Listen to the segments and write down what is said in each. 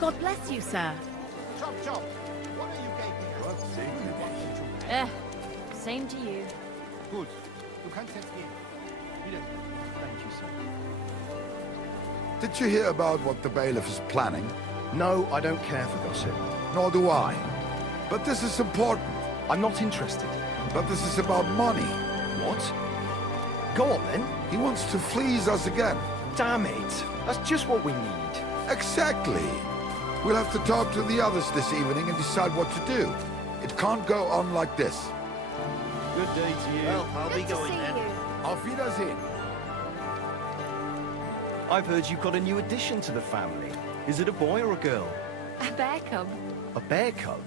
God bless you, sir. Chop, chop. What are you gaping at? Same to you. Gut. Du kannst jetzt gehen. Wieder. Thank you, sir. Did you hear about what the bailiff is planning? No, I don't care for gossip. Nor do I. But this is important. I'm not interested. But this is about money. What? Go on, then. He wants to fleece us again. Damn it. That's just what we need. Exactly. We'll have to talk to the others this evening and decide what to do. It can't go on like this. Good day to you. Well, I'll be Good to going see then. you. Auf Wiedersehen. I've heard you've got a new addition to the family. Is it a boy or a girl? A bear cub? A bear cub?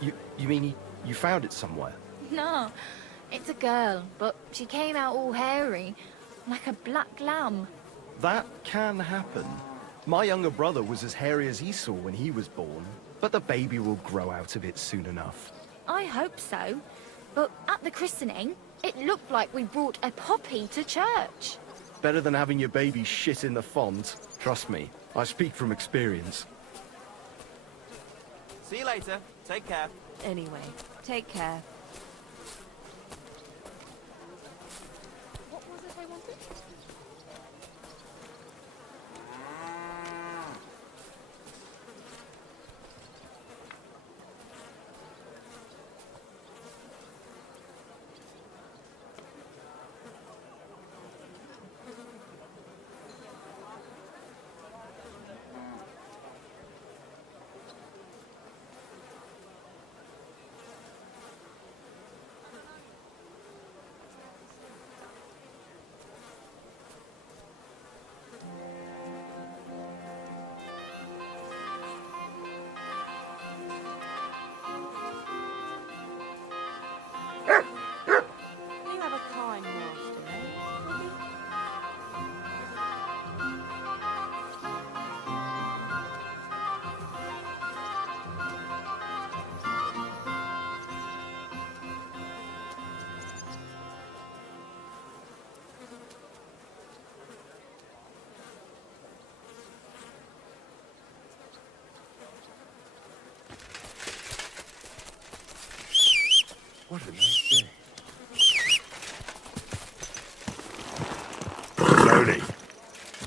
You mean you found it somewhere? No, it's a girl, but she came out all hairy, like a black lamb. That can happen. My younger brother was as hairy as Esau when he was born, but the baby will grow out of it soon enough. I hope so, but at the christening, it looked like we brought a poppy to church. Better than having your baby shit in the font. Trust me, I speak from experience. See you later. Take care. Anyway, take care. What was it I wanted? You have a kind master, eh? What a nice day. Slowly.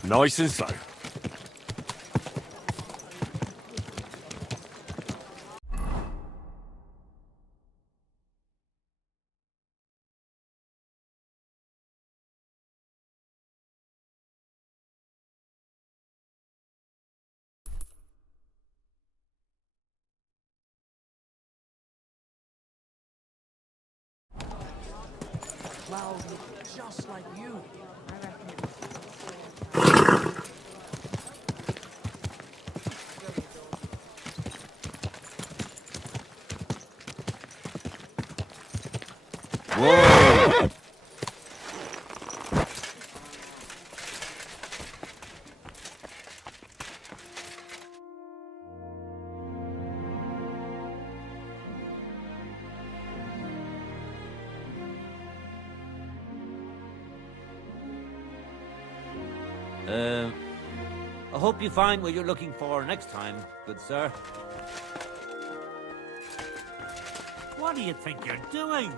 Nice and slow. Clouds look just like you. I reckon. Whoa! I hope you find what you're looking for next time, good sir. What do you think you're doing?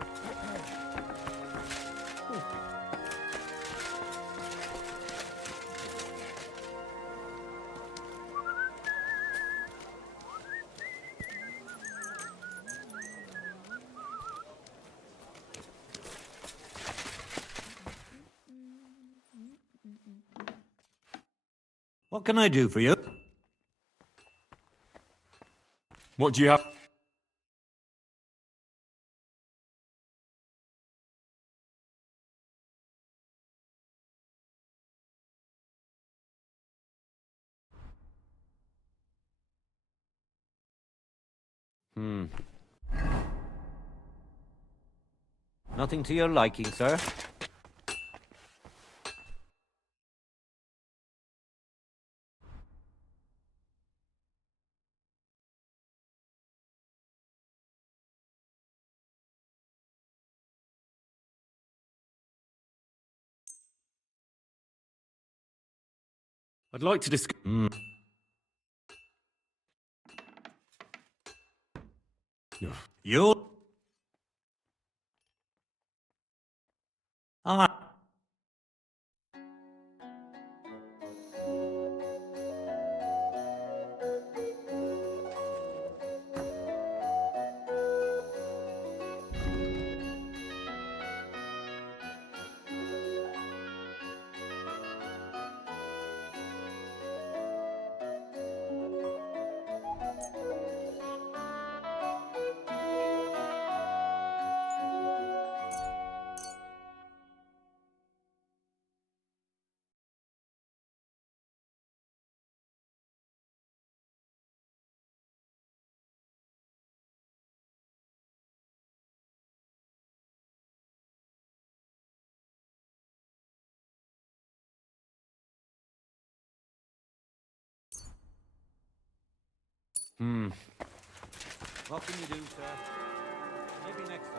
What can I do for you? What do you have? Nothing to your liking, sir? I'd like to discuss. You? Ah. What can you do, sir? Maybe next time.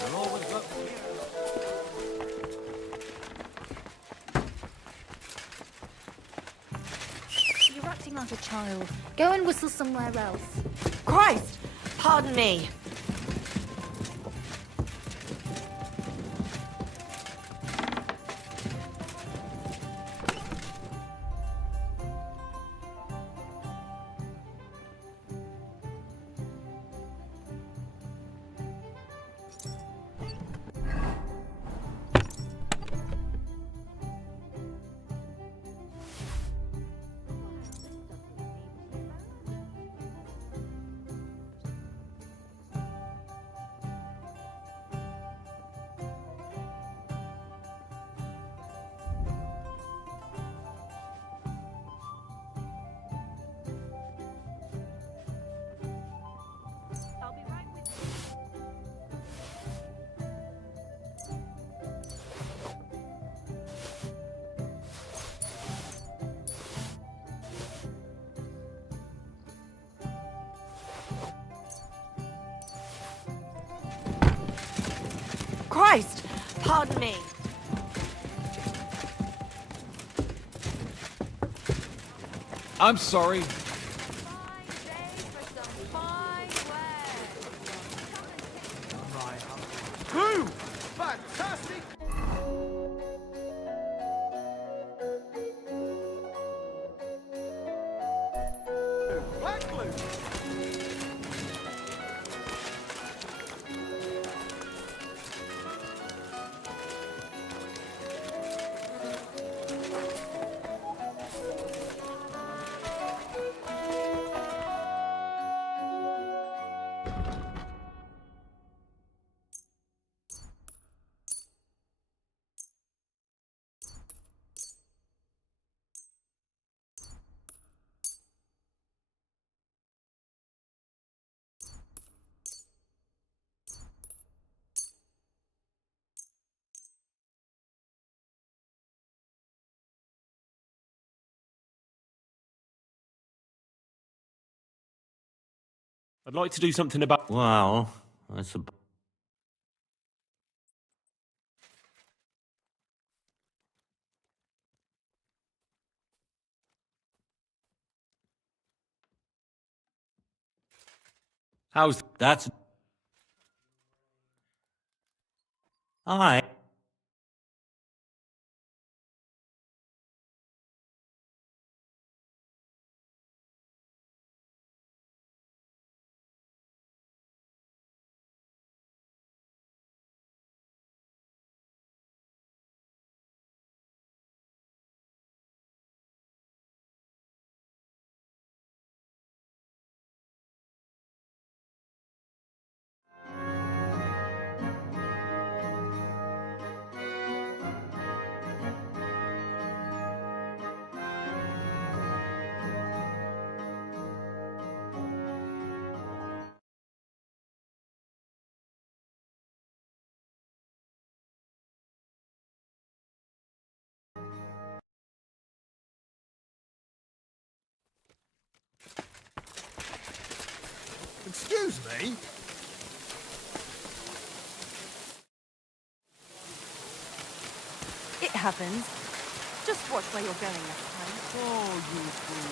You're always welcome here. You're acting like a child. Go and whistle somewhere else. Christ! Pardon me. I'll be right with you. Christ! Pardon me. I'm sorry. Fine day for some fine wear. Who? Fantastic! Black glue! I'd like to do something about. Well, I suppose. How's... That's... Aye. Excuse me? It happens. Just watch where you're going next time. Oh, you fool.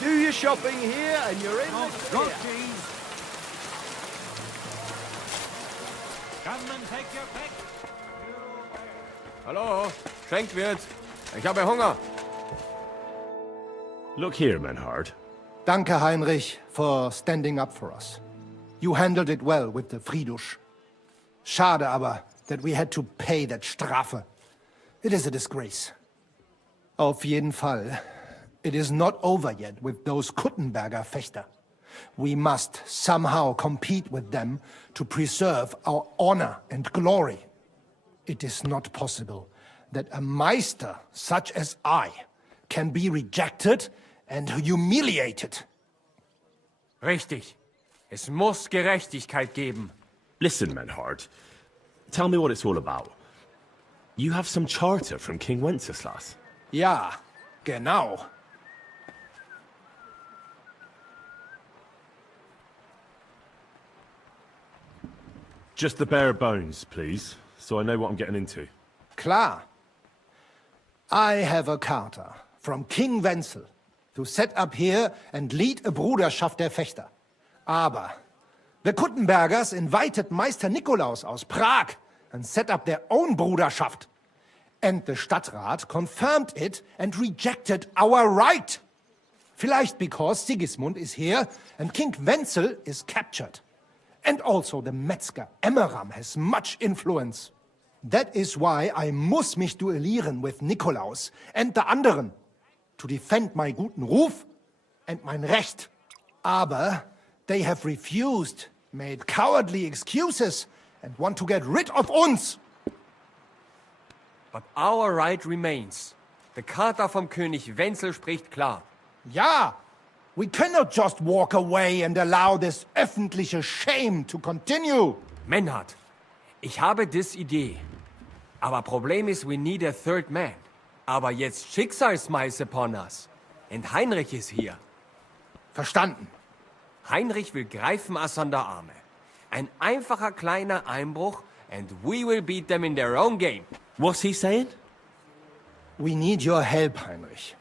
Do your shopping here and you're in Oh, the drop clear. cheese. Come and take your pick. Hallo, Schenkwirt. Ich habe Hunger. Look here, Menhard. Danke, Heinrich, for standing up for us. You handled it well with the Friedusch. Schade aber, that we had to pay that Strafe. It is a disgrace. Auf jeden Fall, it is not over yet with those Kuttenberger Fechter. We must somehow compete with them to preserve our honor and glory. It is not possible that a Meister such as I can be rejected and humiliated. Richtig. Es muss Gerechtigkeit geben. Listen, Menhard. Tell me what it's all about. You have some charter from King Wenceslas. Ja, genau. Just the bare bones, please, so I know what I'm getting into. Klar. I have a charter from King Wenzel to set up here and lead a Bruderschaft der Fechter. Aber the Kuttenbergers invited Meister Nikolaus aus Prague and set up their own Bruderschaft. And the Stadtrat confirmed it and rejected our right. Vielleicht because Sigismund is here and King Wenzel is captured. And also the Metzger Emmeram has much influence. That is why I muss mich duellieren with Nikolaus and the anderen to defend my guten Ruf and mein Recht. Aber they have refused, made cowardly excuses and want to get rid of uns. But our right remains. The Charta vom König Wenzel spricht klar. Ja, we cannot just walk away and allow this öffentliche shame to continue. Menhard, ich habe dis Idee. Aber Problem ist, we need a third man. Aber jetzt Schicksalsmeis upon us. Und Heinrich ist hier. Verstanden. Heinrich will greifen us an der Arme. Ein einfacher kleiner Einbruch and we will beat them in their own game. What's he saying? We need your help, Heinrich.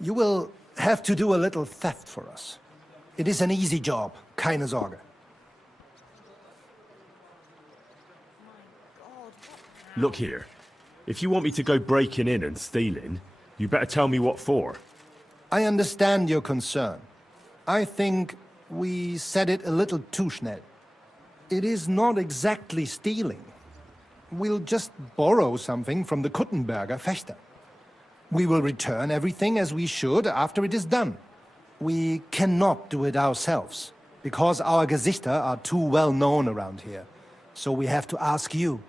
You will have to do a little theft for us. It is an easy job, keine Sorge. Look here. If you want me to go breaking in and stealing, you better tell me what for. I understand your concern. I think we said it a little too schnell. It is not exactly stealing. We'll just borrow something from the Kuttenberger Fechter. We will return everything as we should after it is done. We cannot do it ourselves, because our Gesichter are too well known around here. So we have to ask you.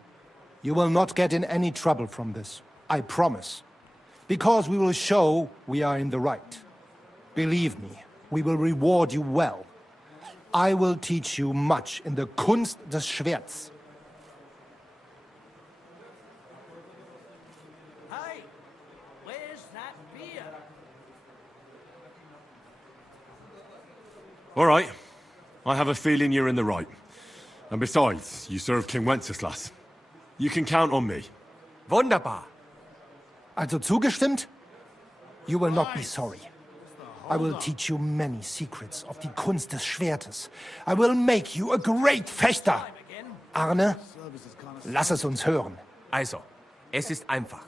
You will not get in any trouble from this, I promise. Because we will show we are in the right. Believe me, we will reward you well. I will teach you much in the Kunst des Schwerts. Hey, where's that beer? All right. I have a feeling you're in the right. And besides, you serve King Wenceslas. You can count on me. Wunderbar. Also zugestimmt? You will not be sorry. I will teach you many secrets of die Kunst des Schwertes. I will make you a great Fechter. Arne, lass es uns hören. Also, es ist einfach.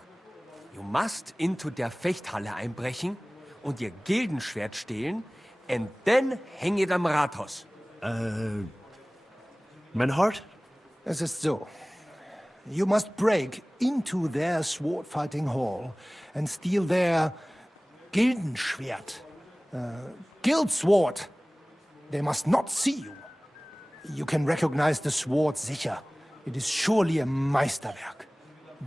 You must into der Fechthalle einbrechen und ihr Gildenschwert stehlen and then hang it am Rathaus. Menhard? Es ist so. You must break into their sword-fighting hall and steal their Gildenschwert. Guild sword. They must not see you. You can recognize the sword sicher. It is surely a Meisterwerk.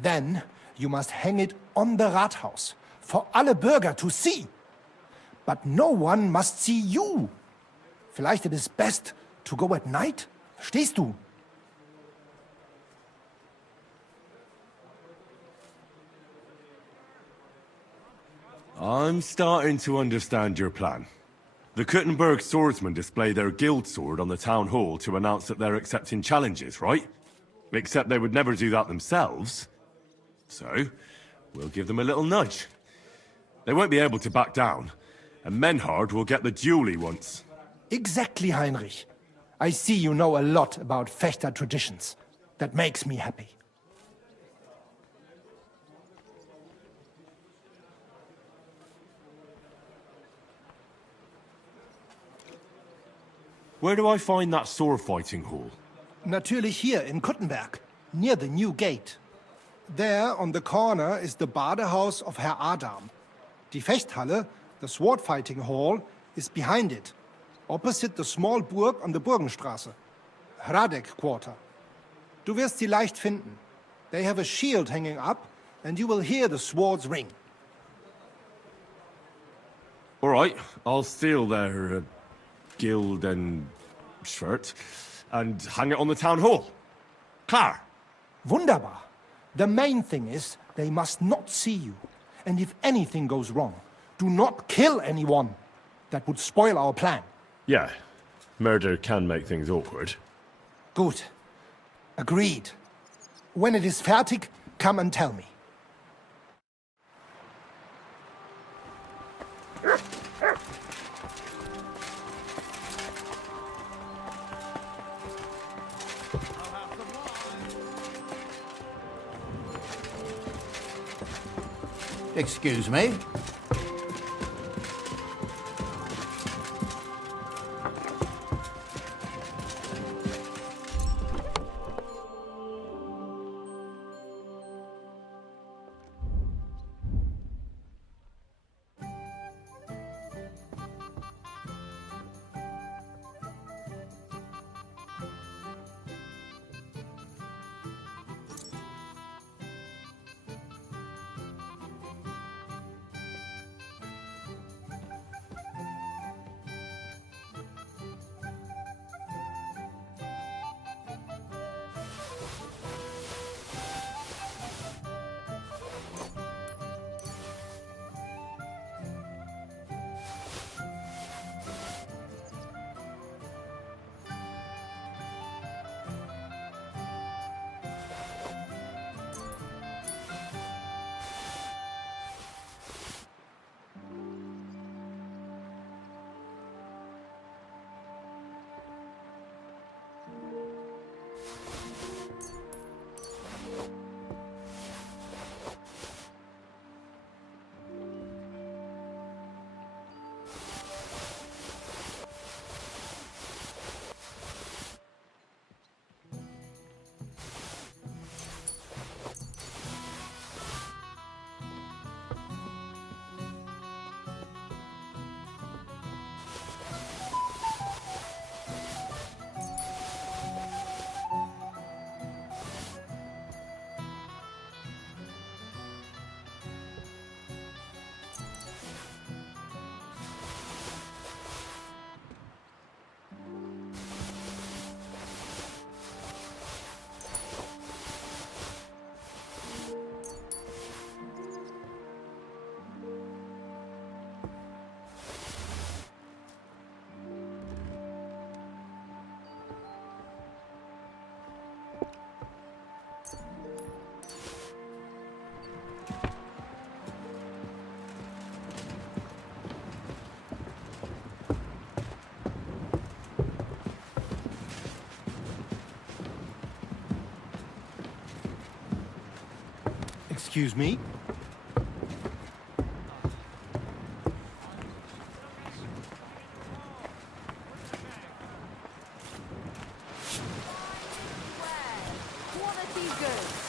Then you must hang it on the Rathaus for alle Bürger to see. But no one must see you. Vielleicht it is best to go at night? Verstehst du? I'm starting to understand your plan. The Kuttenberg swordsmen display their guild sword on the town hall to announce that they're accepting challenges, right? Except they would never do that themselves. So, we'll give them a little nudge. They won't be able to back down, and Menhard will get the duel he wants. Exactly, Heinrich. I see you know a lot about Fechter traditions. That makes me happy. Where do I find that sword fighting hall? Natürlich hier in Kuttenberg, near the new gate. There, on the corner, is the Badehaus of Herr Adam. Die Fechthalle, the sword fighting hall, is behind it, opposite the small Burg on the Burgenstraße. Hradek Quarter. Du wirst sie leicht finden. They have a shield hanging up, and you will hear the swords ring. All right, I'll steal their guild and shirt and hang it on the town hall. Klar. Wunderbar. The main thing is, they must not see you. And if anything goes wrong, do not kill anyone. That would spoil our plan. Yeah, murder can make things awkward. Gut. Agreed. When it is fertig, come and tell me. Excuse me? Excuse me? Quality goods.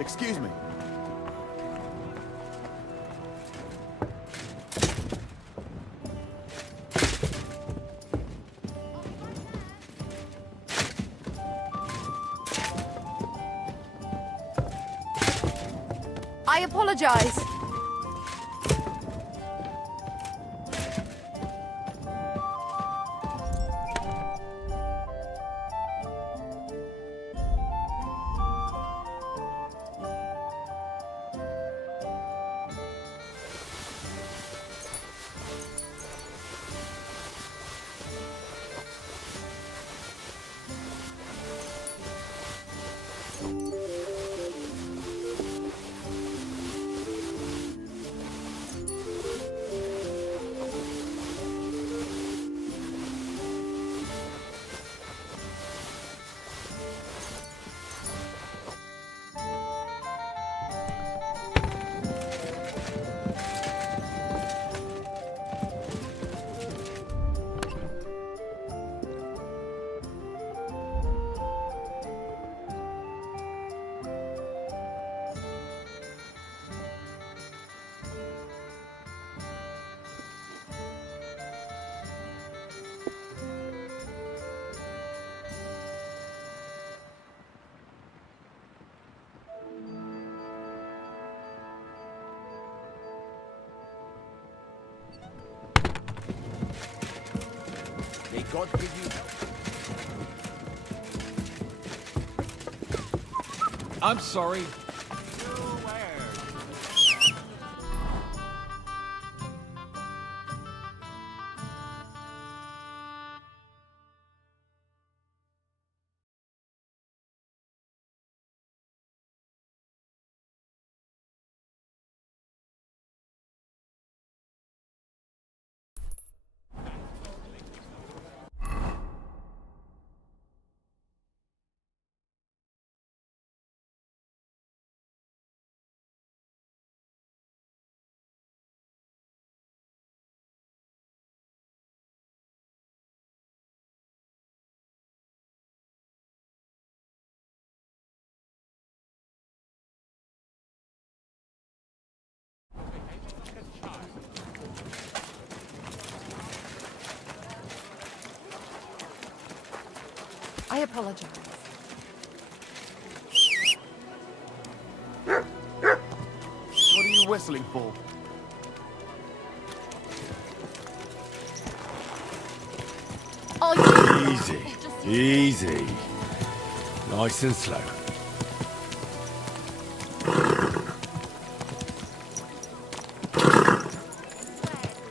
Excuse me. I apologize. May God give you help. I'm sorry. I apologize. What are you whistling for? Oh, you... Easy. Just- Easy. Nice and slow.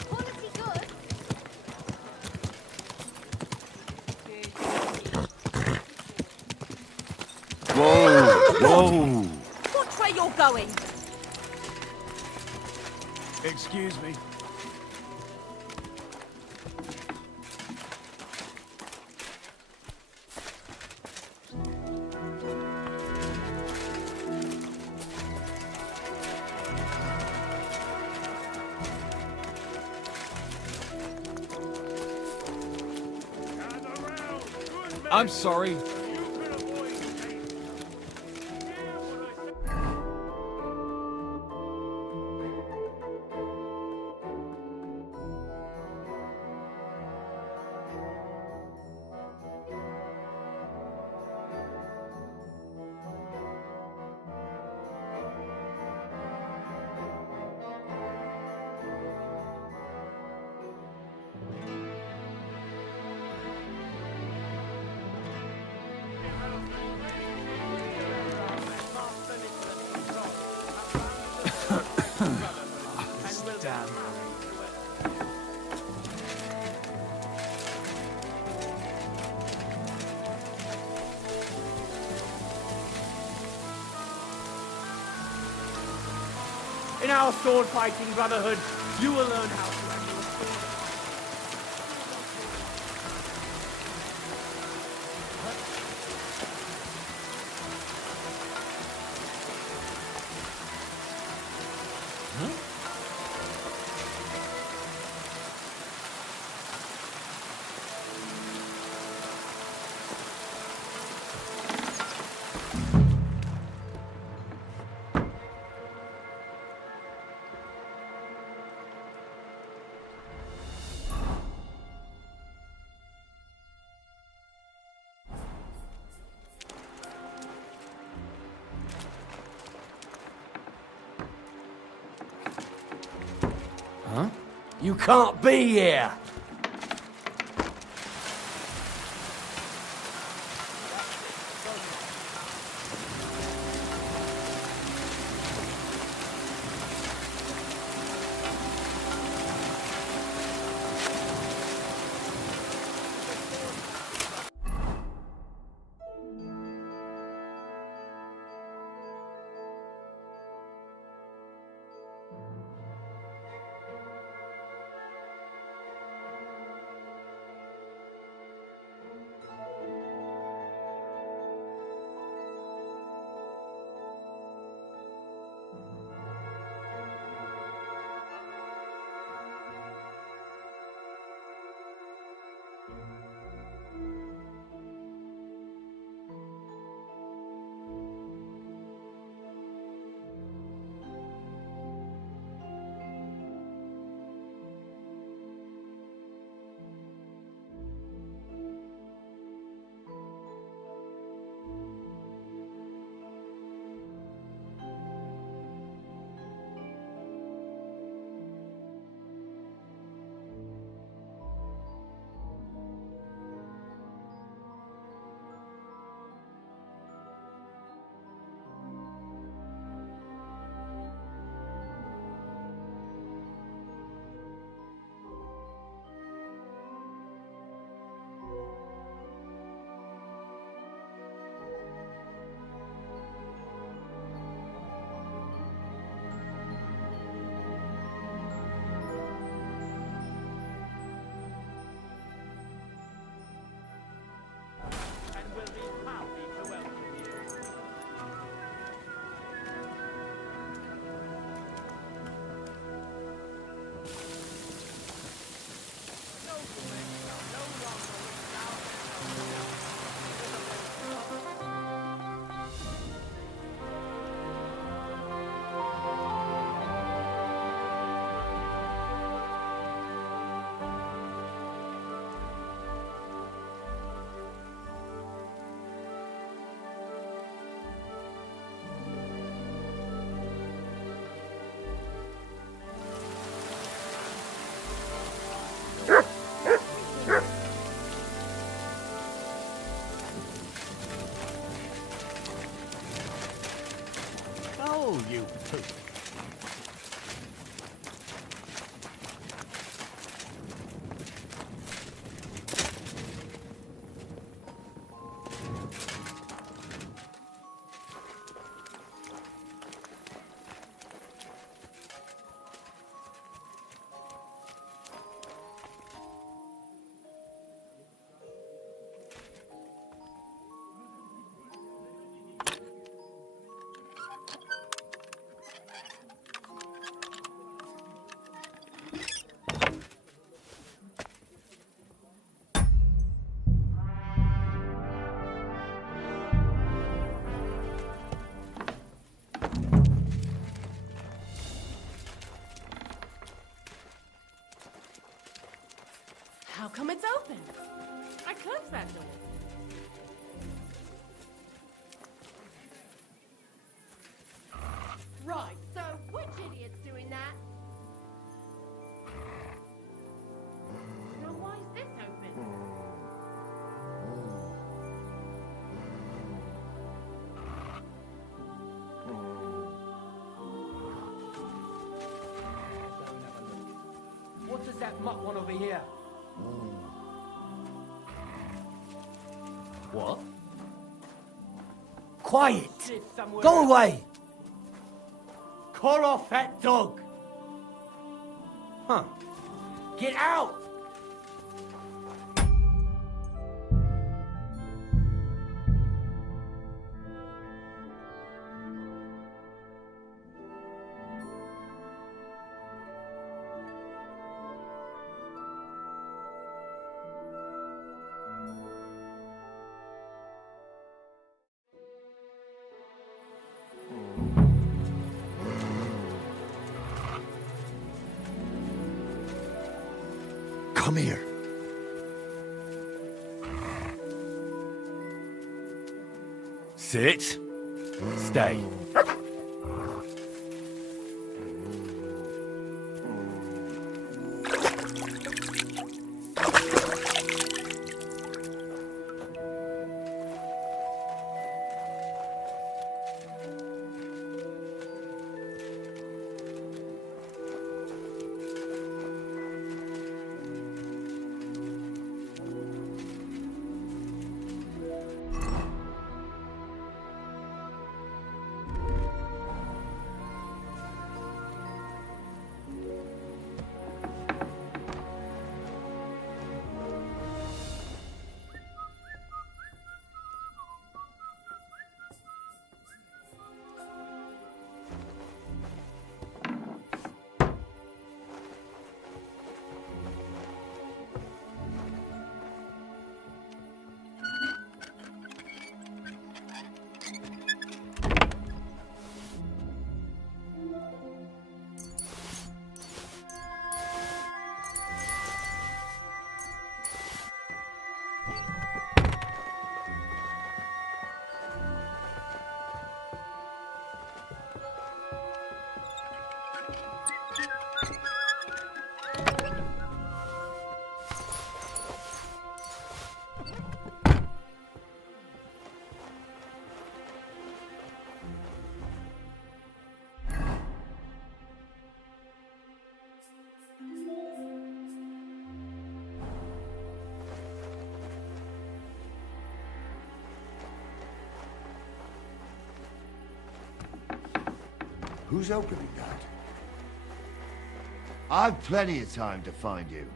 Quality good. Whoa! Whoa! Watch where you're going. Excuse me. I'm sorry. Damn. In our sword fighting brotherhood, you will learn how to handle a sword. You can't be here! Oh, you poop. How come it's open? I closed that door. Right, so which idiot's doing that? Now why is this open? What does that mutt want over here? What? Quiet! Go away! Call off that dog! Huh. Get out! Come here. Sit. Stay. Who's opening that? I've plenty of time to find you.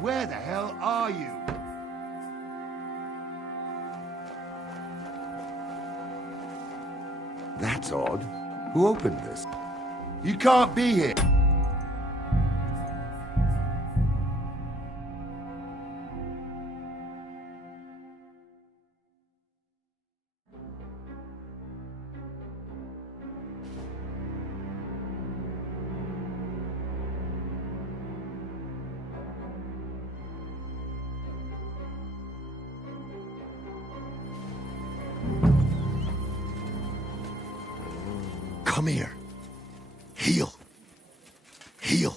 Where the hell are you? That's odd. Who opened this? You can't be here. Come here. Heal. Heal.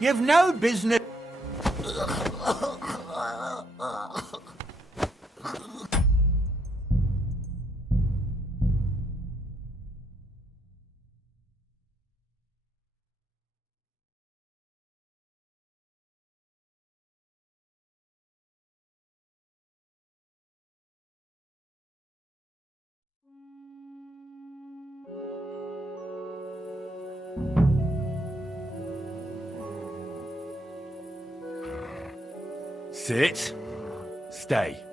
You've no business. Sit. Stay.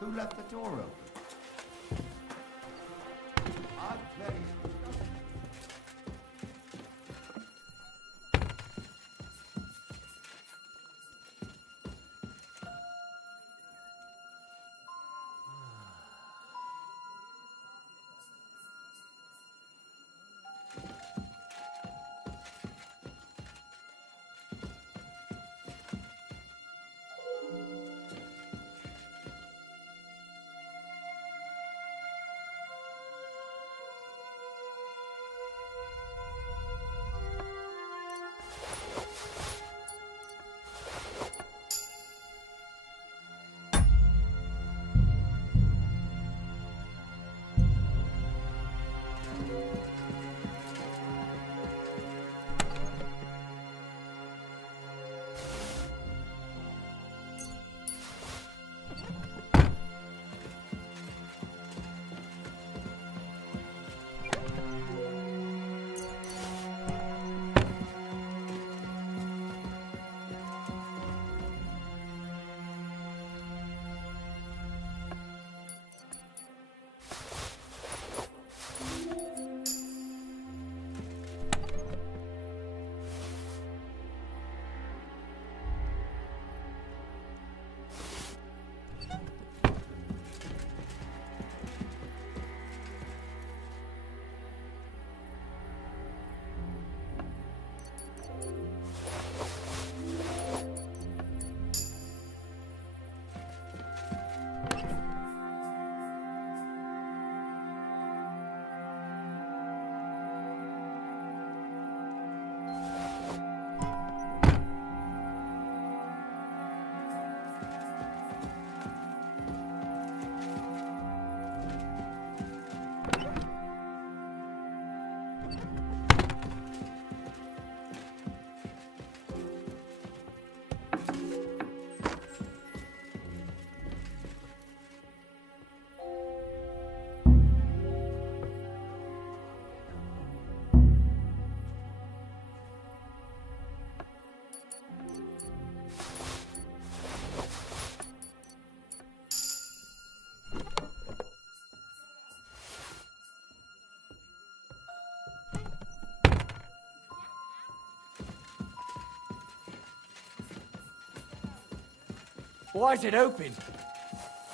Who left the door open? I've plenty. Why is it open?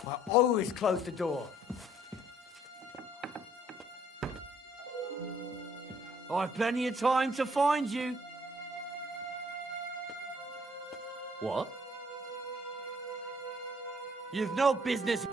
I always close the door. I've plenty of time to find you. What? You've no business.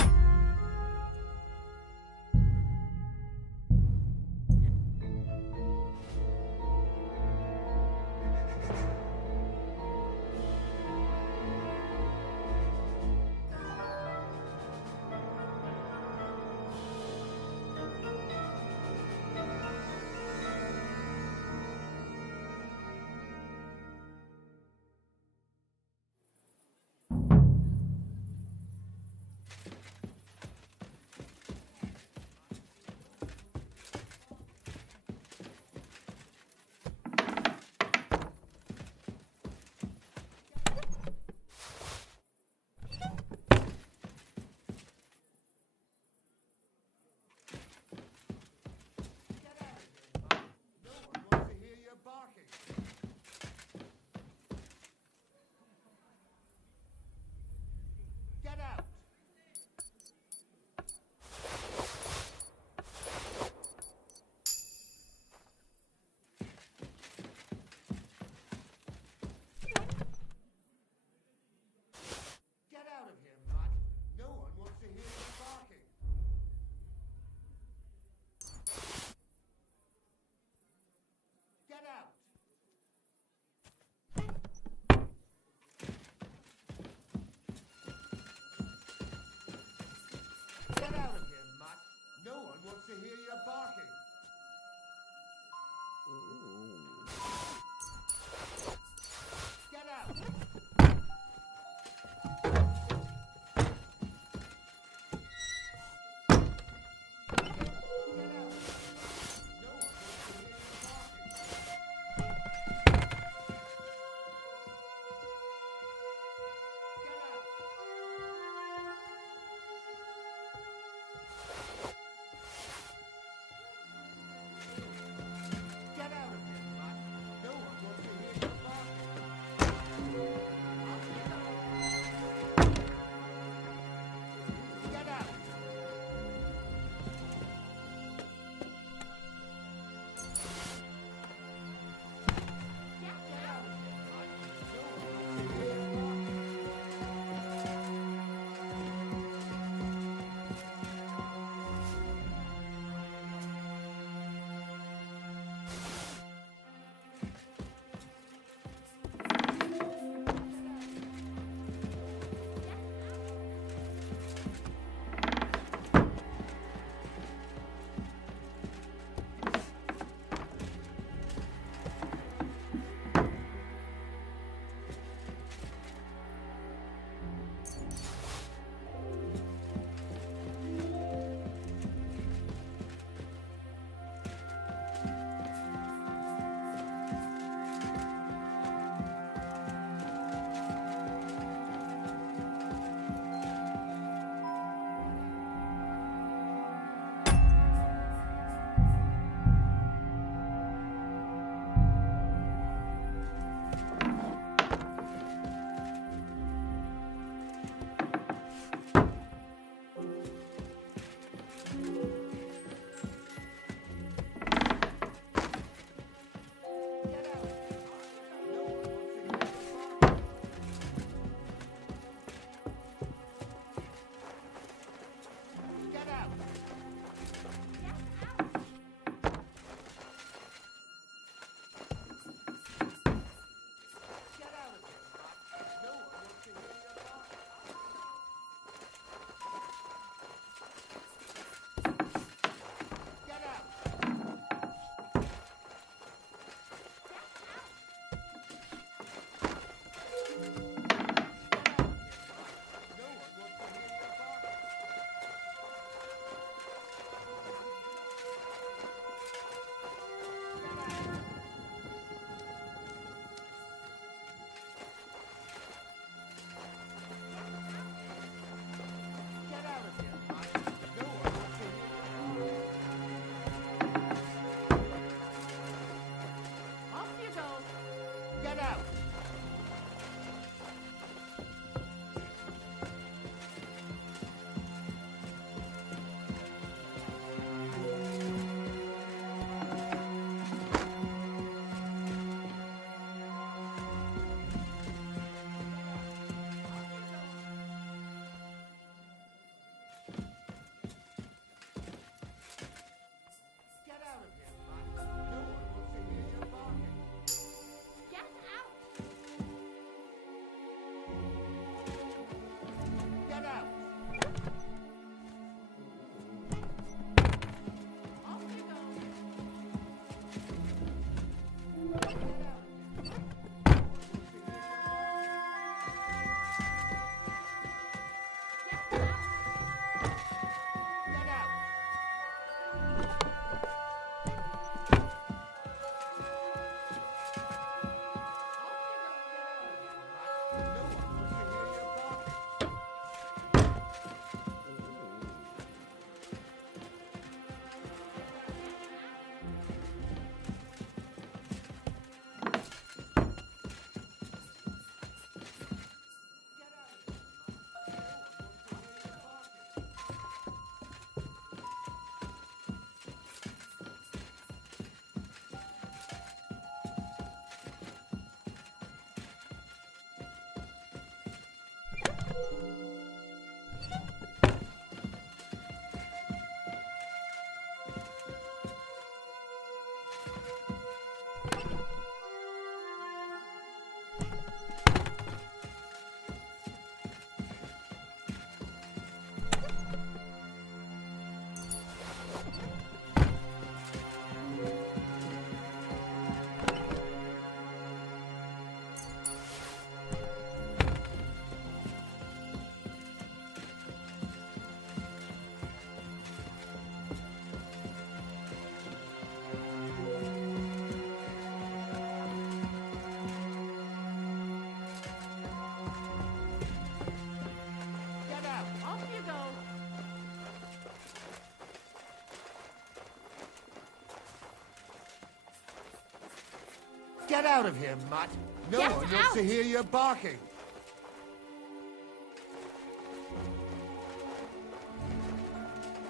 Get out of here, mutt. No Get one wants to out! hear you barking.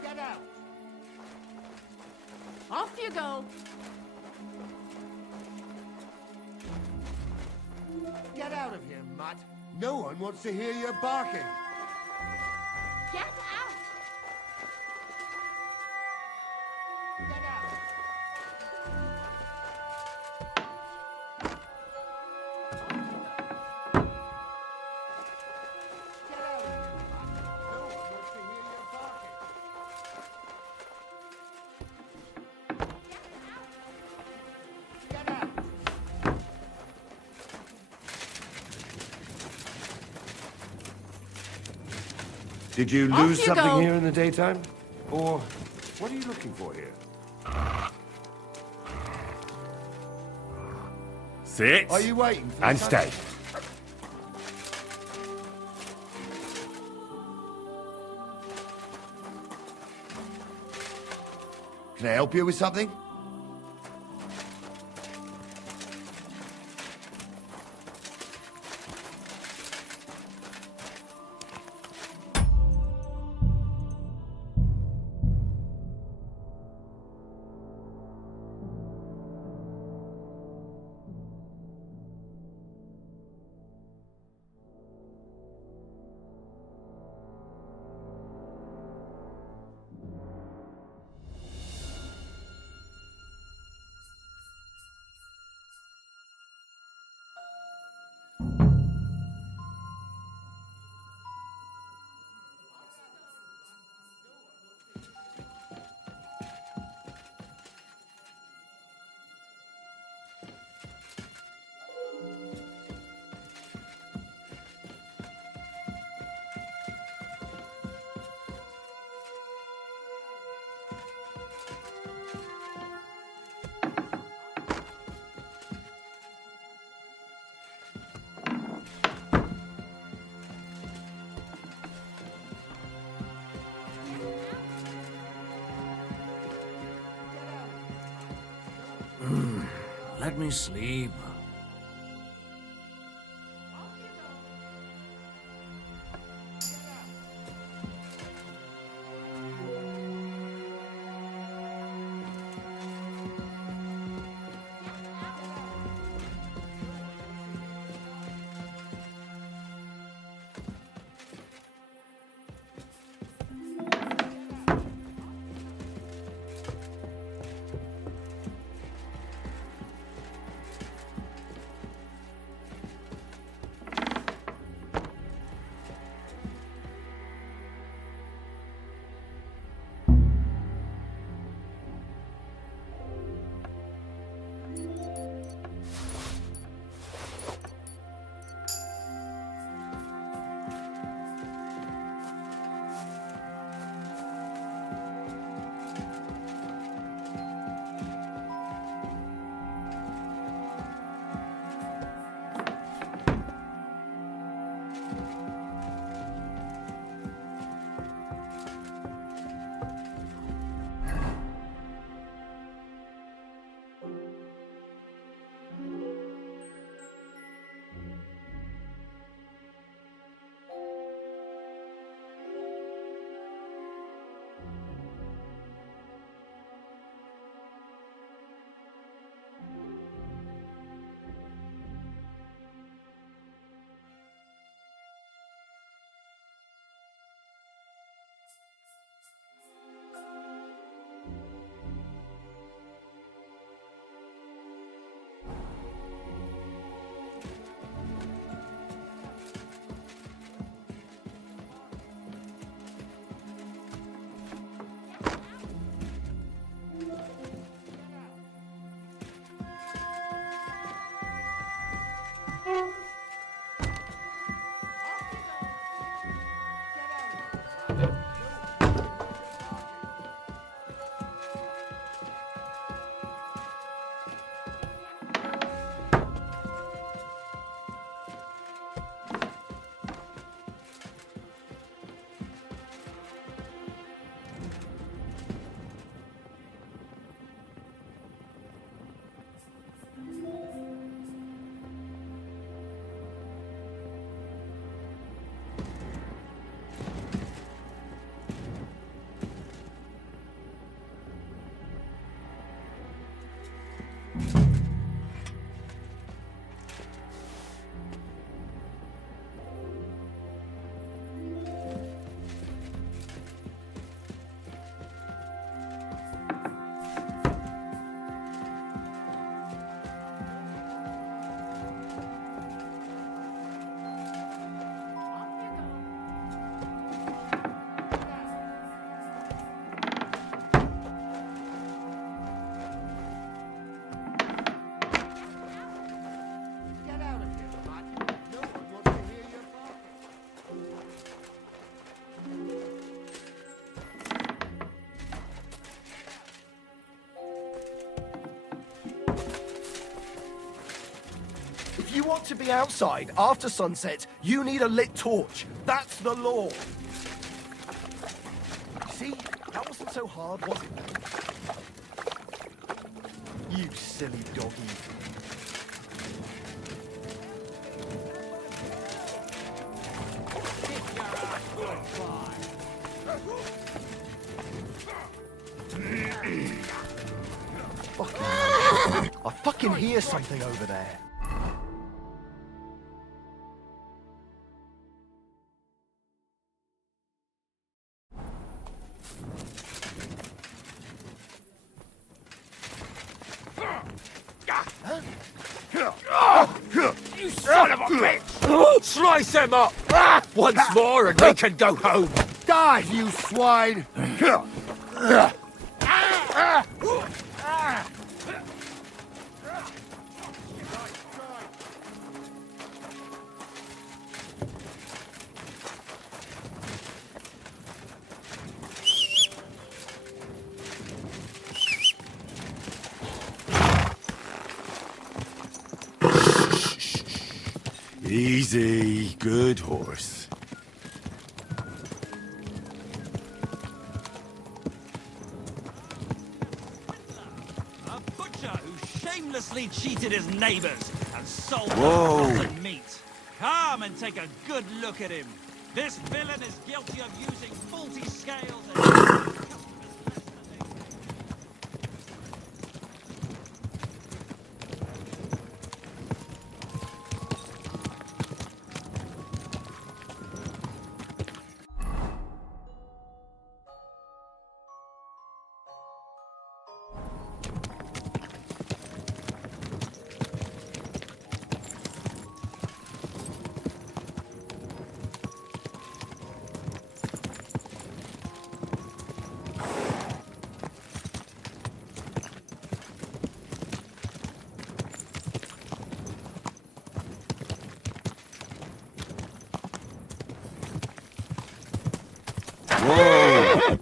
Get out. Off you go. Get out of here, mutt. No one wants to hear you barking. Get out! Get out. Get out of here, mutt. No one wants to hear you barking. Get out. Did you Off lose you something go. here in the daytime? Or what are you looking for here? Sit. Are you waiting for And something? stay. Can I help you with something? Let me sleep. If you want to be outside after sunset, you need a lit torch. That's the law. See? That wasn't so hard, was it? You silly doggy. I fucking hear something over there. You son of a bitch! Slice him up! Once more and we can go home. Die, you swine! Easy, good horse. A butcher who shamelessly cheated his neighbors and sold Whoa. them rotten meat. Come and take a good look at him. This villain is guilty of using faulty scales and... Whoa!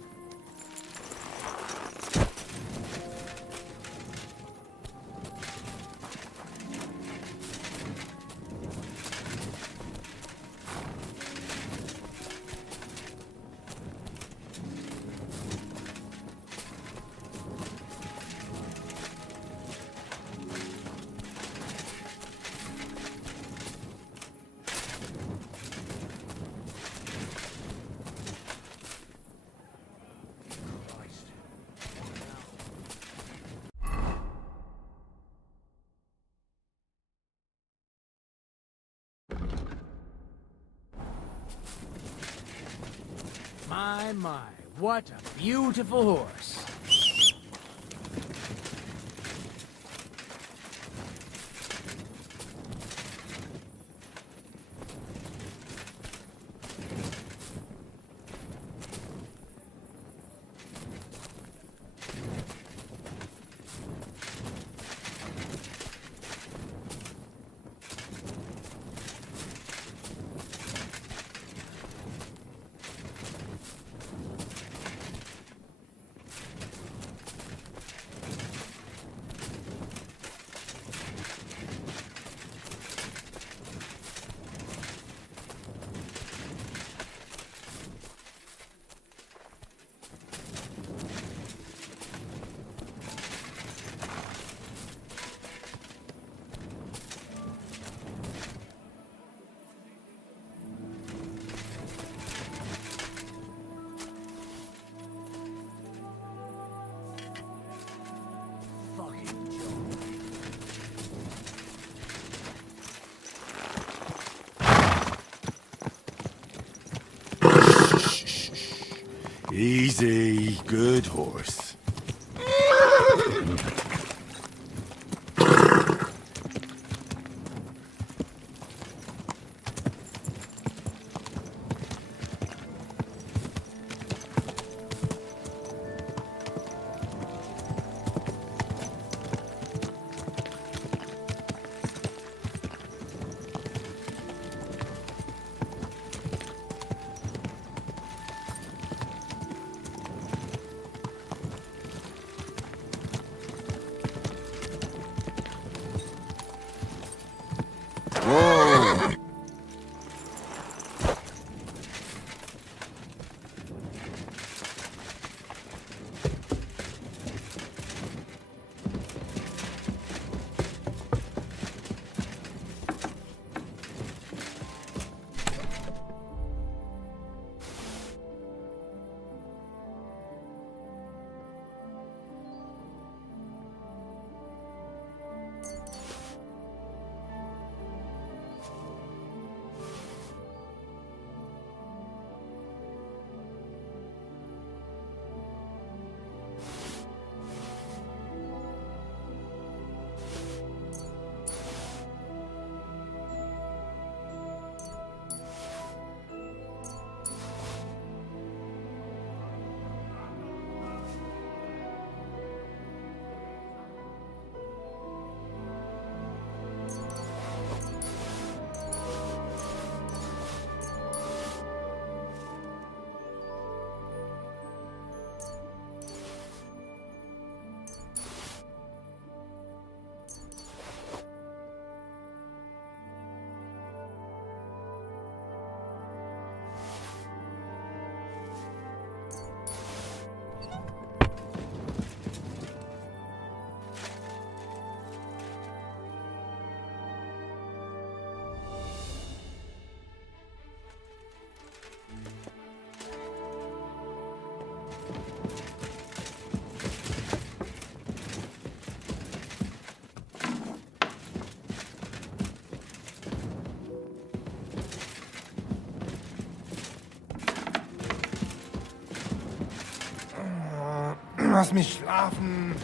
My, what a beautiful horse. Easy, good horse. Lass mich schlafen.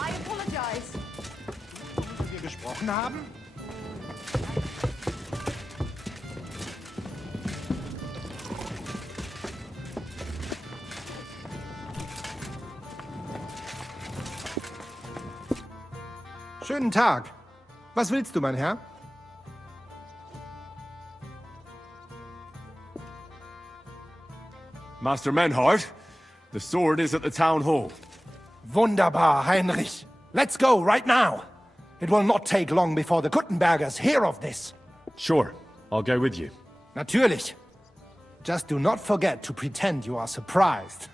I apologize. Wir gesprochen haben? Schönen Tag. Was willst du, mein Herr? Master Menhart, the sword is at the town hall. Wunderbar, Heinrich. Let's go right now. It will not take long before the Kuttenbergers hear of this. Sure, I'll go with you. Natürlich. Just do not forget to pretend you are surprised.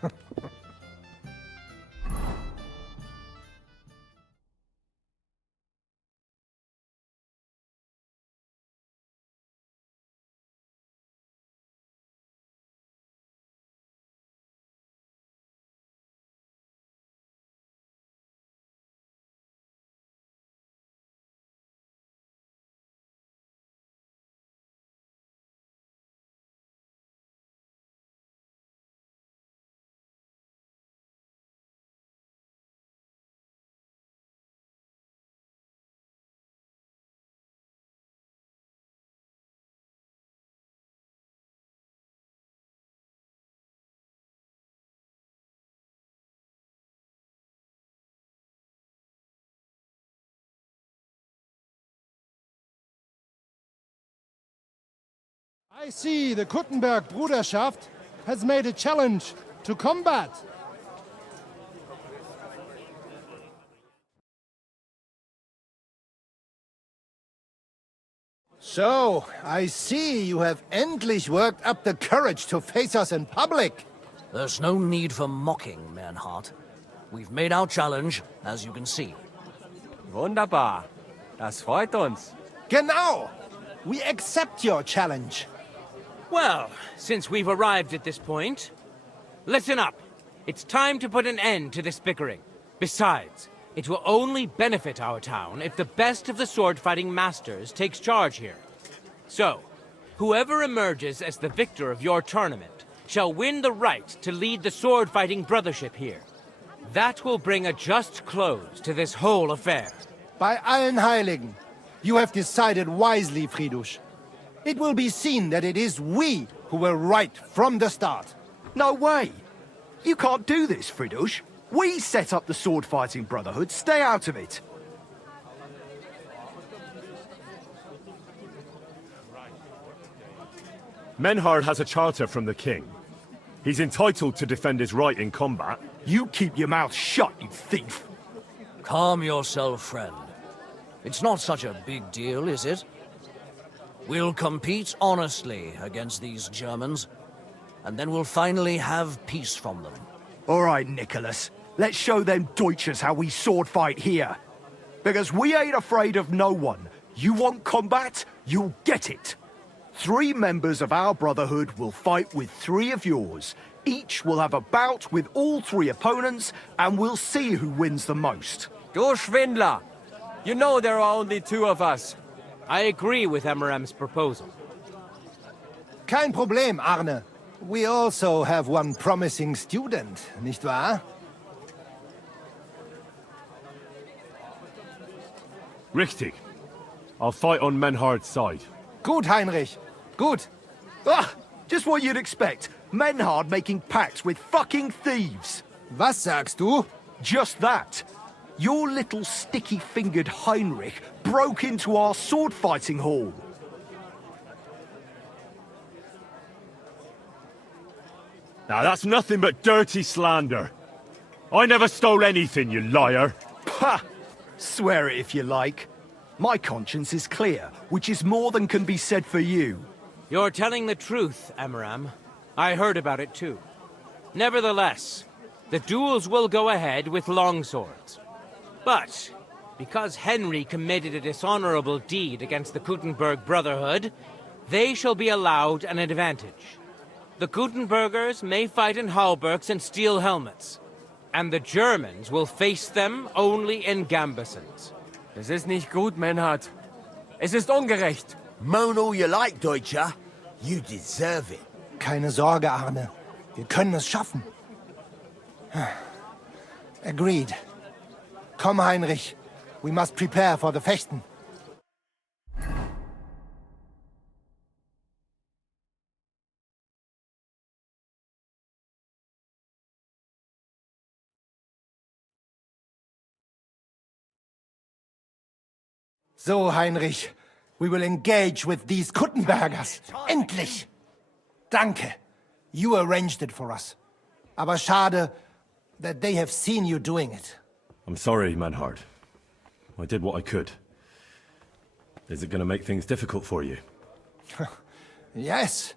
I see the Kuttenberg Bruderschaft has made a challenge to combat. So, I see you have endlich worked up the courage to face us in public. There's no need for mocking, Menhart. We've made our challenge, as you can see. Wunderbar. Das freut uns. Genau! We accept your challenge. Well, since we've arrived at this point, listen up. It's time to put an end to this bickering. Besides, it will only benefit our town if the best of the sword-fighting masters takes charge here. So, whoever emerges as the victor of your tournament shall win the right to lead the sword-fighting brothership here. That will bring a just close to this whole affair. Bei allen Heiligen, you have decided wisely, Fridush. It will be seen that it is we who were right from the start. No way! You can't do this, Fridush. We set up the sword-fighting brotherhood. Stay out of it. Menhart has a charter from the king. He's entitled to defend his right in combat. You keep your mouth shut, you thief. Calm yourself, friend. It's not such a big deal, is it? We'll compete honestly against these Germans, and then we'll finally have peace from them. All right, Nicholas. Let's show them Deutschers how we sword fight here. Because we ain't afraid of no one. You want combat? You'll get it. 3 members of our brotherhood will fight with 3 of yours. Each will have a bout with all 3 opponents, and we'll see who wins the most. Du Schwindler! You know there are only 2 of us. I agree with Emeram's proposal. Kein Problem, Arne. We also have one promising student, nicht wahr? Richtig. I'll fight on Menhard's side. Gut, Heinrich. Gut. Ah, just what you'd expect. Menhard making pacts with fucking thieves. Was sagst du? Just that. Your little sticky-fingered Heinrich broke into our sword-fighting hall. Now that's nothing but dirty slander. I never stole anything, you liar. Ha! Swear it if you like. My conscience is clear, which is more than can be said for you. You're telling the truth, Emeram. I heard about it too. Nevertheless, the duels will go ahead with longswords. But, because Henry committed a dishonorable deed against the Kuttenberg Brotherhood, they shall be allowed an advantage. The Kuttenbergers may fight in halberds and steel helmets, and the Germans will face them only in gambesons. Das ist nicht gut, Menhard. Es ist ungerecht. Moan all you like, Deutscher. You deserve it. Keine Sorge, Arne. Wir können es schaffen. Agreed. Komm, Heinrich. We must prepare for the Fechten. So, Heinrich. We will engage with these Kuttenbergers. Endlich! Danke. You arranged it for us. Aber schade that they have seen you doing it. I'm sorry, Menhard. I did what I could. Is it going to make things difficult for you? Yes.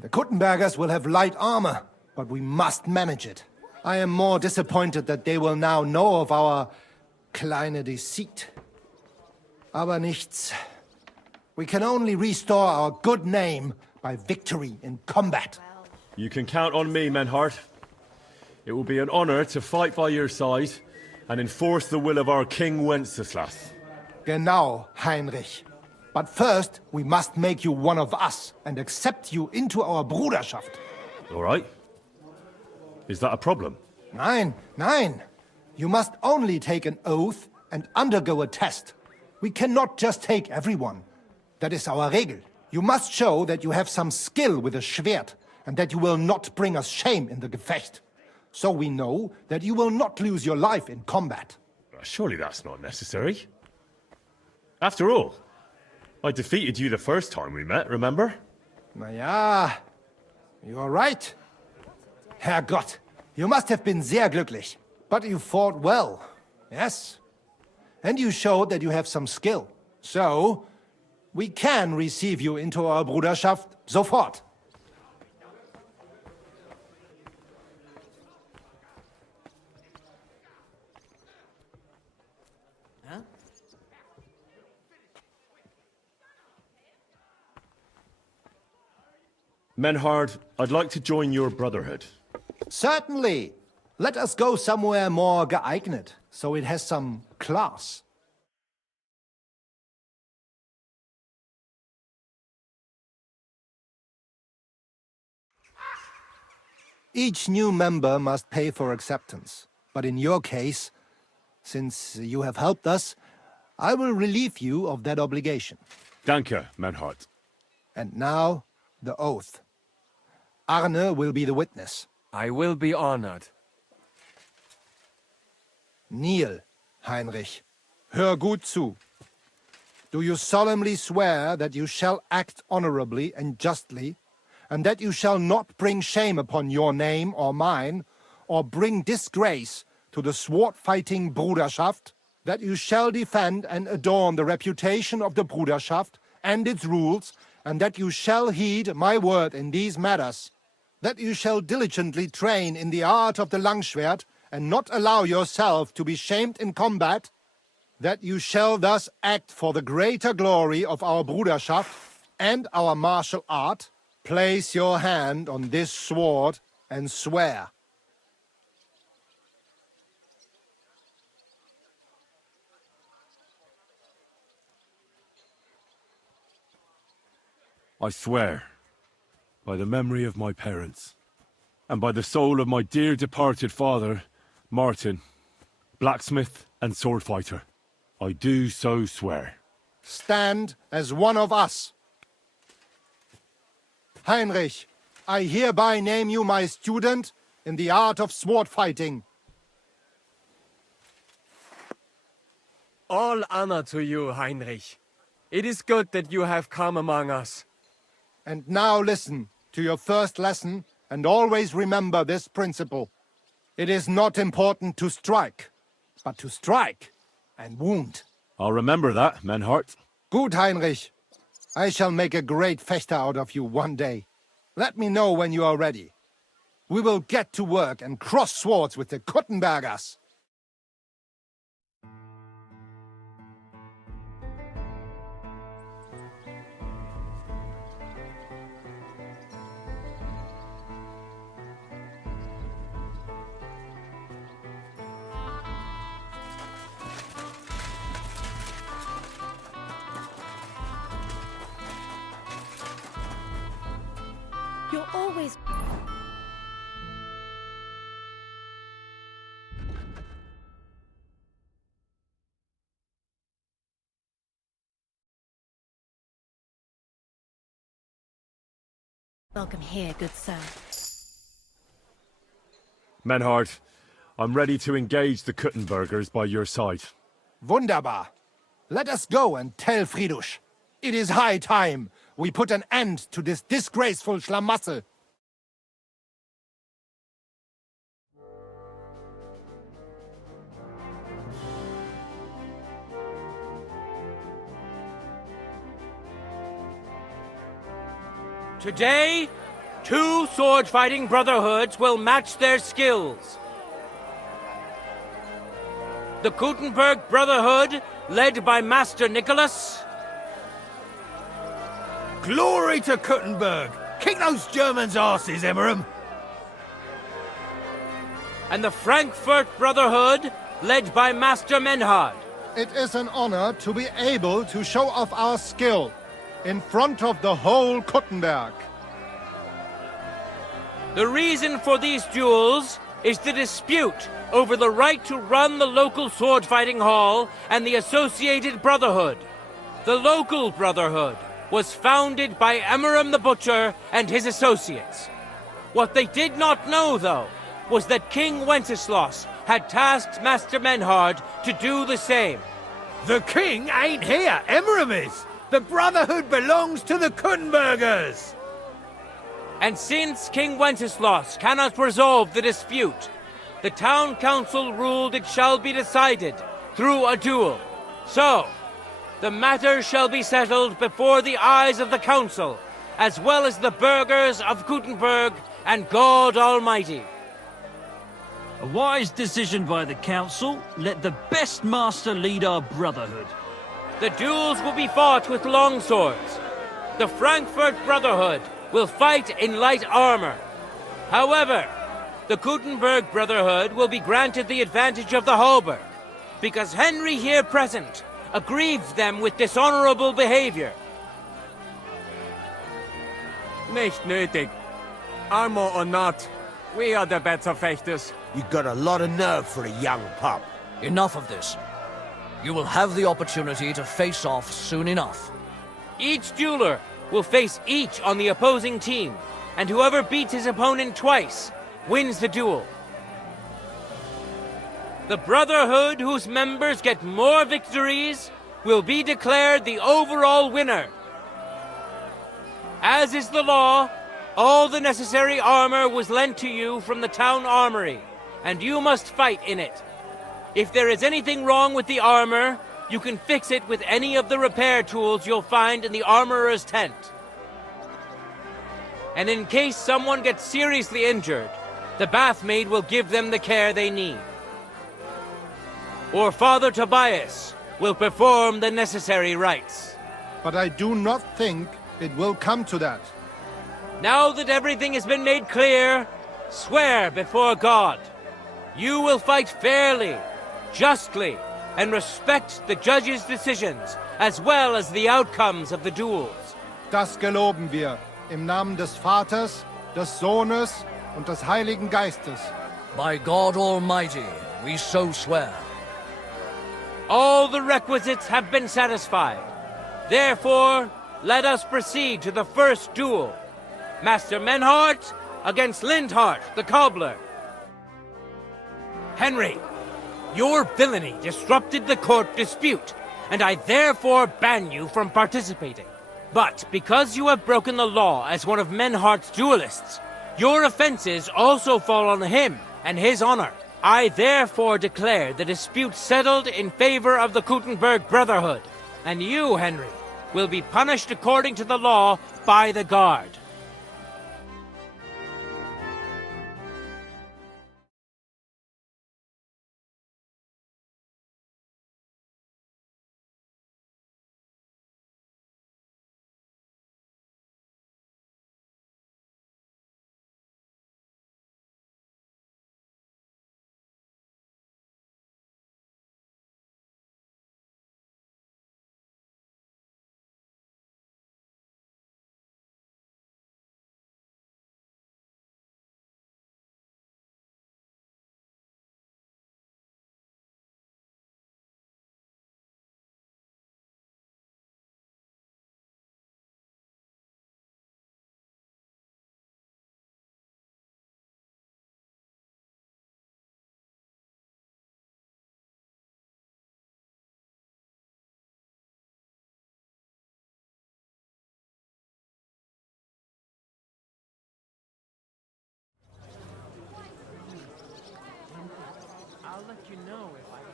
The Kuttenbergers will have light armor, but we must manage it. I am more disappointed that they will now know of our kleine deceit. Aber nichts. We can only restore our good name by victory in combat. You can count on me, Menhard. It will be an honor to fight by your side and enforce the will of our King Wenceslas. Genau, Heinrich. But first, we must make you one of us and accept you into our Bruderschaft. All right. Is that a problem? Nein, nein. You must only take an oath and undergo a test. We cannot just take everyone. That is our Regel. You must show that you have some skill with a Schwert and that you will not bring us shame in the Gefecht. So we know that you will not lose your life in combat. Surely that's not necessary. After all, I defeated you the first time we met, remember? Na ja, you are right. Herrgott, you must have been sehr glücklich. But you fought well, yes. And you showed that you have some skill. So, we can receive you into our Bruderschaft sofort. Menhard, I'd like to join your brotherhood. Certainly. Let us go somewhere more geeignet, so it has some class. Each new member must pay for acceptance. But in your case, since you have helped us, I will relieve you of that obligation. Danke, Menhard. And now, the oath. Arne will be the witness. I will be honored. Kneel, Heinrich. Hör gut zu. Do you solemnly swear that you shall act honorably and justly, and that you shall not bring shame upon your name or mine, or bring disgrace to the sword-fighting Bruderschaft, that you shall defend and adorn the reputation of the Bruderschaft and its rules, and that you shall heed my word in these matters, that you shall diligently train in the art of the Langschwert, and not allow yourself to be shamed in combat, that you shall thus act for the greater glory of our Bruderschaft and our martial art, place your hand on this sword and swear. I swear, by the memory of my parents, and by the soul of my dear departed father, Martin, blacksmith and sword fighter, I do so swear. Stand as one of us. Heinrich, I hereby name you my student in the art of sword fighting. All honor to you, Heinrich. It is good that you have come among us. And now listen to your first lesson and always remember this principle. It is not important to strike, but to strike and wound. I'll remember that, Menhart. Good, Heinrich. I shall make a great fechter out of you one day. Let me know when you are ready. We will get to work and cross swords with the Kuttenbergers. You're always... Welcome here, good sir. Menhart, I'm ready to engage the Kuttenbergers by your side. Wunderbar. Let us go and tell Friedrich. It is high time we put an end to this disgraceful schlamassel. Today, 2 sword-fighting brotherhoods will match their skills. The Gutenberg Brotherhood, led by Master Nicholas. Glory to Kuttenberg! Kick those Germans' asses, Emmeram! And the Frankfurt Brotherhood, led by Master Menhard. It is an honor to be able to show off our skill in front of the whole Kuttenberg. The reason for these duels is the dispute over the right to run the local sword-fighting hall and the associated brotherhood. The local brotherhood was founded by Emmeram the Butcher and his associates. What they did not know, though, was that King Wenceslaus had tasked Master Menhard to do the same. The king ain't here, Emmeram is! The Brotherhood belongs to the Kuttenbergers! And since King Wenceslaus cannot resolve the dispute, the town council ruled it shall be decided through a duel. So, the matter shall be settled before the eyes of the council, as well as the burghers of Gutenberg and God Almighty. A wise decision by the council. Let the best master lead our brotherhood. The duels will be fought with long swords. The Frankfurt Brotherhood will fight in light armor. However, the Gutenberg Brotherhood will be granted the advantage of the halberd, because Henry here present aggrieved them with dishonorable behavior. Nicht nötig. Armor or not, we are the better fechters. You got a lot of nerve for a young pup. Enough of this. You will have the opportunity to face off soon enough. Each dueler will face each on the opposing team, and whoever beats his opponent twice wins the duel. The Brotherhood whose members get more victories will be declared the overall winner. As is the law, all the necessary armor was lent to you from the town armory, and you must fight in it. If there is anything wrong with the armor, you can fix it with any of the repair tools you'll find in the armorer's tent. And in case someone gets seriously injured, the bathmaid will give them the care they need. Or Father Tobias will perform the necessary rites. But I do not think it will come to that. Now that everything has been made clear, swear before God. You will fight fairly, justly, and respect the judge's decisions, as well as the outcomes of the duels. Das geloben wir. Im Namen des Vaters, des Sohnes und des Heiligen Geistes. By God Almighty, we so swear. All the requisites have been satisfied. Therefore, let us proceed to the first duel. Master Menhart against Lindhart, the cobbler. Henry, your villainy disrupted the court dispute, and I therefore ban you from participating. But because you have broken the law as one of Menhart's duelists, your offenses also fall on him and his honor. I therefore declare the dispute settled in favor of the Kuttenberg Brotherhood, and you, Henry, will be punished according to the law by the guard.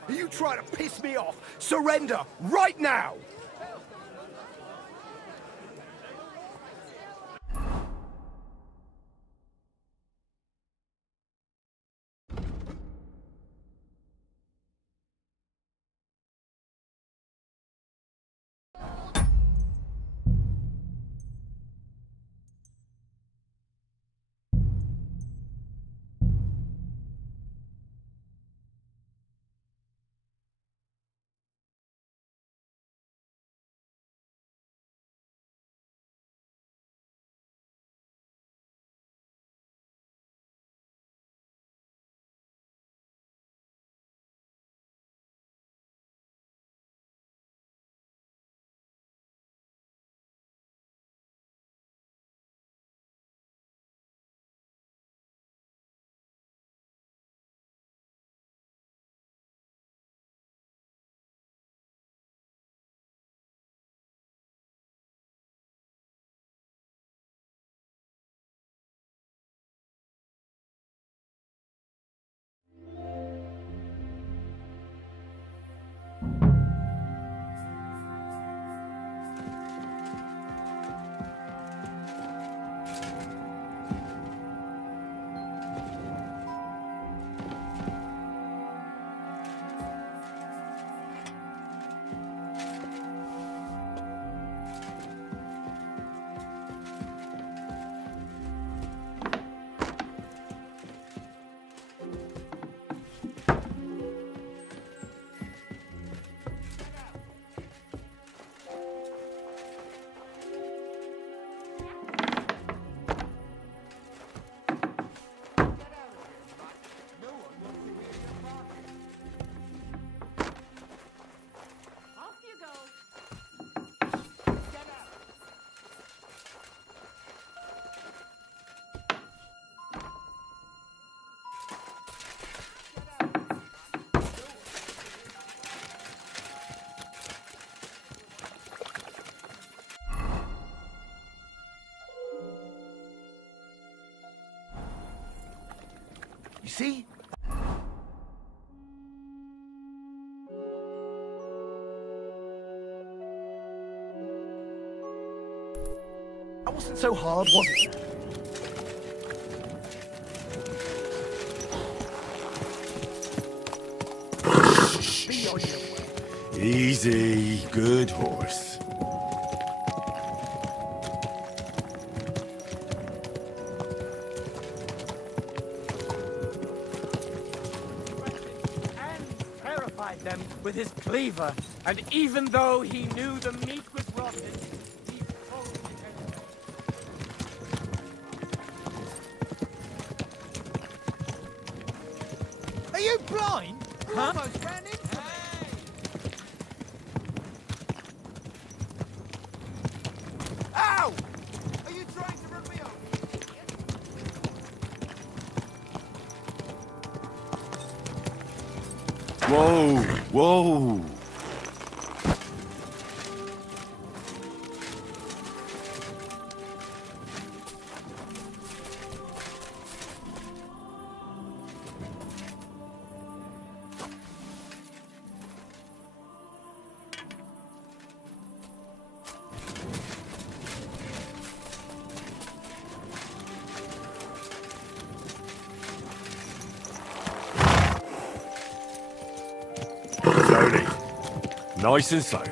Are you trying to piss me off? Surrender, right now! You see? That wasn't so hard, was it? Be on your way. Easy, good horse. Them with his cleaver, and even though he knew the meat was rotten, he folded it Are you blind? Huh? Almost ran into me. Ow! Are you trying to run me over? Whoa, whoa. Slowly. Nice and slow.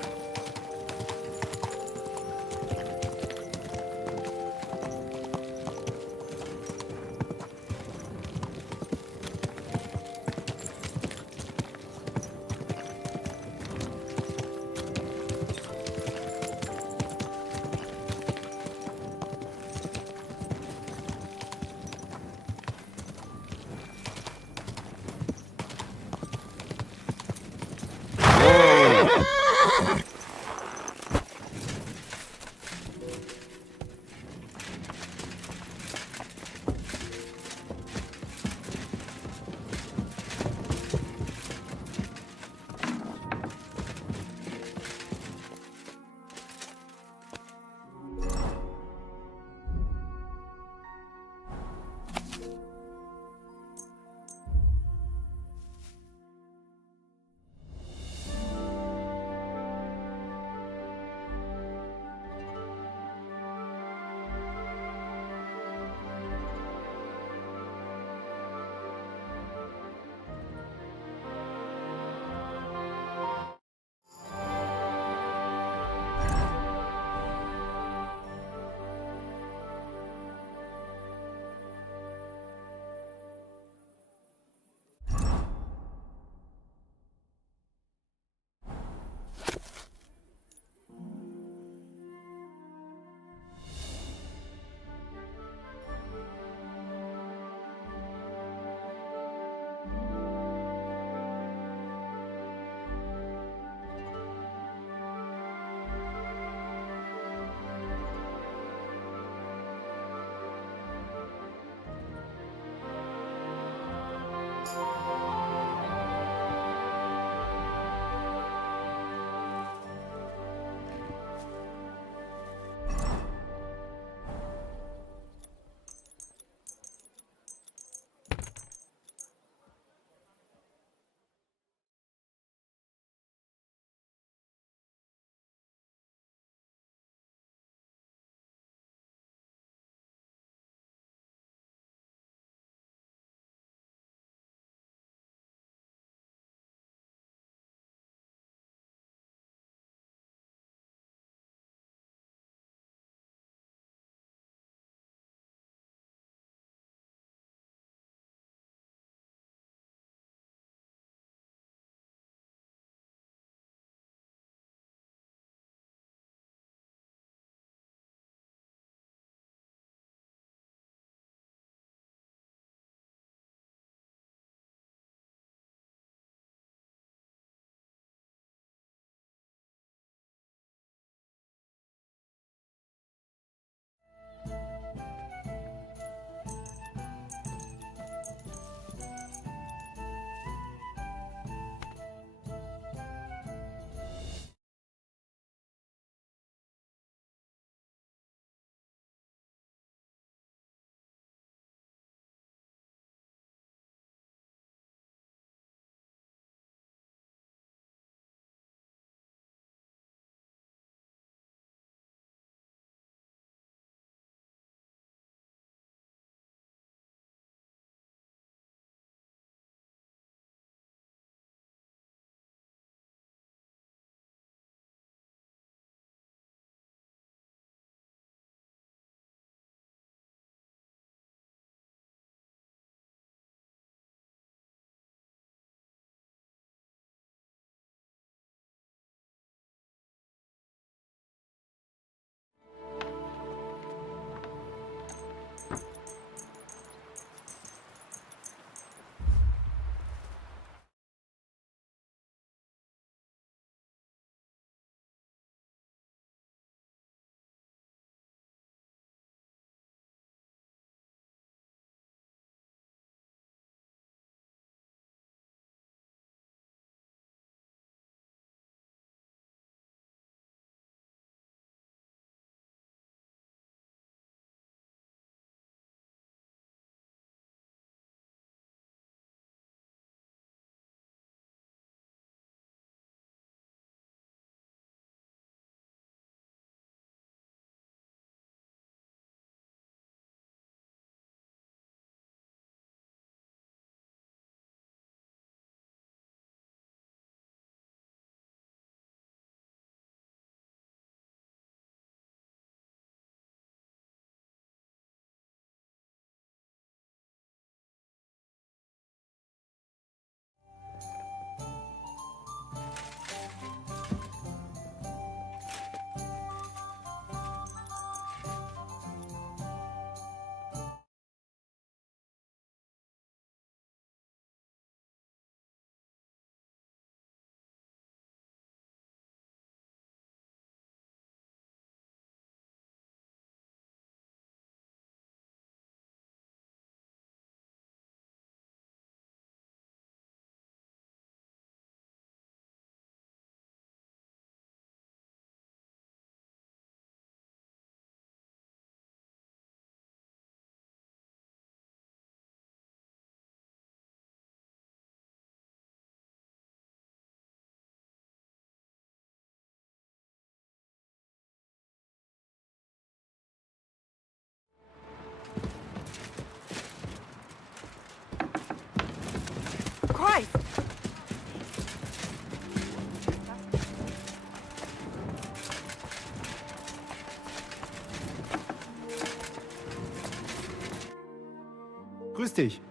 Richtig.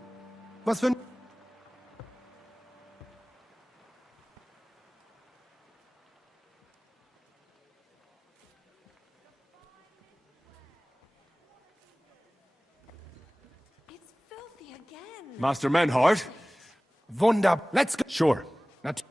Was für ein... It's filthy again. Master Menhard? Wunder... Let's go... Sure. Nat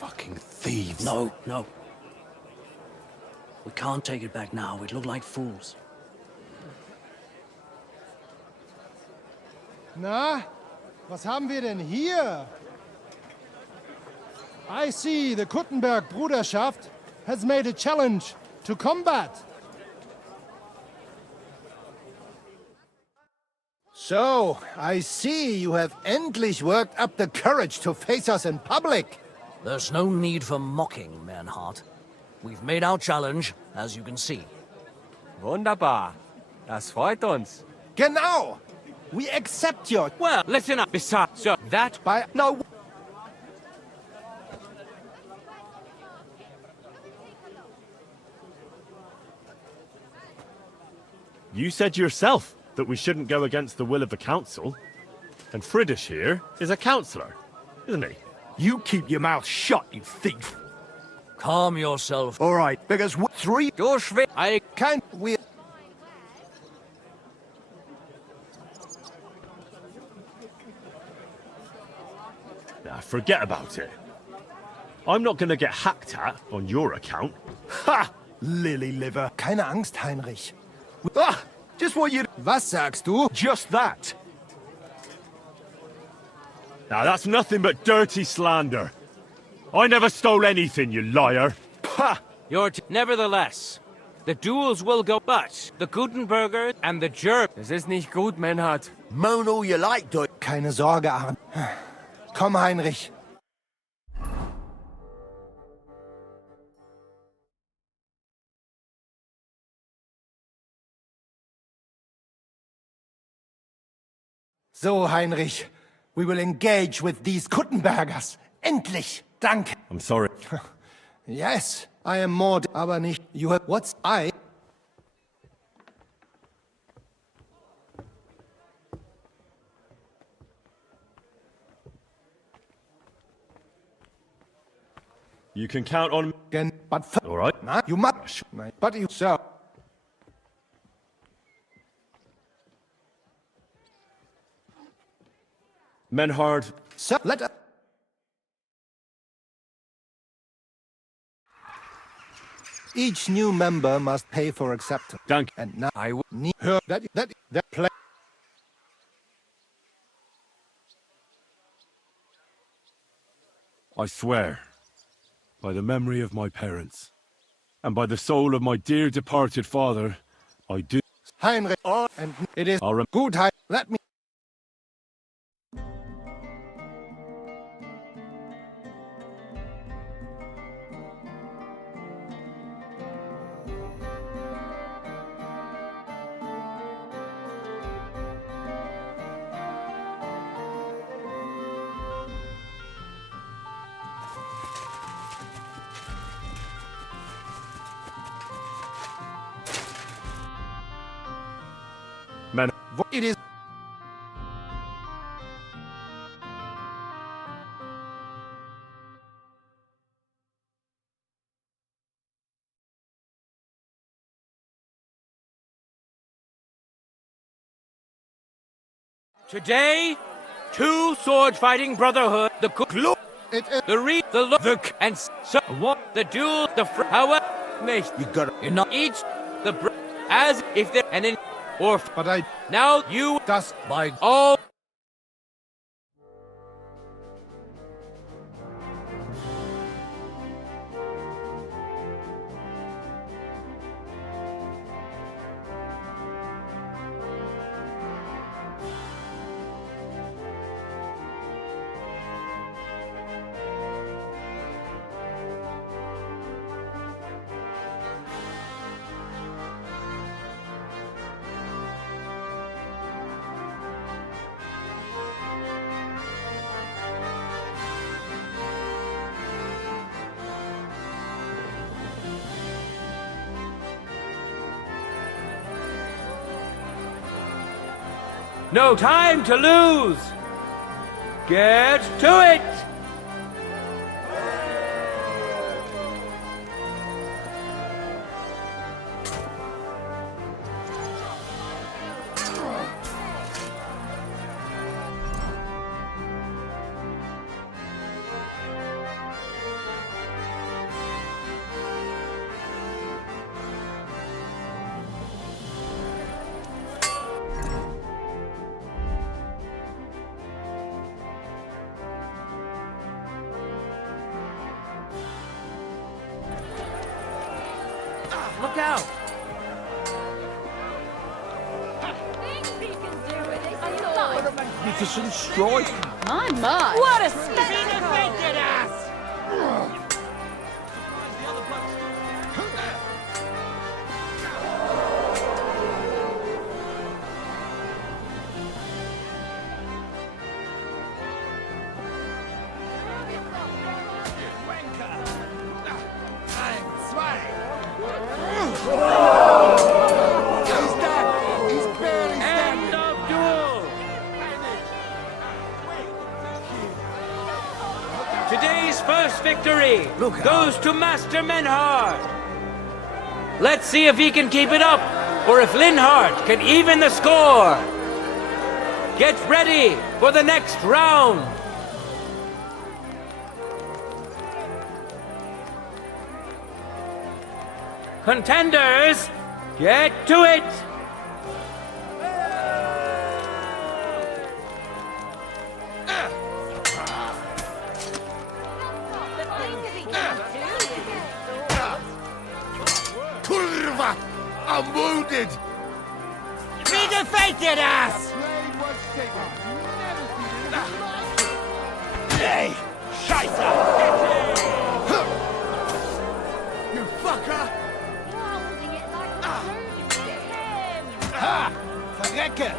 Fucking thieves. No, no. We can't take it back now. We'd look like fools. Na, was haben wir denn hier? I see the Kuttenberg Bruderschaft has made a challenge to combat. So, I see you have endlich worked up the courage to face us in public. There's no need for mocking, Mernhardt. We've made our challenge, as you can see. Wunderbar. Das freut uns. Genau. We accept your... Well, listen up. Besides, so that By... No. You said yourself that we shouldn't go against the will of the council. And Friedrich here is a councillor, isn't he? You keep your mouth shut, you thief. Calm yourself. All right, because three... I Kein... We... Nah, forget about it. I'm not gonna get hacked at on your account. Ha! Lily liver. Keine Angst, Heinrich. Ah! Just what you... Was sagst du? Just that. Now that's nothing but dirty slander. I never stole anything, you liar. Ha! Nevertheless, the duels will go, but the Gutenberger and the Gerb. Das ist nicht gut, Menhard. Moan all you like, Deutsch. Keine Sorge, Arn. Komm, Heinrich. So, Heinrich, we will engage with these Kuttenbergers. Endlich! Danke! I'm sorry. Yes, I am more... Aber nicht... You have... What's... I... You can count on... Gen... But... All right. Na, you must... But you... So... Menhard, So... Let us... Each new member must pay for acceptance. danke. And now... I will... Need her... That play... I swear, by the memory of my parents, and by the soul of my dear departed father, I do... Heinrich... And it is... I'll rem- Good, Hein... Let me... Men... It is... Today, two sword-fighting brotherhood, the Klo, the Re, the Look, and so what? The duel, the however, nicht. You got You're not each the as if they're an in or. But I Now you das by all. No time to lose! Get to it! Look out! magnificent strike. My. What a spectacle! Today's first victory goes to Master Menhard. Let's see if he can keep it up, or if Linhardt can even the score. Get ready for the next round. Contenders, get to it. Kurva! I'm wounded! We defeated us! Hey! Scheiße! You fucker! Ha! Verrecke!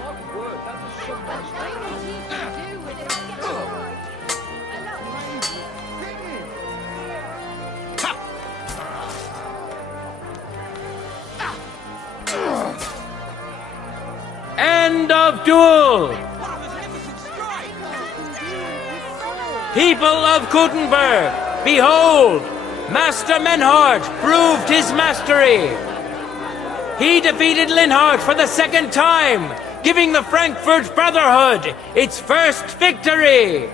End of duel! People of Gutenberg, behold! Master Menhard proved his mastery! He defeated Linhardt for the second time, giving the Frankfurt Brotherhood its first victory!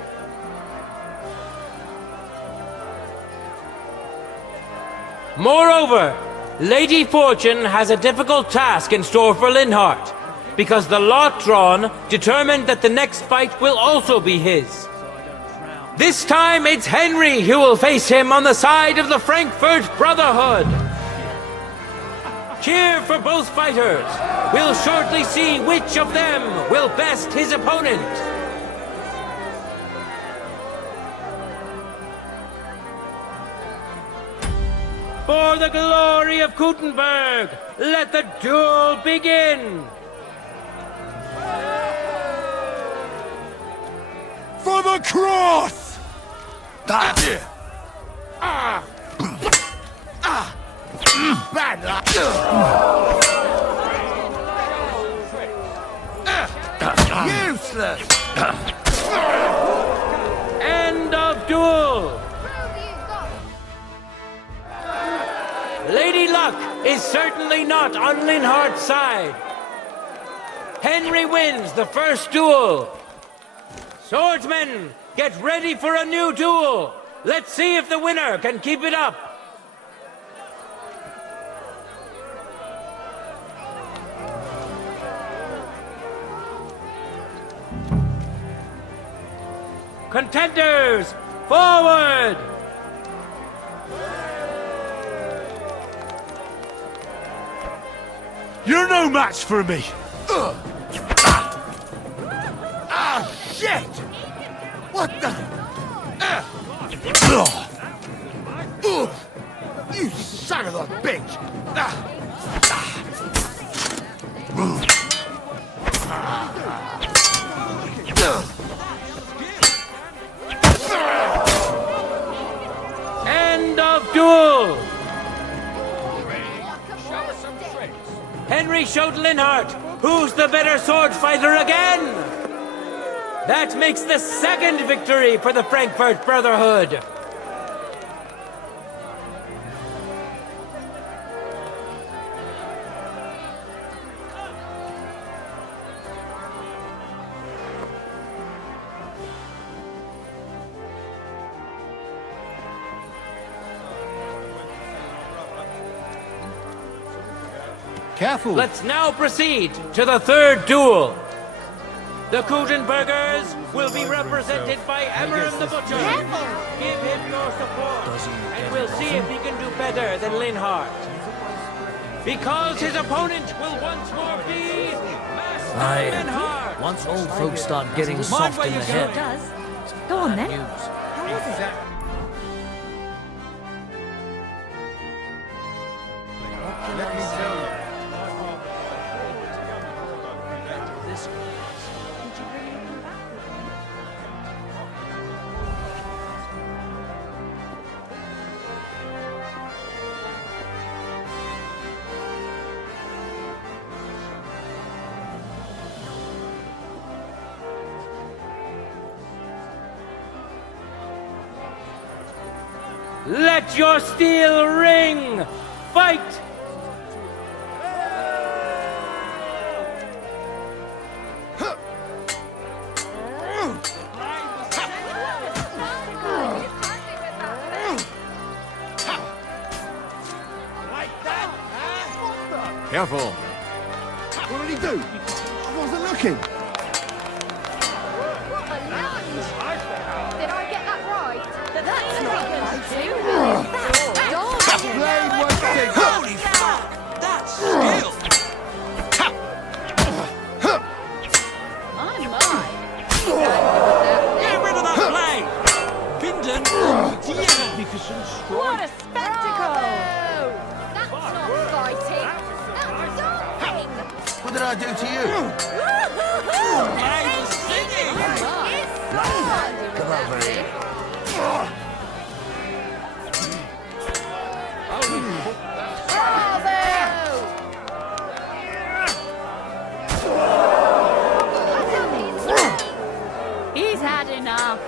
Moreover, Lady Fortune has a difficult task in store for Linhardt, because the lot drawn determined that the next fight will also be his. This time it's Henry who will face him on the side of the Frankfurt Brotherhood. Cheer for both fighters. We'll shortly see which of them will best his opponent. For the glory of Gutenberg, let the duel begin! For the cross! Bad luck! Useless! End of duel! Lady Luck is certainly not on Linhardt's side. Henry wins the first duel. Swordsmen, get ready for a new duel. Let's see if the winner can keep it up. Contenders, forward! You're no match for me! Ah, shit! What the? You son of a bitch! End of duel! Henry showed Linhart who's the better sword fighter again! That makes the second victory for the Frankfurt Brotherhood! Careful. Let's now proceed to the third duel. The Kutenbergers will be represented by Emmeram the Butcher. Give him your support, and we'll see if he can do better than Linhart. Because his opponent will once more be Master Linhart. Once old folks start getting soft in the head. Go on then. Let me tell you. Let your steel ring! Fight! Careful. What did he do? I wasn't looking. Did I get that right? That's not That blade was big. Holy fuck! That's skill! Get rid of that blade! Binden! What a spectacle! That's not fighting. That's dancing. What did I do to you? I was singing! Come on, Marie. He's had enough.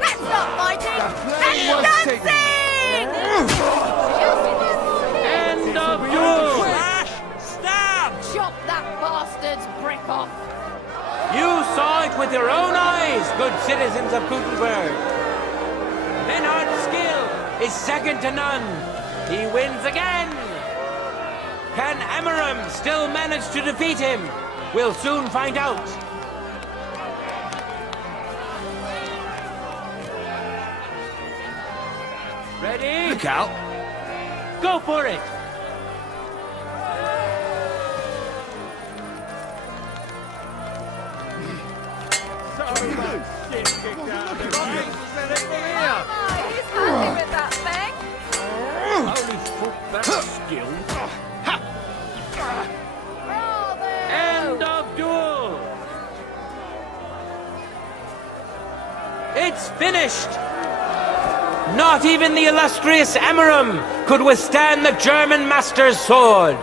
That's not fighting. blade was dancing. End of duel! Slash! Stab! Chop that bastard's brick off. You saw it with your own eyes, good citizens of Gutenberg. Linhart's skill is second to none. He wins again. Can Emmeram still manage to defeat him? We'll soon find out. Ready? Look out. Go for it! He's happy with that thing. Holy fuck, that's skill. End of duel! It's finished! Not even the illustrious Emmeram could withstand the German master's sword.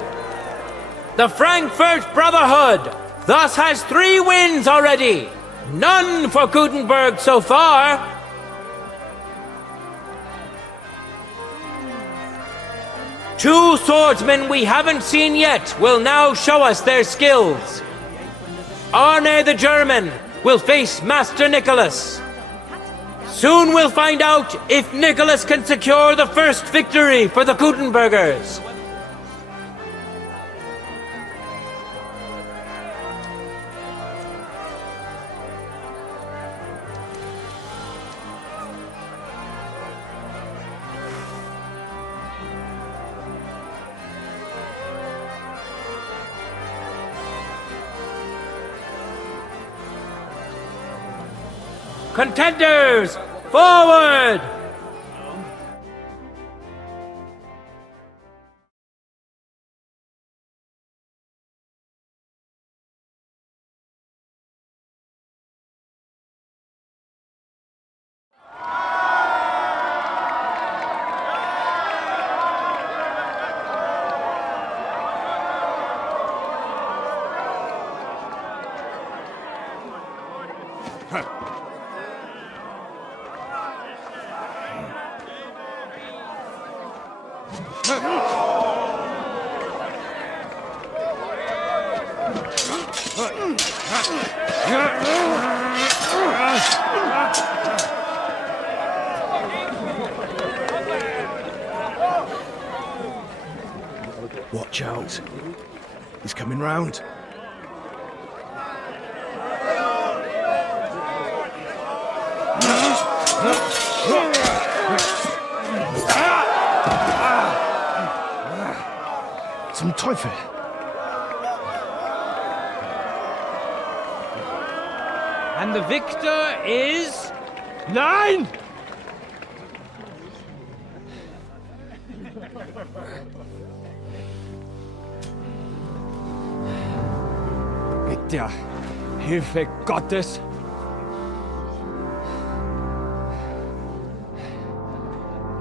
The Frankfurt Brotherhood thus has 3 wins already. None for Gutenberg so far. 2 swordsmen we haven't seen yet will now show us their skills. Arne the German will face Master Nicholas. Soon we'll find out if Nicholas can secure the first victory for the Gutenbergers. Contenders, forward! Watch out. He's coming round. Zum Teufel. And the victor is... Nein! Mit der Hilfe Gottes.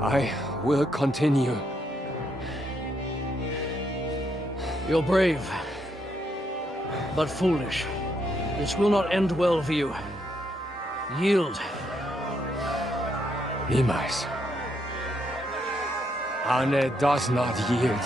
I will continue. You're brave, but foolish. This will not end well for you. Yield. Niemals. Arne does not yield.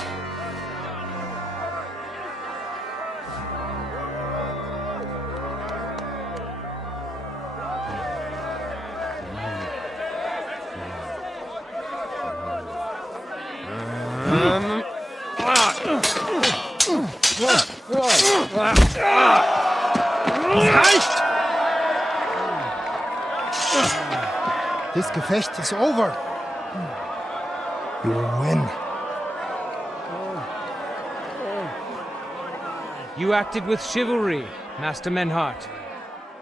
This Gefecht is over. You will win. You acted with chivalry, Master Menhart.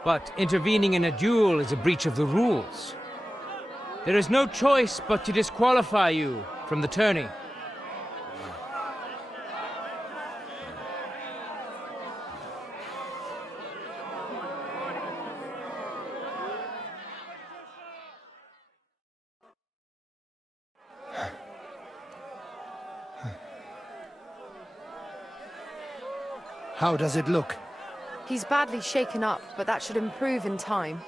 But intervening in a duel is a breach of the rules. There is no choice but to disqualify you from the tourney. How does it look? He's badly shaken up, but that should improve in time.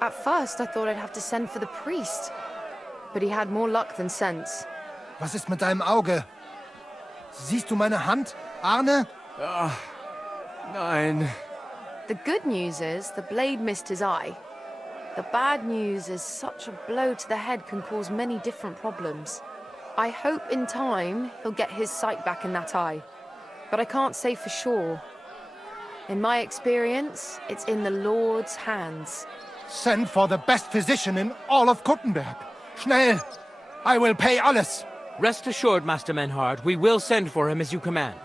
At first, I thought I'd have to send for the priest, but he had more luck than sense. Was ist mit deinem Auge? Siehst du meine Hand, Arne? Nein. The good news is the blade missed his eye. The bad news is such a blow to the head can cause many different problems. I hope in time he'll get his sight back in that eye, but I can't say for sure. In my experience, it's in the Lord's hands. Send for the best physician in all of Kuttenberg. Schnell! I will pay alles. Rest assured, Master Menhart, we will send for him as you command.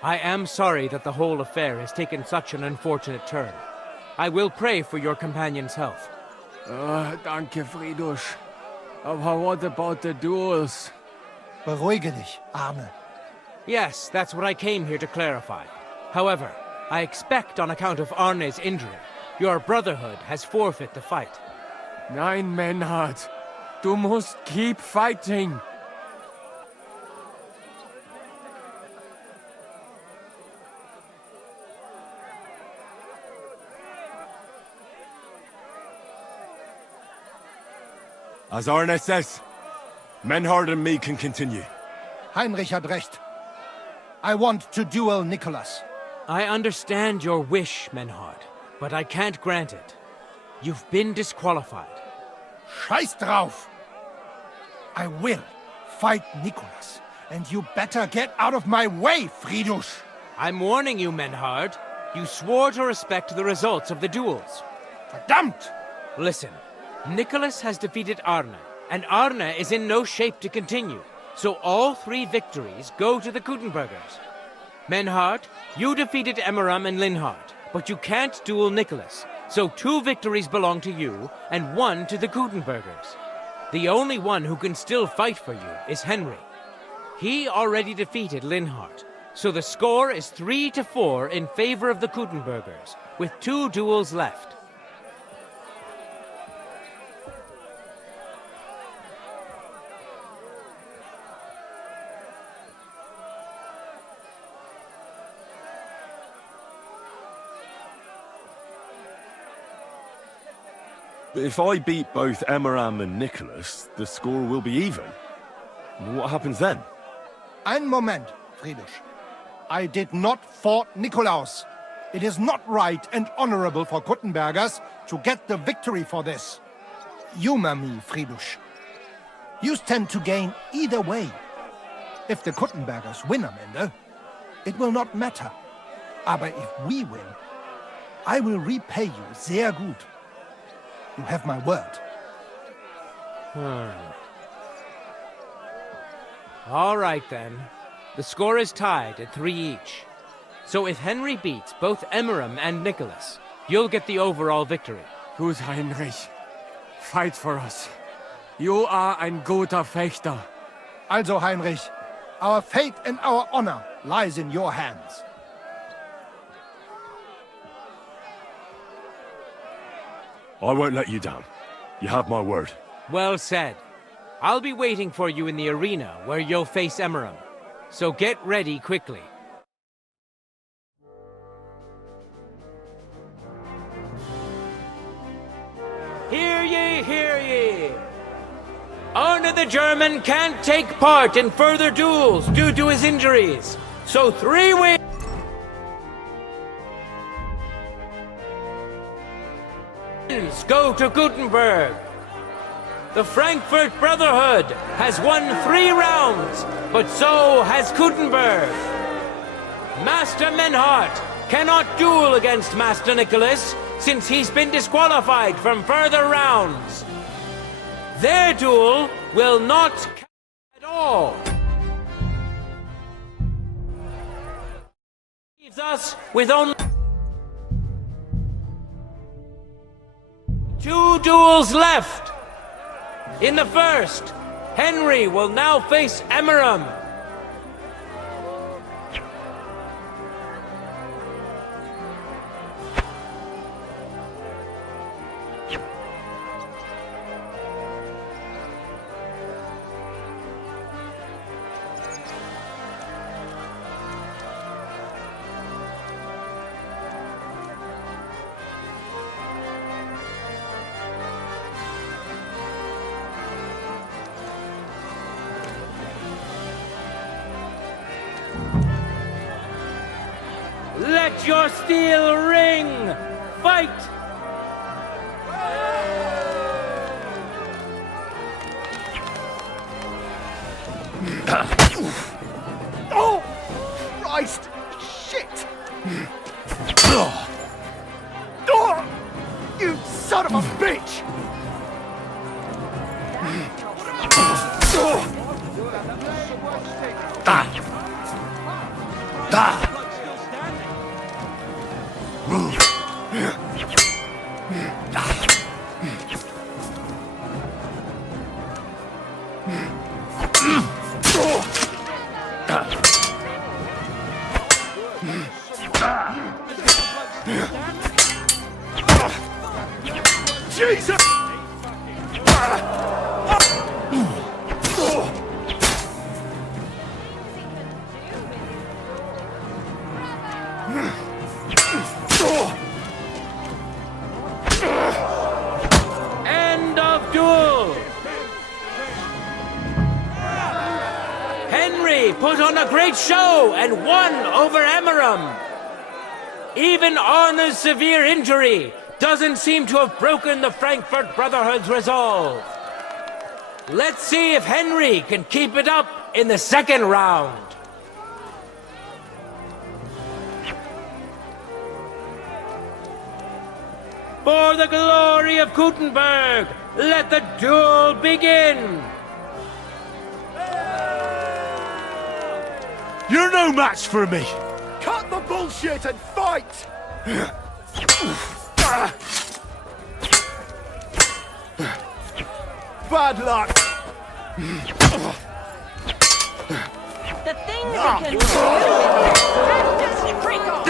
I am sorry that the whole affair has taken such an unfortunate turn. I will pray for your companion's health. Danke, Friedrich. Aber what about the duels? Beruhige dich, Arne. Yes, that's what I came here to clarify. However, I expect on account of Arne's injury, your brotherhood has forfeit the fight. Nein, Menhart. Du musst keep fighting. As Arne says, Menhard and me can continue. Heinrich had recht. I want to duel Nicholas. I understand your wish, Menhard, but I can't grant it. You've been disqualified. Scheiß drauf! I will fight Nicholas, and you better get out of my way, Friedrich! I'm warning you, Menhard. You swore to respect the results of the duels. Verdammt! Listen, Nicholas has defeated Arne, and Arne is in no shape to continue, so all 3 victories go to the Kuttenbergers. Menhard, you defeated Emmeram and Linhard, but you can't duel Nicholas, so 2 victories belong to you, and 1 to the Kuttenbergers. The only one who can still fight for you is Henry. He already defeated Linhard, so the score is 3-4 in favor of the Kuttenbergers, with 2 duels left. If I beat both Emmeram and Nicholas, the score will be even. What happens then? Ein Moment, Friedrich. I did not fought Nikolaus. It is not right and honorable for Kuttenbergers to get the victory for this. Humor me, Friedrich. You stand to gain either way. If the Kuttenbergers win am Ende, it will not matter. Aber if we win, I will repay you sehr gut. You have my word. All right, then. The score is tied at 3 each. So if Henry beats both Emmeram and Nicholas, you'll get the overall victory. Gut, Heinrich. Fight for us. You are ein guter Fechter. Also, Heinrich, our fate and our honor lies in your hands. I won't let you down. You have my word. Well said. I'll be waiting for you in the arena where you'll face Emmeram. So get ready quickly. Hear ye, hear ye! Arne the German can't take part in further duels due to his injuries. So 3 wins go to Gutenberg. The Frankfurt Brotherhood has won 3 rounds, but so has Gutenberg. Master Menhard cannot duel against Master Nicholas since he's been disqualified from further rounds. Their duel will not count at all. Leaves us with only 2 duels left. In the first, Henry will now face Emmeram. Let your steel ring! Fight! Oh! Christ! Shit! Oh! You son of a bitch! Jesus! End of duel! Henry put on a great show and won over Emeram. Even Arna's severe injury doesn't seem to have broken the Frankfurt Brotherhood's resolve. Let's see if Henry can keep it up in the second round. For the glory of Gutenberg, let the duel begin! You're no match for me! Cut the bullshit and fight! Bad luck! The things you can do with it. Just freak off.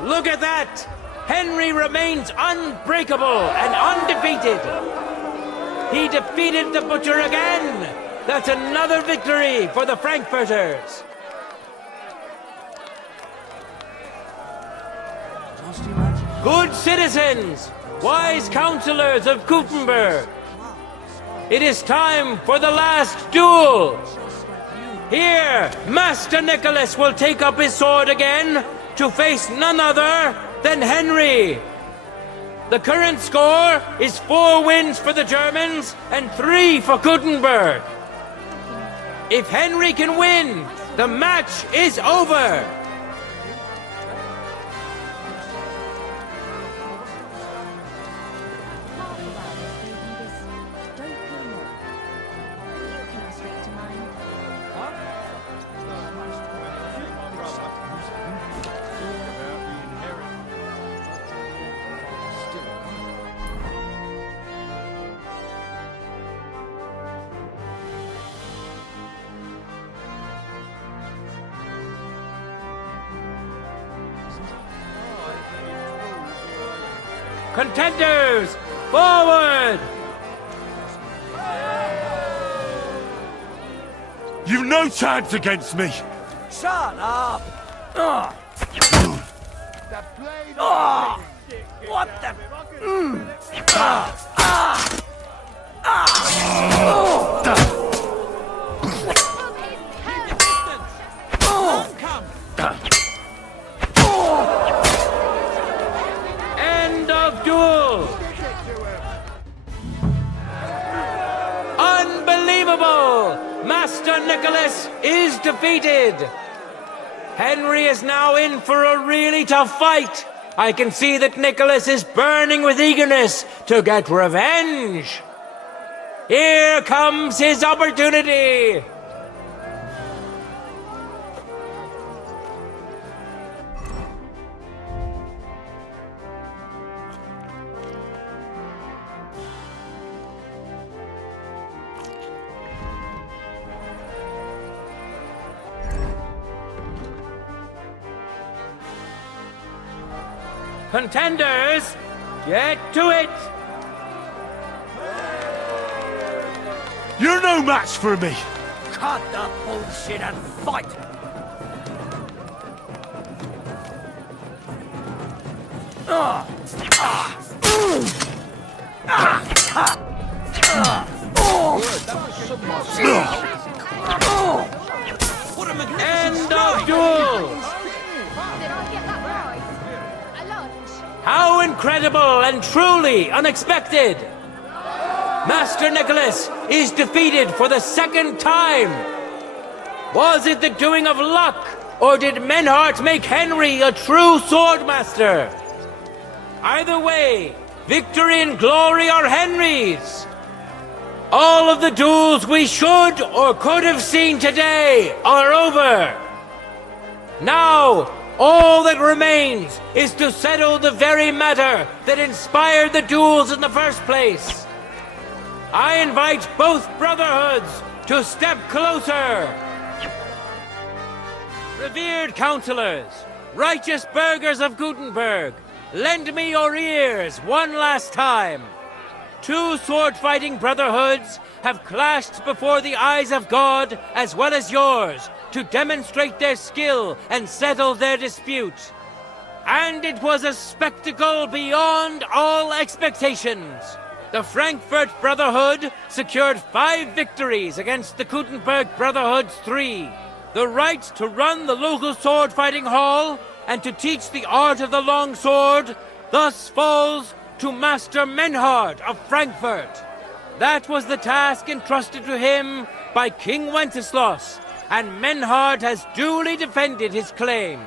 Look at that! Henry remains unbreakable and undefeated. He defeated the Butcher again. That's another victory for the Frankfurters. Good citizens, wise counselors of Gutenberg, it is time for the last duel. Here, Master Nicholas will take up his sword again to face none other than Henry. The current score is 4 wins for the Germans and 3 for Gutenberg. If Henry can win, the match is over. Contenders, forward! You've no chance against me! Shut up! What the? End of duel! Unbelievable! Master Nicholas is defeated! Henry is now in for a really tough fight. I can see that Nicholas is burning with eagerness to get revenge. Here comes his opportunity! Contenders, get to it! You're no match for me! Cut the bullshit and fight! End of duel! How incredible and truly unexpected! Master Nicholas is defeated for the second time! Was it the doing of luck, or did Menhart make Henry a true swordmaster? Either way, victory and glory are Henry's! All of the duels we should or could have seen today are over! Now, all that remains is to settle the very matter that inspired the duels in the first place. I invite both brotherhoods to step closer. Revered counselors, righteous burghers of Gutenberg, lend me your ears one last time. 2 sword-fighting brotherhoods have clashed before the eyes of God as well as yours to demonstrate their skill and settle their dispute. And it was a spectacle beyond all expectations. The Frankfurt Brotherhood secured 5 victories against the Kuttenberg Brotherhood's 3. The right to run the local sword fighting hall and to teach the art of the long sword thus falls to Master Menhard of Frankfurt. That was the task entrusted to him by King Wenceslas, and Menhard has duly defended his claim.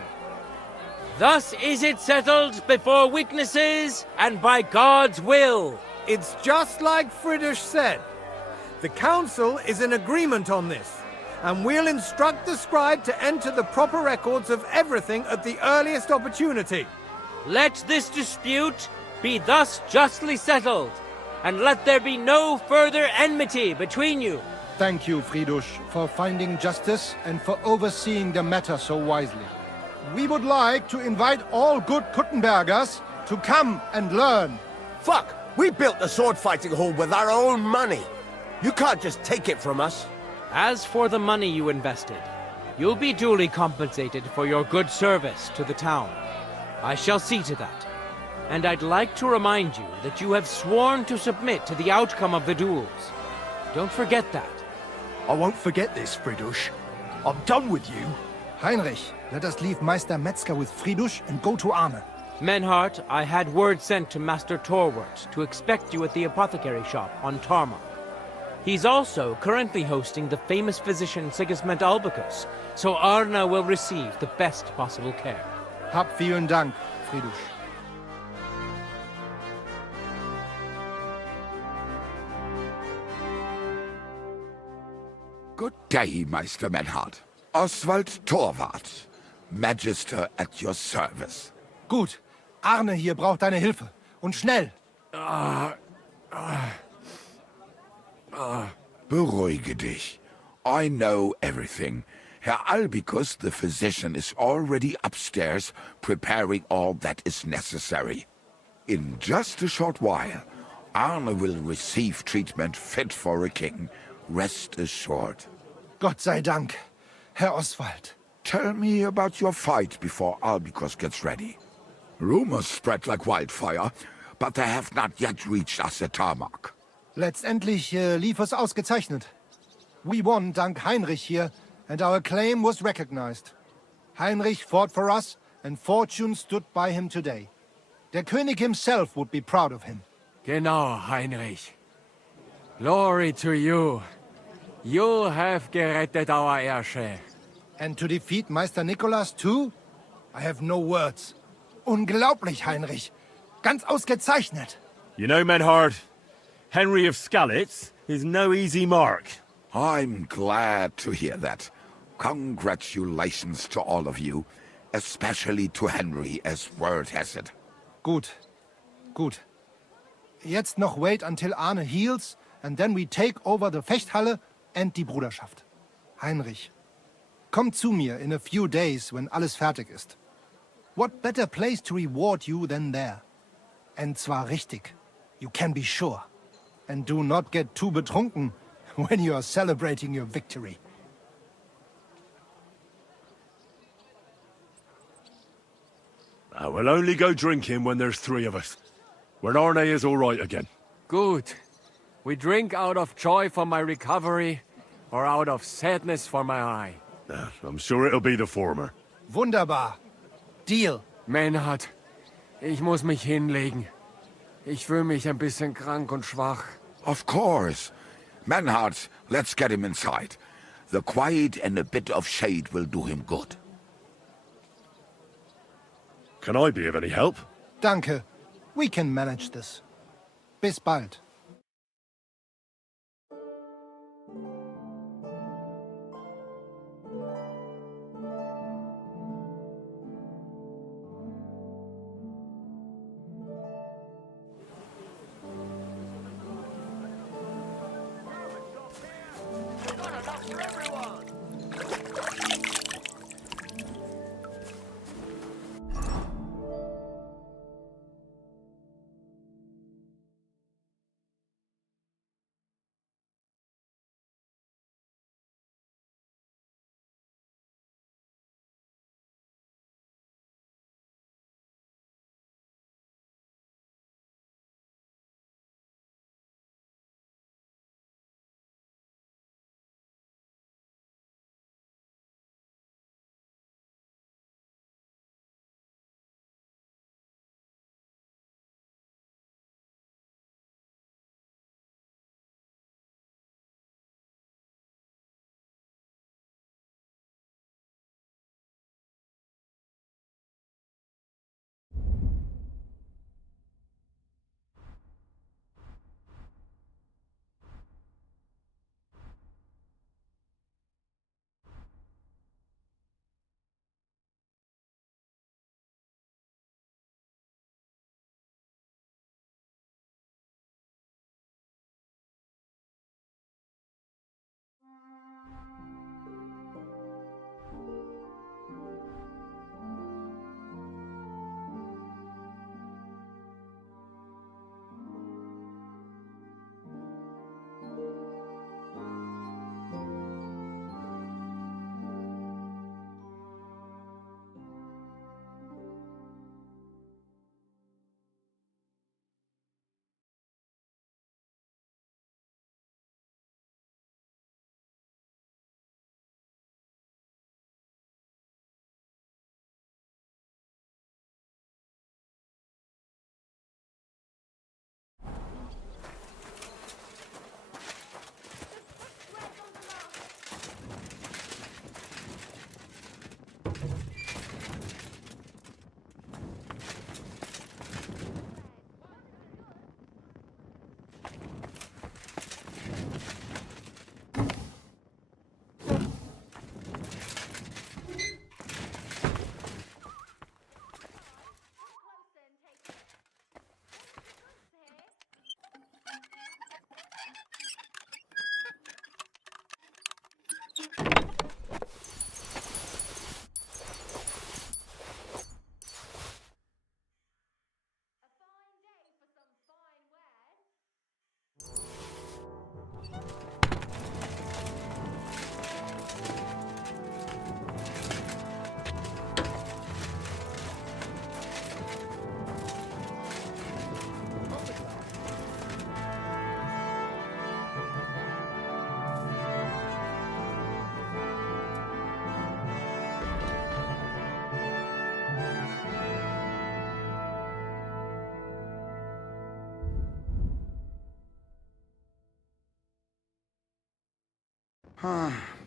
Thus is it settled before witnesses and by God's will. It's just like Friedrich said. The council is in agreement on this, and we'll instruct the scribe to enter the proper records of everything at the earliest opportunity. Let this dispute be thus justly settled, and let there be no further enmity between you. Thank you, Friedrich, for finding justice and for overseeing the matter so wisely. We would like to invite all good Kuttenbergers to come and learn. Fuck! We built the sword fighting hall with our own money. You can't just take it from us. As for the money you invested, you'll be duly compensated for your good service to the town. I shall see to that. And I'd like to remind you that you have sworn to submit to the outcome of the duels. Don't forget that. I won't forget this, Friedrich. I'm done with you. Heinrich, let us leave Meister Metzger with Friedrich and go to Arne. Menhart, I had word sent to Master Torwart to expect you at the apothecary shop on Tarmac. He's also currently hosting the famous physician Sigismund Albicus, so Arne will receive the best possible care. Hab vielen Dank, Friedrich. Good day, Meister Menhard. Oswald Torwart, Magister at your service. Gut. Arne hier braucht deine Hilfe. Und schnell. Beruhige dich. I know everything. Herr Albicus, the physician, is already upstairs preparing all that is necessary. In just a short while, Arne will receive treatment fit for a king. Rest assured. Gott sei Dank, Herr Oswald. Tell me about your fight before Albicus gets ready. Rumors spread like wildfire, but they have not yet reached us at Tarmac. Letztendlich lief es ausgezeichnet. We won dank Heinrich here, and our claim was recognized. Heinrich fought for us, and fortune stood by him today. Der König himself would be proud of him. Genau, Heinrich. Glory to you. You have gerettet our Ersche. And to defeat Meister Nicholas too? I have no words. Unglaublich, Heinrich. Ganz ausgezeichnet. You know, Menhard, Henry of Skalitz is no easy mark. I'm glad to hear that. Congratulations to all of you, especially to Henry, as word has it. Gut. Gut. Jetzt noch wait until Arne heals, and then we take over the Fechthalle and die Bruderschaft. Heinrich, komm zu mir in a few days when alles fertig ist. What better place to reward you than there? And zwar richtig. You can be sure. And do not get too betrunken when you are celebrating your victory. I will only go drinking when there's 3 of us. When Arne is all right again. Good. We drink out of joy for my recovery, or out of sadness for my eye. I'm sure it'll be the former. Wunderbar. Deal. Menhard, ich muss mich hinlegen. Ich fühle mich ein bisschen krank und schwach. Of course. Menhard, let's get him inside. The quiet and a bit of shade will do him good. Can I be of any help? Danke. We can manage this. Bis bald.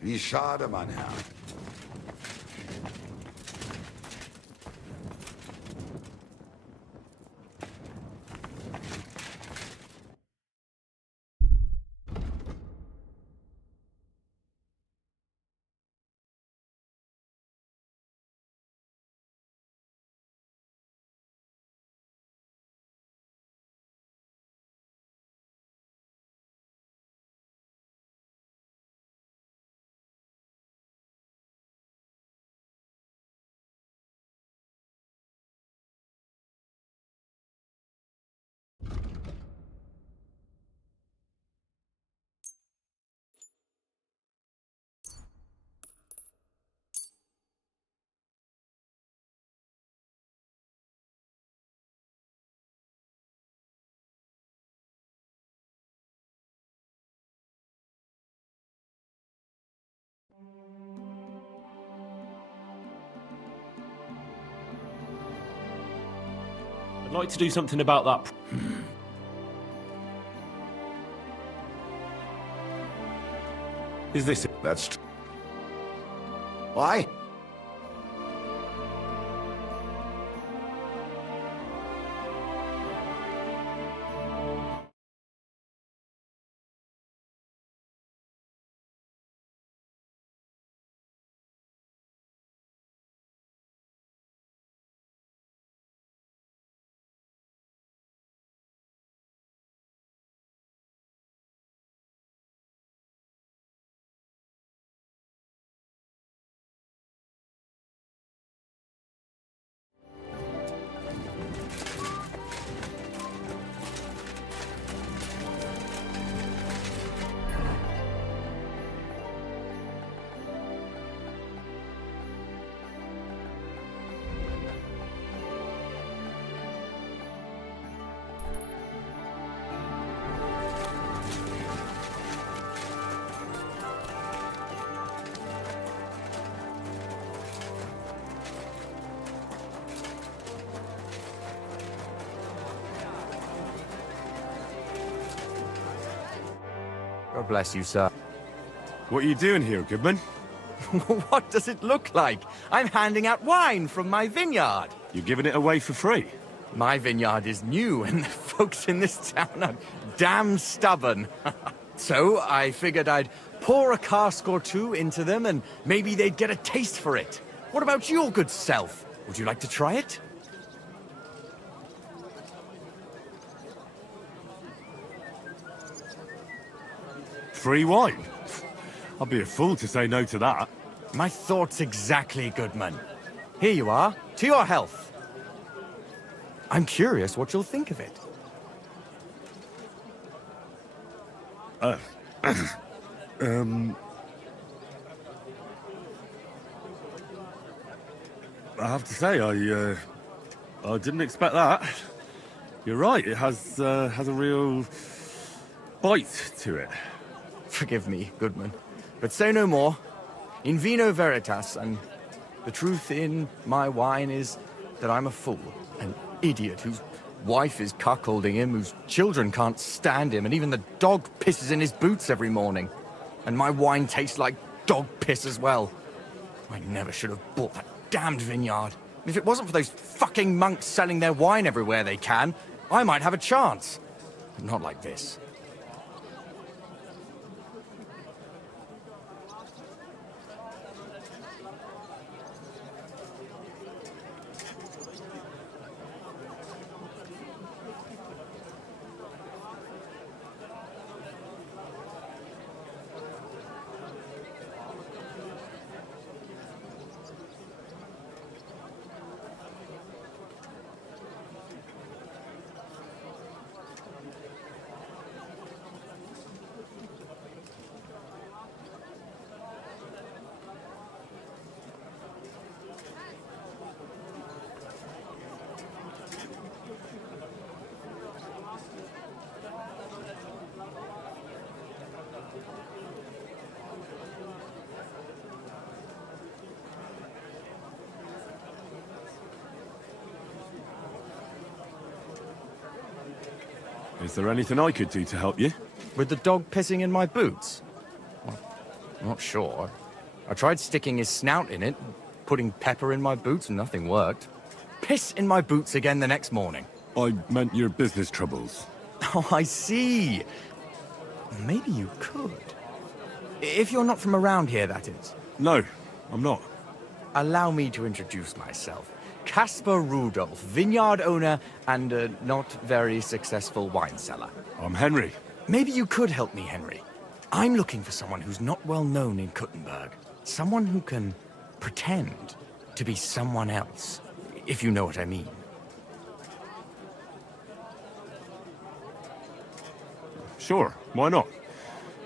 Wie schade, mein Herr. I'd like to do something about that. Is this it? That's... Why? God bless you, sir. What are you doing here, Goodman? What does it look like? I'm handing out wine from my vineyard. You're giving it away for free? My vineyard is new, and the folks in this town are damn stubborn. So I figured I'd pour a cask or two into them, and maybe they'd get a taste for it. What about your good self? Would you like to try it? Free wine? I'd be a fool to say no to that. My thoughts exactly, Goodman. Here you are, to your health. I'm curious what you'll think of it. I have to say, I didn't expect that. You're right, it has a real bite to it. Forgive me, Goodman, but say no more. In vino veritas, and the truth in my wine is that I'm a fool, an idiot whose wife is cuckolding him, whose children can't stand him, and even the dog pisses in his boots every morning. And my wine tastes like dog piss as well. I never should have bought that damned vineyard. If it wasn't for those fucking monks selling their wine everywhere they can, I might have a chance. But not like this. Is there anything I could do to help you? With the dog pissing in my boots? Well, I'm not sure. I tried sticking his snout in it, putting pepper in my boots, and nothing worked. Piss in my boots again the next morning. I meant your business troubles. Oh, I see. Maybe you could. If you're not from around here, that is. No, I'm not. Allow me to introduce myself. Caspar Rudolph, vineyard owner and a not very successful wine seller. I'm Henry. Maybe you could help me, Henry. I'm looking for someone who's not well known in Kuttenberg. Someone who can pretend to be someone else, if you know what I mean. Sure, why not?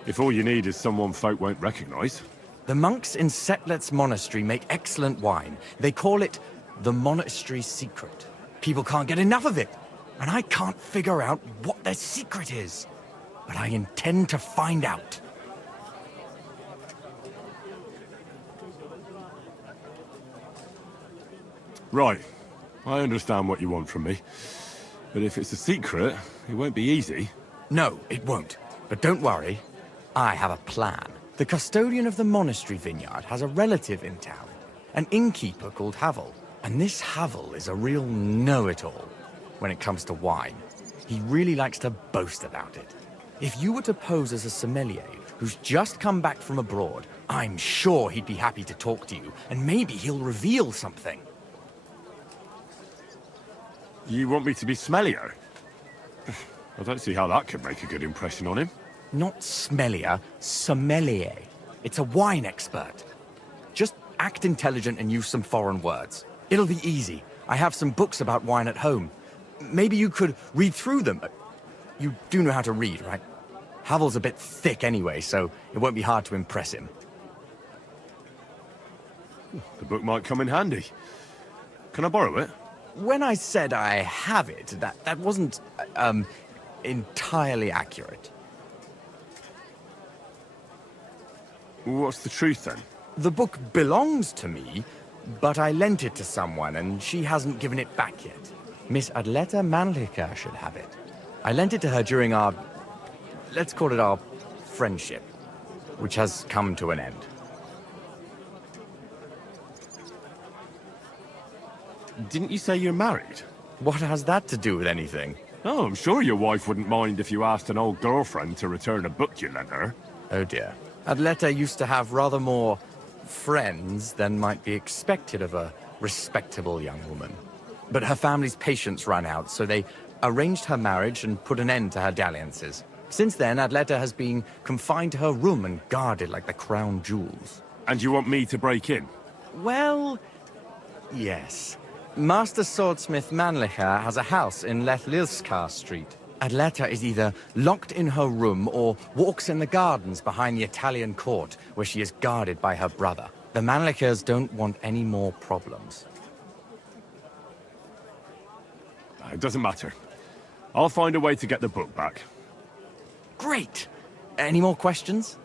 If all you need is someone folk won't recognize. The monks in Setlet's monastery make excellent wine. They call it the monastery secret. People can't get enough of it, and I can't figure out what their secret is. But I intend to find out. Right. I understand what you want from me. But if it's a secret, it won't be easy. No, it won't. But don't worry. I have a plan. The custodian of the monastery vineyard has a relative in town, an innkeeper called Havel. And this Havel is a real know-it-all when it comes to wine. He really likes to boast about it. If you were to pose as a sommelier who's just come back from abroad, I'm sure he'd be happy to talk to you, and maybe he'll reveal something. You want me to be smellier? I don't see how that could make a good impression on him. Not smellier, sommelier. It's a wine expert. Just act intelligent and use some foreign words. It'll be easy. I have some books about wine at home. Maybe you could read through them. You do know how to read, right? Havel's a bit thick anyway, so it won't be hard to impress him. The book might come in handy. Can I borrow it? When I said I have it, that wasn't, entirely accurate. What's the truth, then? The book belongs to me, but I lent it to someone, and she hasn't given it back yet. Miss Adleta Manlica should have it. I lent it to her during our, let's call it our friendship, which has come to an end. Didn't you say you're married? What has that to do with anything? Oh, I'm sure your wife wouldn't mind if you asked an old girlfriend to return a book you lent her. Oh dear. Adleta used to have rather more friends than might be expected of a respectable young woman. But her family's patience ran out, so they arranged her marriage and put an end to her dalliances. Since then, Adleta has been confined to her room and guarded like the crown jewels. And you want me to break in? Well, yes. Master Swordsmith Mannlicher has a house in Lethlilskar Street. Adleta is either locked in her room or walks in the gardens behind the Italian court, where she is guarded by her brother. The Mannlichers don't want any more problems. It doesn't matter. I'll find a way to get the book back. Great! Any more questions?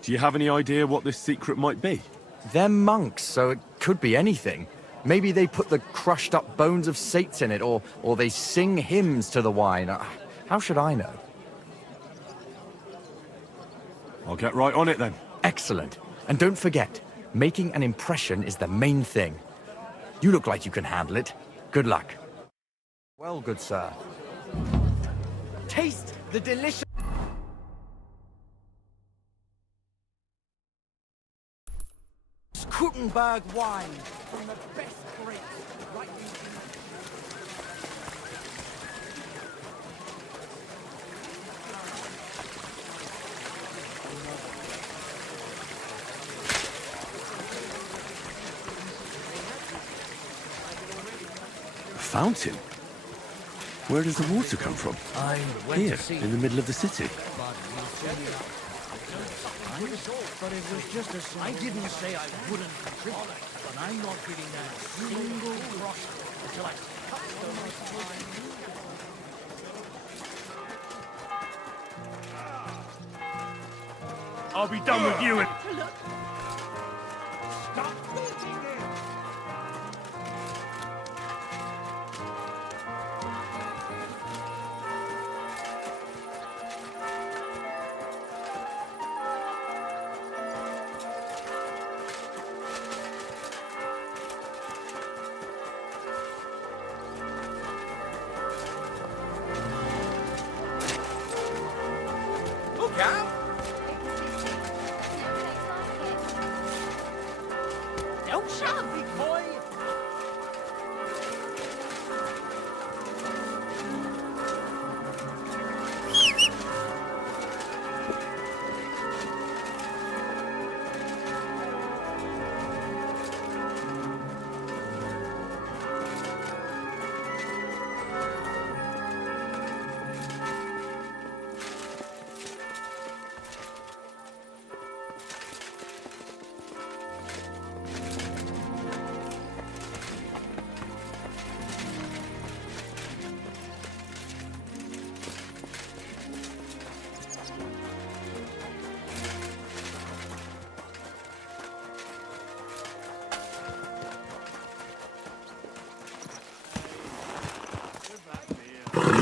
Do you have any idea what this secret might be? They're monks, so it could be anything. Maybe they put the crushed up bones of saints in it, or they sing hymns to the wine. How should I know? I'll get right on it then. Excellent. And don't forget, making an impression is the main thing. You look like you can handle it. Good luck. Well, good sir. Taste the delicious... Kuttenberg wine from the best grapes right in... A fountain? Where does the water come from? I went Here, to see in the middle of the city. But it was just a I didn't say I wouldn't contribute, but I'm not giving them a single groschen until I cut those. I'll be done with you in... Stop beating him! Look out! Don't shove, big boy!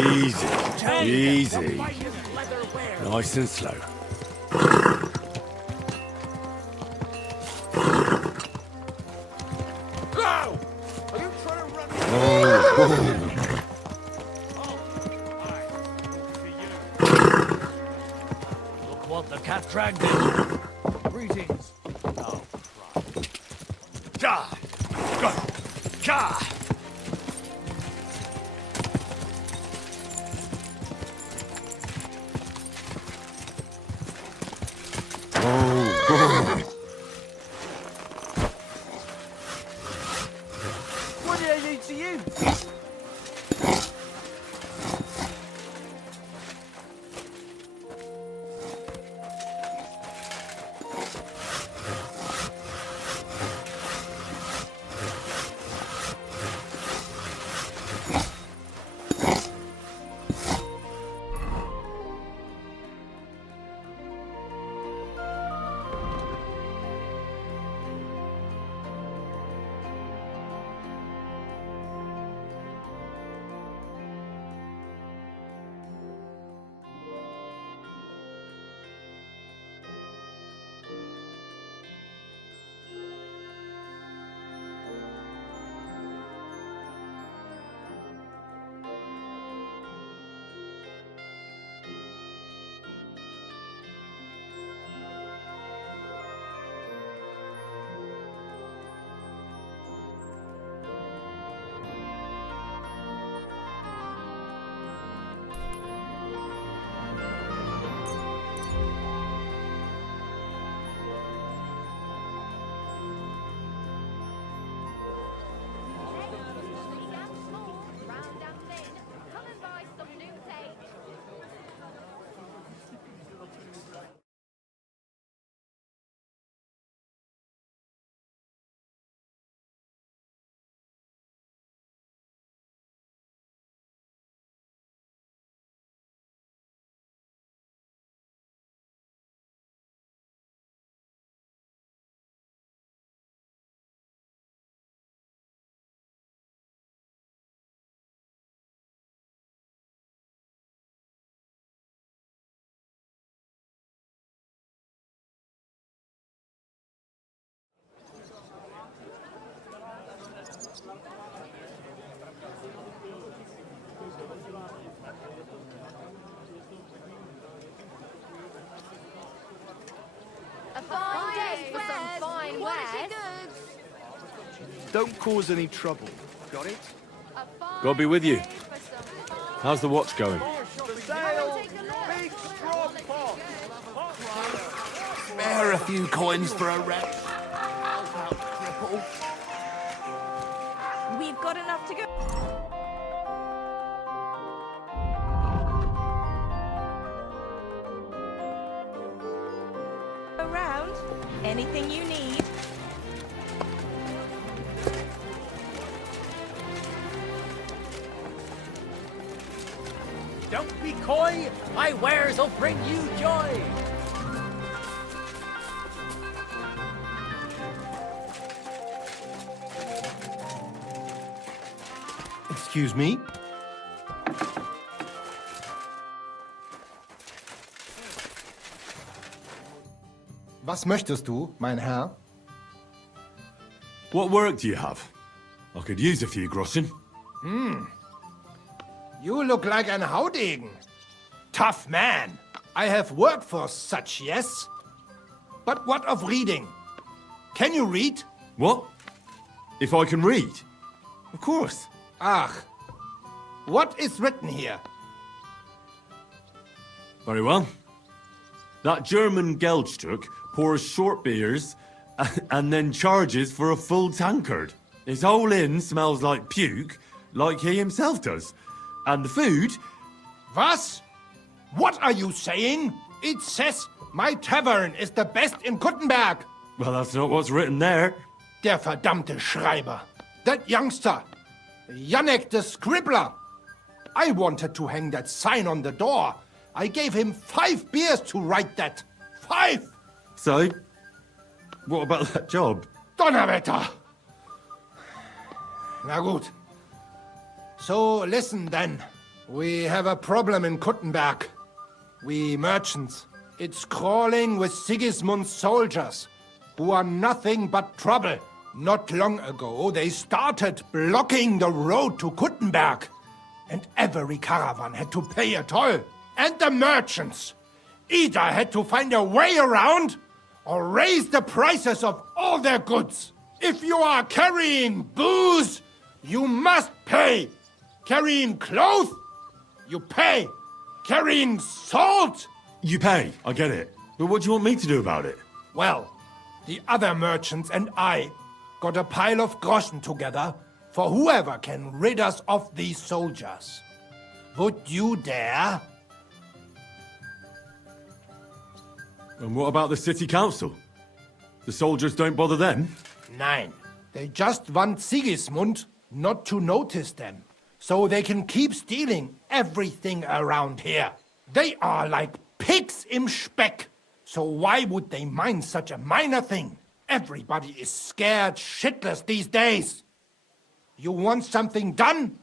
Easy, easy. Nice and slow. Look what the cat dragged in. Greetings. Oh, Ja! Go! Ja! What did I do to you? don't cause any trouble. Got it? God be with you. How's the watch going? Spare a few coins for a wreck. We've got enough to go. Around. Anything you need. Don't be coy. My wares will bring you joy. Excuse me? Was möchtest du, mein Herr? What work do you have? I could use a few groschen. You look like an Haudegen. Tough man. I have work for such, yes? But what of reading? Can you read? What? If I can read? Of course. Ach. What is written here? Very well. That German Geldstück pours short beers and then charges for a full tankard. His whole inn smells like puke, like he himself does. And the food... Was? What are you saying? It says my tavern is the best in Kuttenberg. Well, that's not what's written there. Der verdammte Schreiber. That youngster. Janek the scribbler. I wanted to hang that sign on the door. I gave him 5 beers to write that. 5! So, what about that job? Donnerwetter! Na gut. So listen then. We have a problem in Kuttenberg. We merchants. It's crawling with Sigismund's soldiers, who are nothing but trouble. Not long ago, they started blocking the road to Kuttenberg, and every caravan had to pay a toll. And the merchants either had to find a way around or raise the prices of all their goods. If you are carrying booze, you must pay. Carrying clothes, you pay. Carrying salt, You pay, I get it. But what do you want me to do about it? well, the other merchants and I got a pile of groschen together for whoever can rid us of these soldiers. Would you dare? And what about the city council? The soldiers don't bother them? Nein. They just want Sigismund not to notice them, so they can keep stealing everything around here. They are like pigs im Speck. So why would they mind such a minor thing? Everybody is scared shitless these days. You want something done?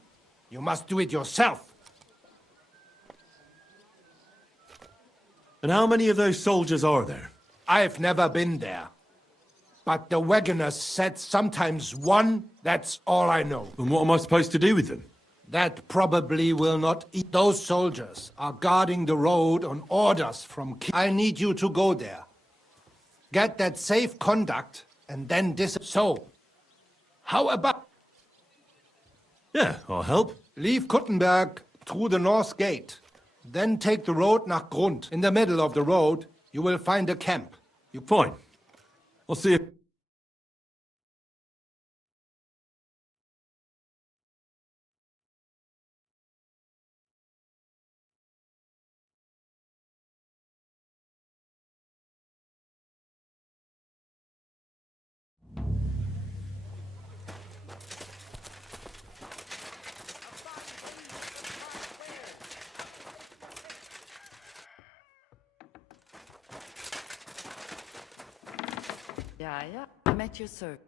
You must do it yourself. And how many of those soldiers are there? I've never been there. But the wagoners said sometimes one, that's all I know. And what am I supposed to do with them? That probably will not eat. Those soldiers are guarding the road on orders from King. I need you to go there. Get that safe conduct and then So, how about... Yeah, I'll help. Leave Kuttenberg through the north gate. Then take the road nach Grund. In the middle of the road, you will find a camp. Fine. I'll see you. Ja, I'm at your service.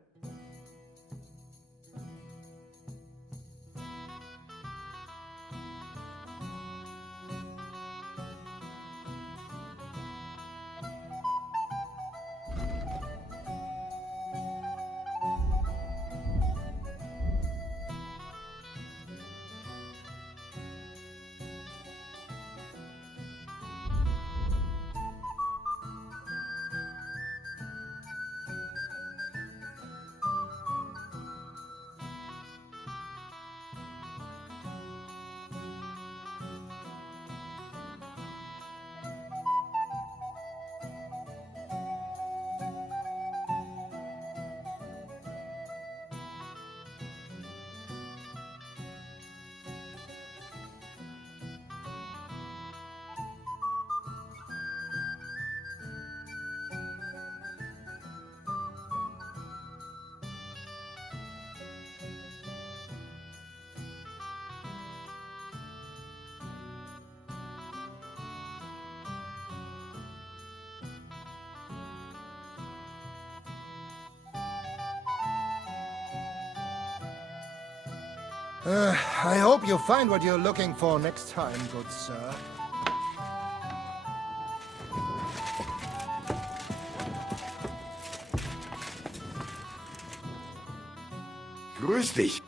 I hope you find what you're looking for next time, good sir. Grüß dich.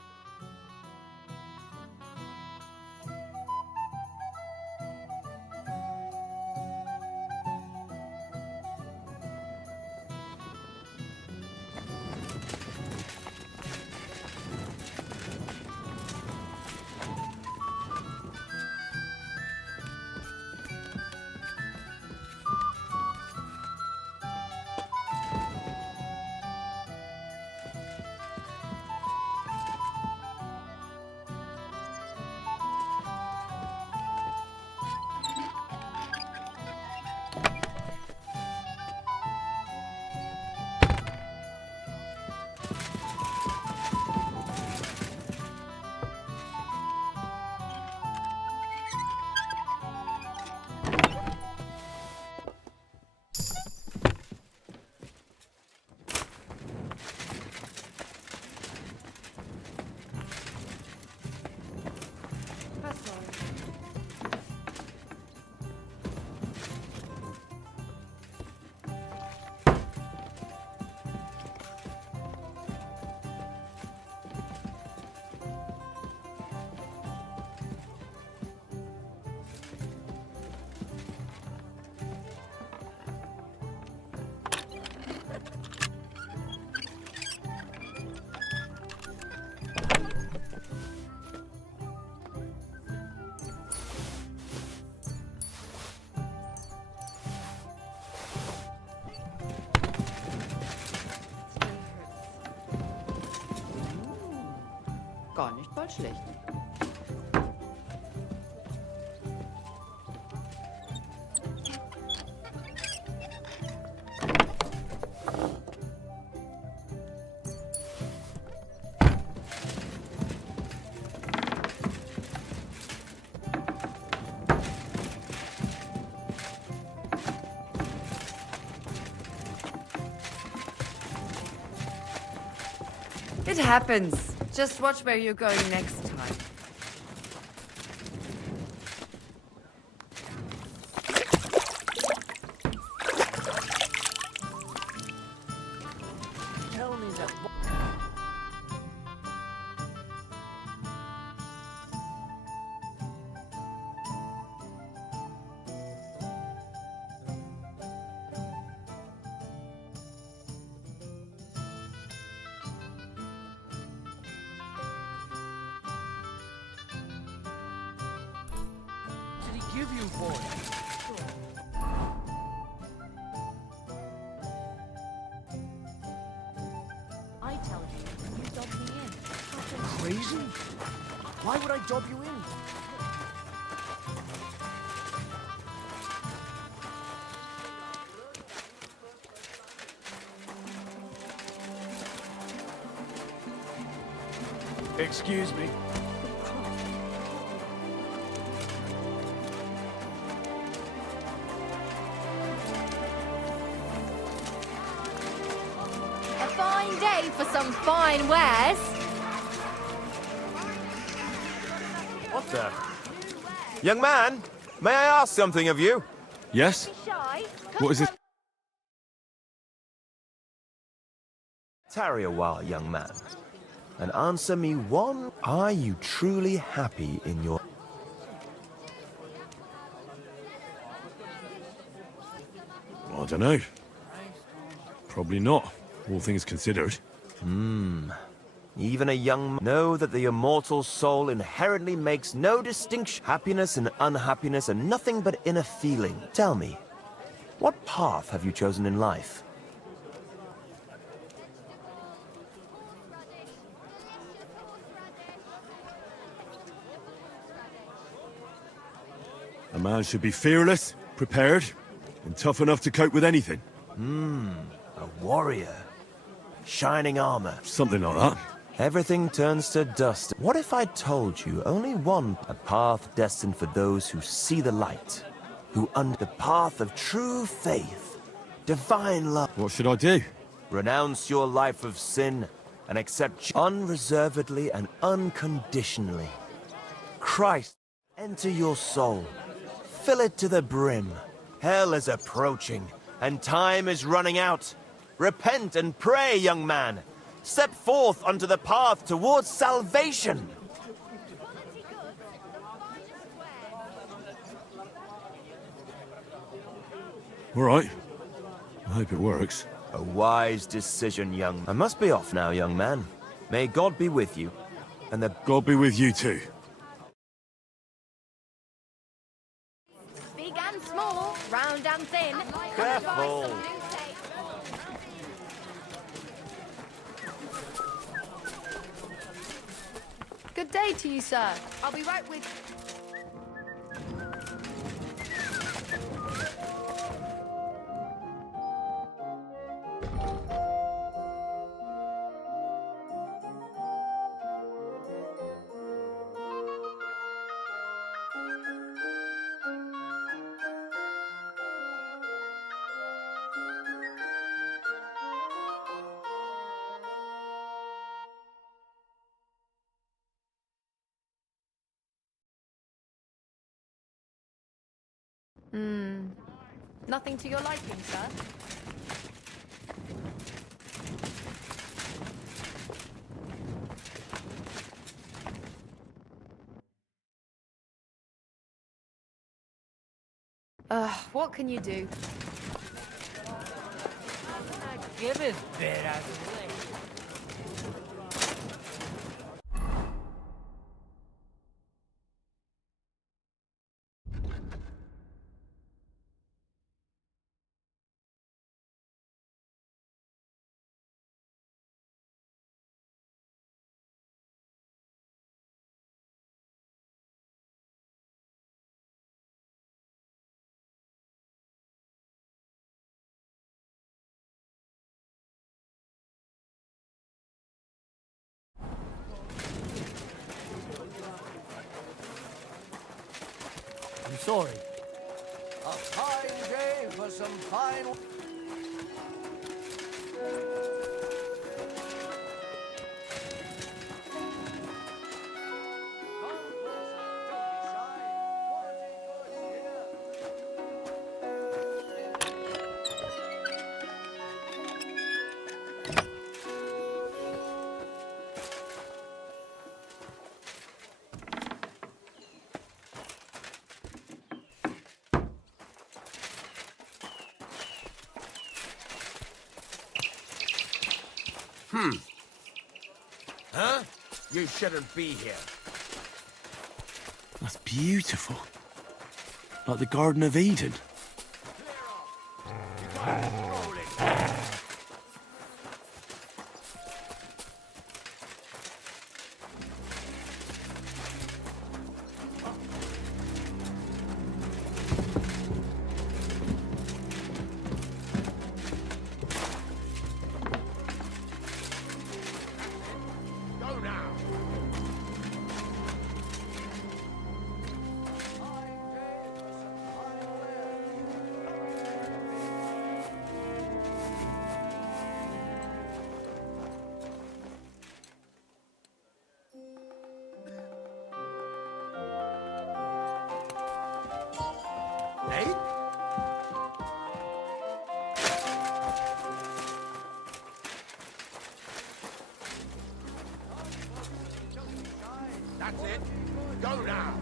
Gar nicht mal schlecht. It happens. Just watch where you're going next time. Tell me that. Give you for it. I tell you, you dob me in. Crazy? Why would I dob you in? Excuse me. A fine day for some fine wares. What the? Young man, may I ask something of you? Yes? Shy. What is it? Tarry a while, young man, and answer me one. Are you truly happy in your... I don't know. Probably not, all things considered. Even a young... Know that the immortal soul inherently makes no distinction. Happiness and unhappiness are nothing but inner feeling. Tell me, what path have you chosen in life? A man should be fearless, prepared, and tough enough to cope with anything. A warrior. Shining armor. Something like that. Everything turns to dust. What if I told you only one, a path destined for those who see the light, who under the path of true faith, divine love. What should I do? Renounce your life of sin and accept unreservedly and unconditionally. Christ, enter your soul. Fill it to the brim. Hell is approaching, and time is running out. Repent and pray, young man. Step forth onto the path towards salvation. All right. I hope it works. A wise decision, young. I must be off now, young man. May God be with you, and the... God be with you too. Big and small, round and thin. Careful. Good day to you, sir. I'll be right with... Nothing to your liking, sir? What can you do? Give it bit out of the way. I'm sorry. A fine day for some fine... Huh? You shouldn't be here. That's beautiful. Like the Garden of Eden. Go now. Hey? That's it. Go now.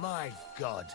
My God.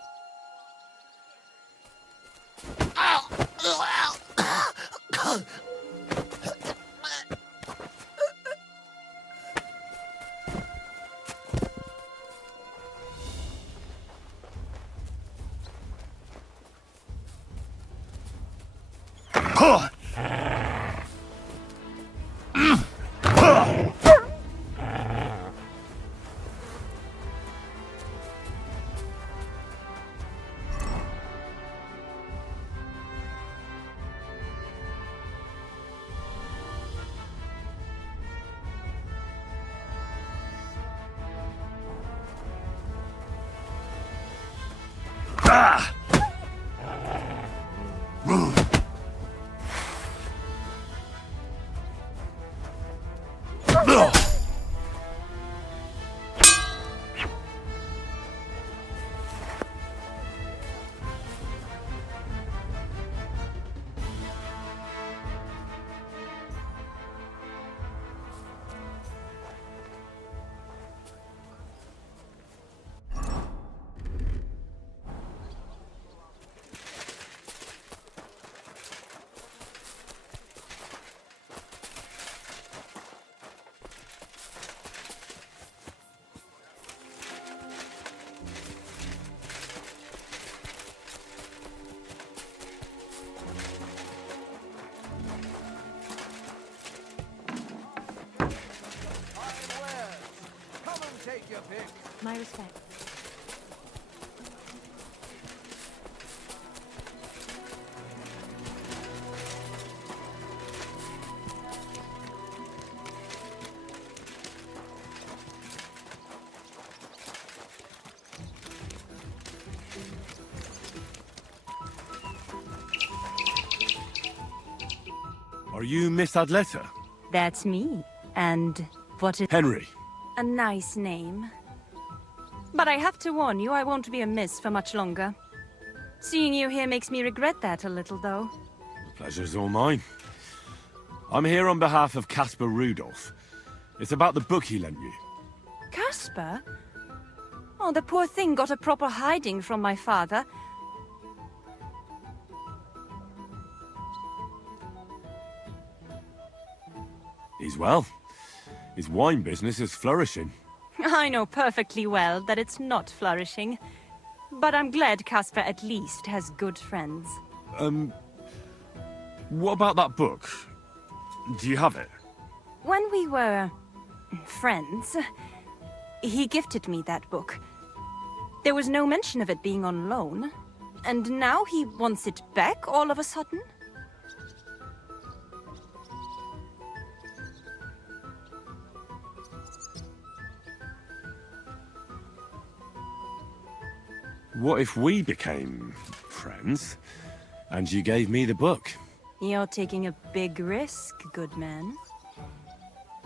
My respect. Are you Miss Adletta? That's me. And what is... Henry. A nice name. But I have to warn you, I won't be a miss for much longer. Seeing you here makes me regret that a little, though. The pleasure's all mine. I'm here on behalf of Caspar Rudolph. It's about the book he lent you. Caspar? Oh, the poor thing got a proper hiding from my father. He's well. His wine business is flourishing. I know perfectly well that it's not flourishing. But I'm glad Caspar at least has good friends. What about that book? Do you have it? When we were... friends, he gifted me that book. There was no mention of it being on loan. And now he wants it back all of a sudden? What if we became friends, and you gave me the book? You're taking a big risk, good man.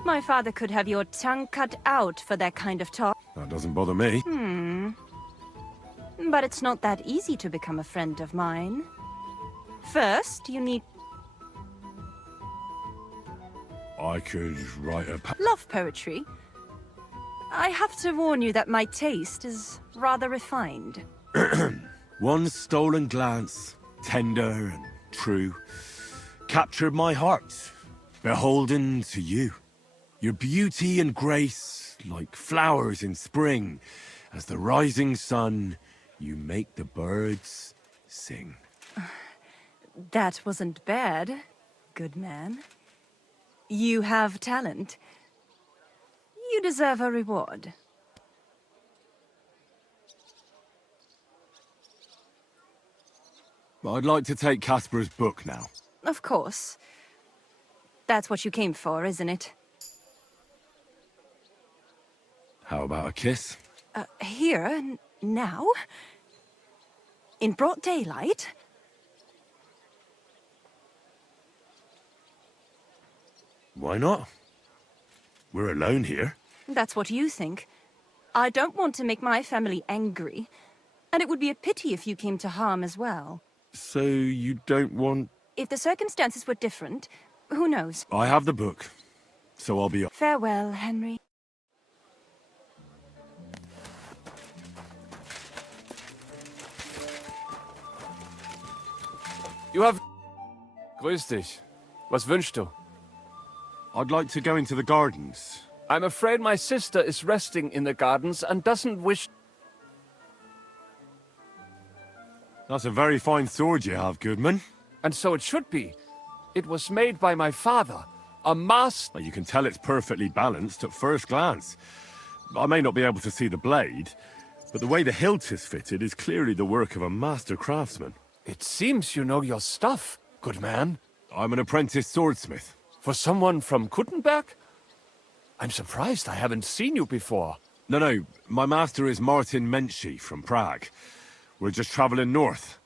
My father could have your tongue cut out for that kind of talk. That doesn't bother me. But it's not that easy to become a friend of mine. First, you need... I could write a... love poetry. I have to warn you that my taste is rather refined. One stolen glance, tender and true, captured my heart, beholden to you. Your beauty and grace, like flowers in spring, as the rising sun, you make the birds sing. That wasn't bad, good man. You have talent. You deserve a reward. I'd like to take Caspar's book now. Of course. That's what you came for, isn't it? How about a kiss? Here, now? In broad daylight? Why not? We're alone here. That's what you think. I don't want to make my family angry. And it would be a pity if you came to harm as well. So you don't want... If the circumstances were different, who knows? I have the book, so I'll be off. Farewell, Henry. You have... Grüß dich. Was wünschst du? I'd like to go into the gardens. I'm afraid my sister is resting in the gardens and doesn't wish... That's a very fine sword you have, Goodman. And so it should be. It was made by my father, a master... Well, you can tell it's perfectly balanced at first glance. I may not be able to see the blade, but the way the hilt is fitted is clearly the work of a master craftsman. It seems you know your stuff, good man. I'm an apprentice swordsmith. For someone from Kuttenberg? I'm surprised I haven't seen you before. No, my master is Martin Menschy from Prague. We're just traveling north.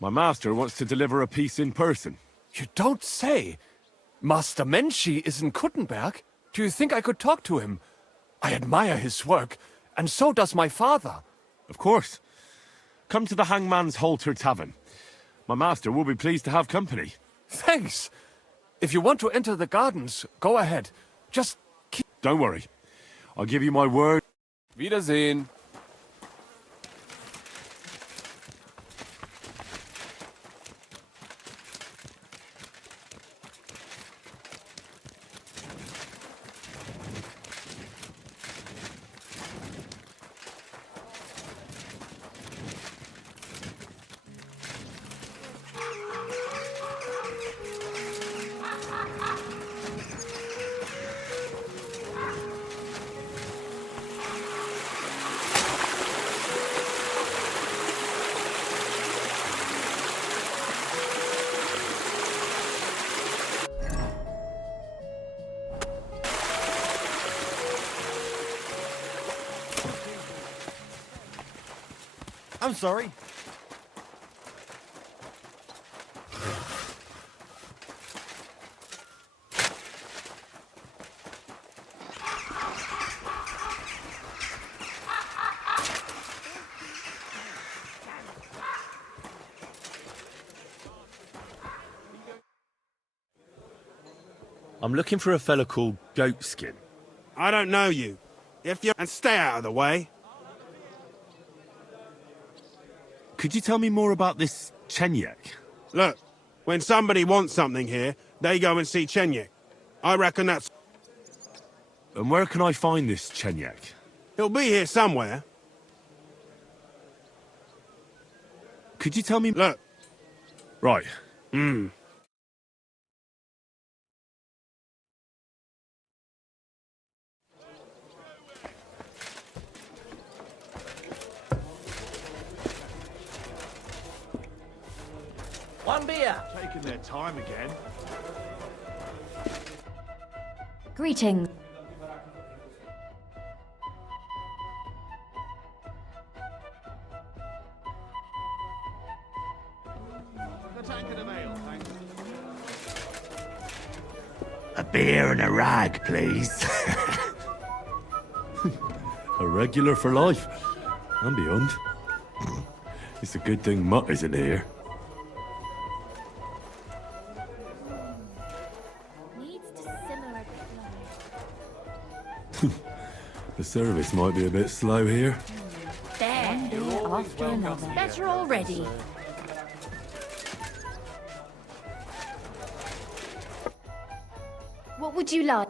My master wants to deliver a piece in person. You don't say! Master Menschy is in Kuttenberg? Do you think I could talk to him? I admire his work, and so does my father. Of course. Come to the Hangman's Halter Tavern. My master will be pleased to have company. Thanks! If you want to enter the gardens, go ahead. Just keep... Don't worry. I'll give you my word. Wiedersehen. I'm sorry. I'm looking for a fella called Goatskin. I don't know you. If you... And stay out of the way. Could you tell me more about this Chenyek? Look, when somebody wants something here, they go and see Chenyek. I reckon that's... And where can I find this Chenyek? He'll be here somewhere. Could you tell me... Look. Right. One beer. Taking their time again. Greetings. The tankard of ale, thanks. A beer and a rag, please. A regular for life. And beyond. It's a good thing Mutt isn't here. The service might be a bit slow here. There, after another. Better already. What would you like?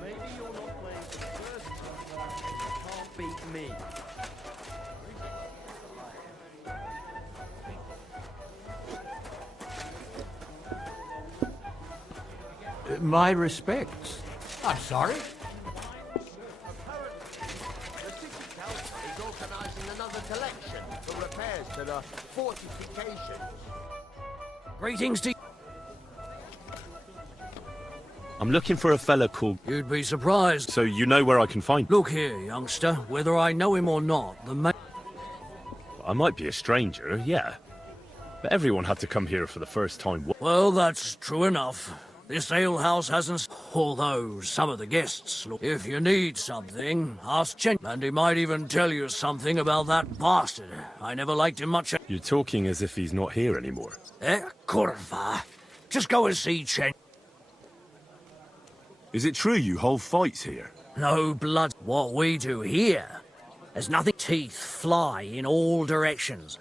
Maybe you're not playing for the first time. You can't beat me. My respects. I'm sorry. The city council is organising another collection for repairs to the fortifications. Greetings to you. I'm looking for a fella called... You'd be surprised. So you know where I can find... Look here, youngster. Whether I know him or not, the main... I might be a stranger, yeah. But everyone had to come here for the first time. Well, that's true enough. This alehouse hasn't... Although some of the guests look... If you need something, ask Chen. And he might even tell you something about that bastard. I never liked him much. You're talking as if he's not here anymore. Kurva. Just go and see Chen. Is it true you hold fights here? No blood. What we do here. There's nothing. Teeth fly in all directions.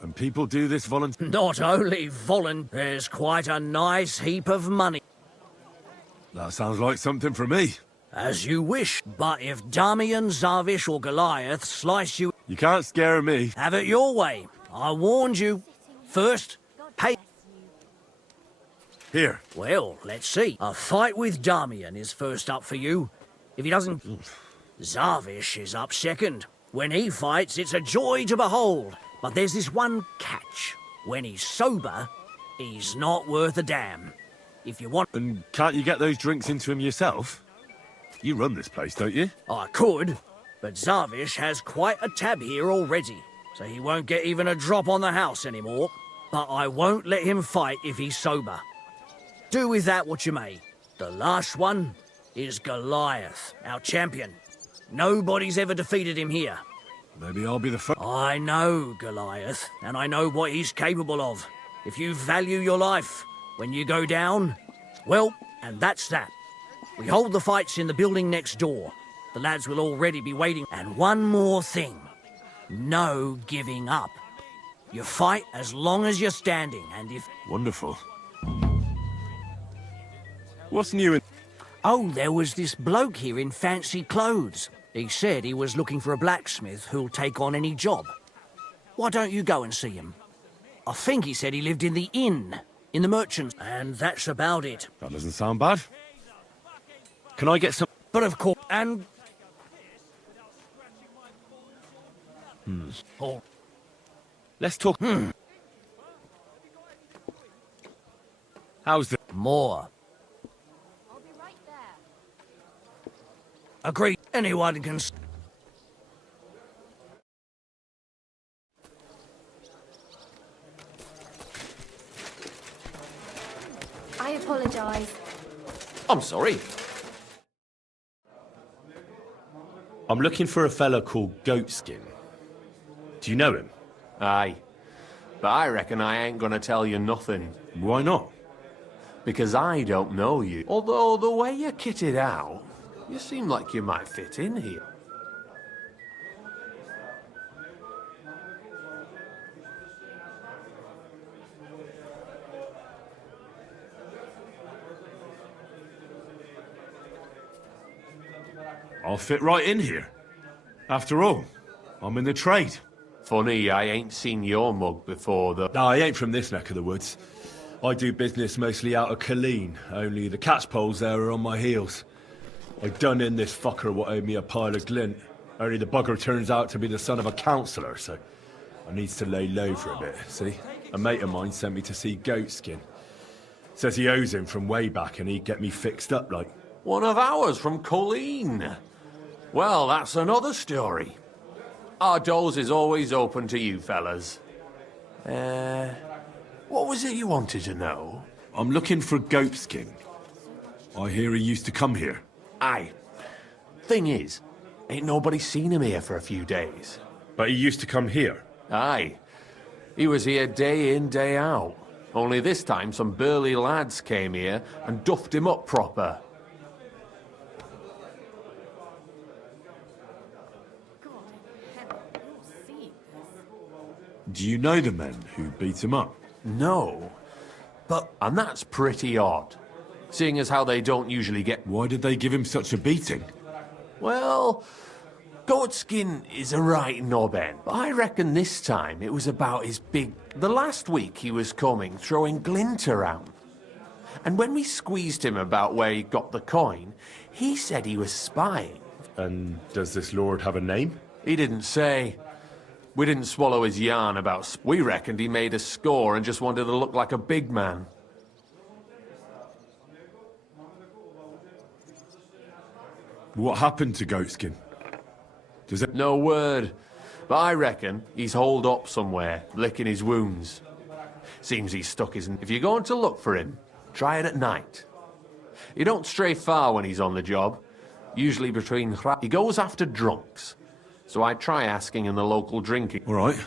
And people do this voluntarily? Not only there's quite a nice heap of money. That sounds like something for me. As you wish, but if Damian, Zavish or Goliath slice you... You can't scare me. Have it your way. I warned you. First, pay... Here. Well, let's see. A fight with Damian is first up for you. If he doesn't... Zavish is up second. When he fights, it's a joy to behold. But there's this one catch. When he's sober, he's not worth a damn. If you want... And can't you get those drinks into him yourself? You run this place, don't you? I could, but Zavish has quite a tab here already, so he won't get even a drop on the house anymore. But I won't let him fight if he's sober. Do with that what you may. The last one is Goliath, our champion. Nobody's ever defeated him here. Maybe I'll be the first. I know Goliath, and I know what he's capable of. If you value your life, when you go down, well, and that's that. We hold the fights in the building next door. The lads will already be waiting. And one more thing. No giving up. You fight as long as you're standing, and if... Wonderful. What's new in... Oh, there was this bloke here in fancy clothes. He said he was looking for a blacksmith who'll take on any job. Why don't you go and see him? I think he said he lived in the inn, in the merchants, and that's about it. That doesn't sound bad. Can I get some... But of course, and... Oh. Let's talk... How's the... More. I'll be right there. Agreed. Anyone can... I apologize. I'm sorry. I'm looking for a fella called Goatskin. Do you know him? Aye. But I reckon I ain't gonna tell you nothing. Why not? Because I don't know you. Although the way you're kitted out, you seem like you might fit in here. I'll fit right in here. After all, I'm in the trade. Funny, I ain't seen your mug before, though. No, I ain't from this neck of the woods. I do business mostly out of Colleen, only the catchpoles there are on my heels. I done in this fucker what owed me a pile of glint. Only the bugger turns out to be the son of a councillor, so I needs to lay low for a bit, see? A mate of mine sent me to see Goatskin. Says he owes him from way back and he'd get me fixed up like... One of ours from Colleen. Well, that's another story. Our doors is always open to you fellas. What was it you wanted to know? I'm looking for Goatskin. I hear he used to come here. Aye. Thing is, ain't nobody seen him here for a few days. But he used to come here? Aye. He was here day in, day out. Only this time some burly lads came here and duffed him up proper. Do you know the men who beat him up? No. And that's pretty odd. Seeing as how they don't usually get... Why did they give him such a beating? Well, Goatskin is a right knobhead. But I reckon this time it was about his big... The last week he was coming, throwing glint around. And when we squeezed him about where he got the coin, he said he was spying. And does this lord have a name? He didn't say. We didn't swallow his yarn about... We reckoned he made a score and just wanted to look like a big man. What happened to Goatskin? Does it... No word. But I reckon he's holed up somewhere, licking his wounds. Seems he's stuck his... If you're going to look for him, try it at night. He don't stray far when he's on the job. Usually between... He goes after drunks. So I try asking in the local drinking... All right.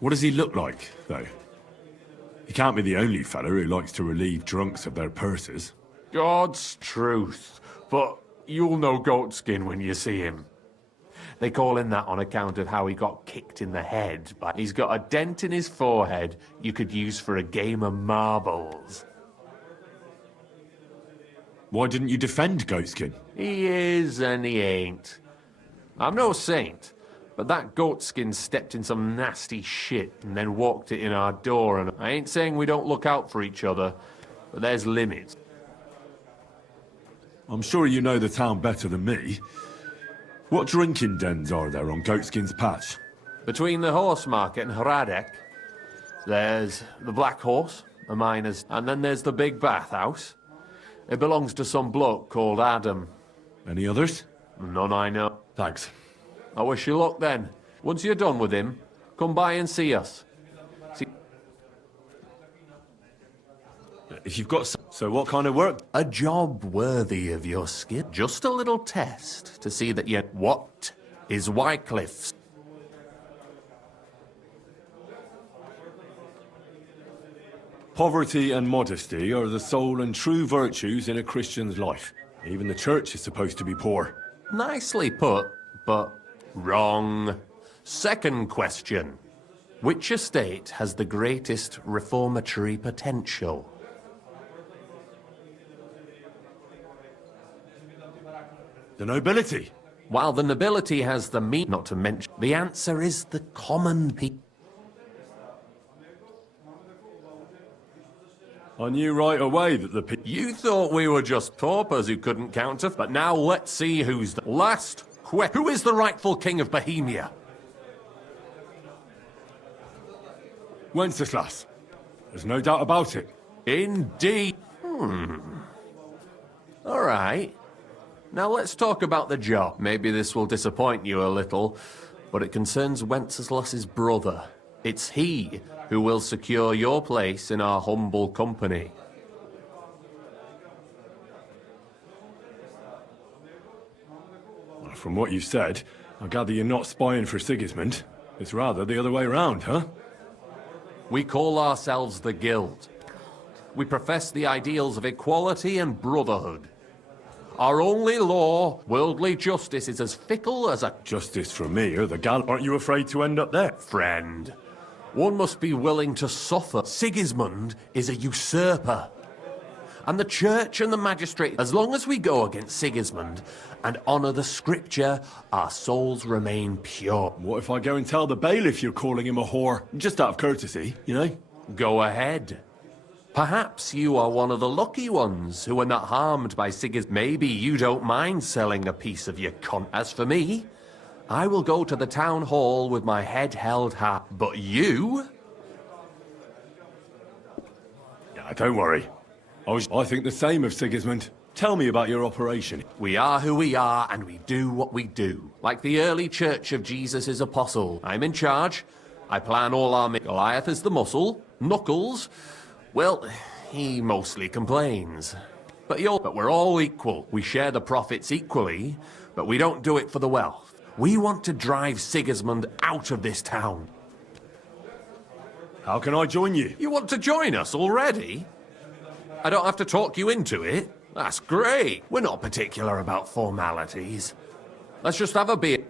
What does he look like, though? He can't be the only fella who likes to relieve drunks of their purses. God's truth. But you'll know Goatskin when you see him. They call him that on account of how he got kicked in the head, but he's got a dent in his forehead you could use for a game of marbles. Why didn't you defend Goatskin? He is and he ain't. I'm no saint, but that Goatskin stepped in some nasty shit and then walked it in our door, and I ain't saying we don't look out for each other, but there's limits. I'm sure you know the town better than me. What drinking dens are there on Goatskin's Patch? Between the horse market and Hradek, there's the Black Horse, a miner's, and then there's the Big Bathhouse. It belongs to some bloke called Adam. Any others? None I know. Thanks. I wish you luck then. Once you're done with him, come by and see us. If you've got so what kind of work? A job worthy of your skill. Just a little test to see that you... What is Wycliffe's? Poverty and modesty are the sole and true virtues in a Christian's life. Even the church is supposed to be poor. Nicely put, but wrong. Second question. Which estate has the greatest reformatory potential? The nobility. While the nobility has the meat, not to mention, the answer is the common people. I knew right away that the You thought we were just paupers who couldn't counter, but now let's see who's the last Who is the rightful king of Bohemia? Wenceslas. There's no doubt about it. Indeed. All right. Now let's talk about the job. Maybe this will disappoint you a little, but it concerns Wenceslas's brother. It's he who will secure your place in our humble company. From what you said, I gather you're not spying for Sigismund. It's rather the other way around, huh? We call ourselves the Guild. We profess the ideals of equality and brotherhood. Our only law, worldly justice, is as fickle as a... Justice from me or the gal... Aren't you afraid to end up there? Friend, one must be willing to suffer. Sigismund is a usurper. And the church and the magistrate, as long as we go against Sigismund and honour the scripture, our souls remain pure. What if I go and tell the bailiff you're calling him a whore? Just out of courtesy, you know? Go ahead. Perhaps you are one of the lucky ones who are not harmed by Sigismund. Maybe you don't mind selling a piece of your con. As for me, I will go to the town hall with my head held high. But you? Yeah, don't worry. I think the same of Sigismund. Tell me about your operation. We are who we are, and we do what we do. Like the early church of Jesus' apostle. I'm in charge. I plan all our... Goliath is the muscle. Knuckles... Well, he mostly complains. But we're all equal. We share the profits equally, but we don't do it for the wealth. We want to drive Sigismund out of this town. How can I join you? You want to join us already? I don't have to talk you into it. That's great. We're not particular about formalities. Let's just have a beer.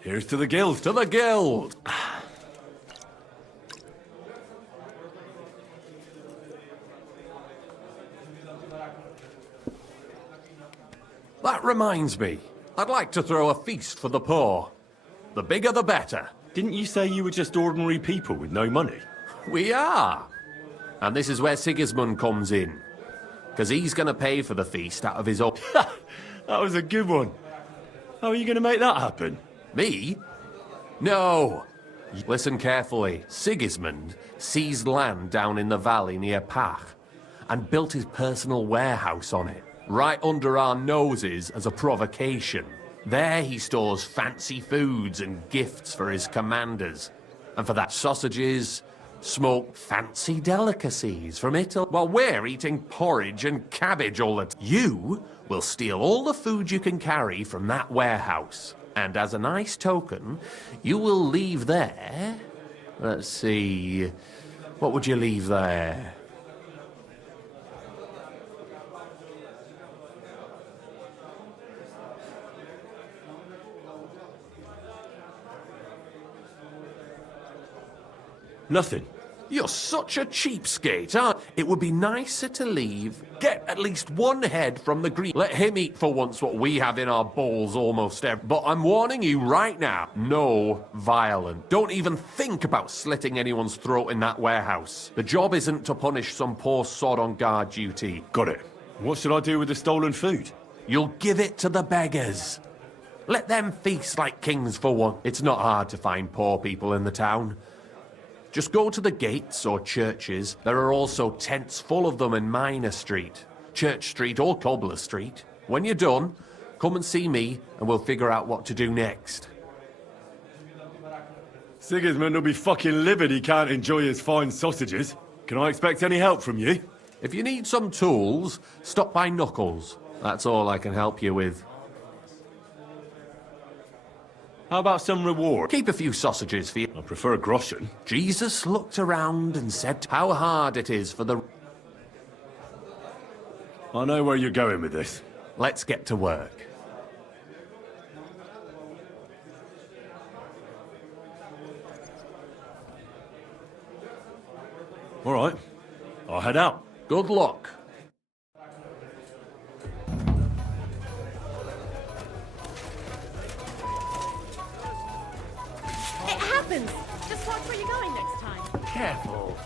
Here's to the Guild. To the Guild! That reminds me. I'd like to throw a feast for the poor. The bigger the better. Didn't you say you were just ordinary people with no money? We are. And this is where Sigismund comes in. Because he's going to pay for the feast out of his own... That was a good one. How are you going to make that happen? Me? No. Listen carefully. Sigismund seized land down in the valley near Pach and built his personal warehouse on it, right under our noses as a provocation. There he stores fancy foods and gifts for his commanders. And for that, sausages, smoked fancy delicacies from Italy, while we're eating porridge and cabbage all the time. You will steal all the food you can carry from that warehouse. And as a nice token, you will leave there Let's see. What would you leave there? Nothing. You're such a cheapskate, aren't you? It would be nicer to leave. Get at least one head from the green. Let him eat for once what we have in our bowls almost every. But I'm warning you right now, no violence. Don't even think about slitting anyone's throat in that warehouse. The job isn't to punish some poor sod on guard duty. Got it. What should I do with the stolen food? You'll give it to the beggars. Let them feast like kings for one. It's not hard to find poor people in the town. Just go to the gates or churches. There are also tents full of them in Minor Street, Church Street or Cobbler Street. When you're done, come and see me and we'll figure out what to do next. Sigismund will be fucking livid he can't enjoy his fine sausages. Can I expect any help from you? If you need some tools, stop by Knuckles. That's all I can help you with. How about some reward? Keep a few sausages for you. I prefer groschen. Jesus looked around and said how hard it is for the... I know where you're going with this. Let's get to work. All right. I'll head out. Good luck. It happens! Just watch where you're going next time. Careful.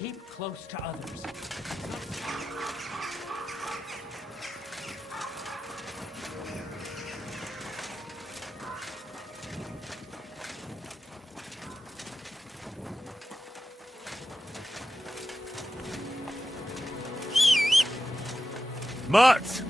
Keep close to others. Mutt!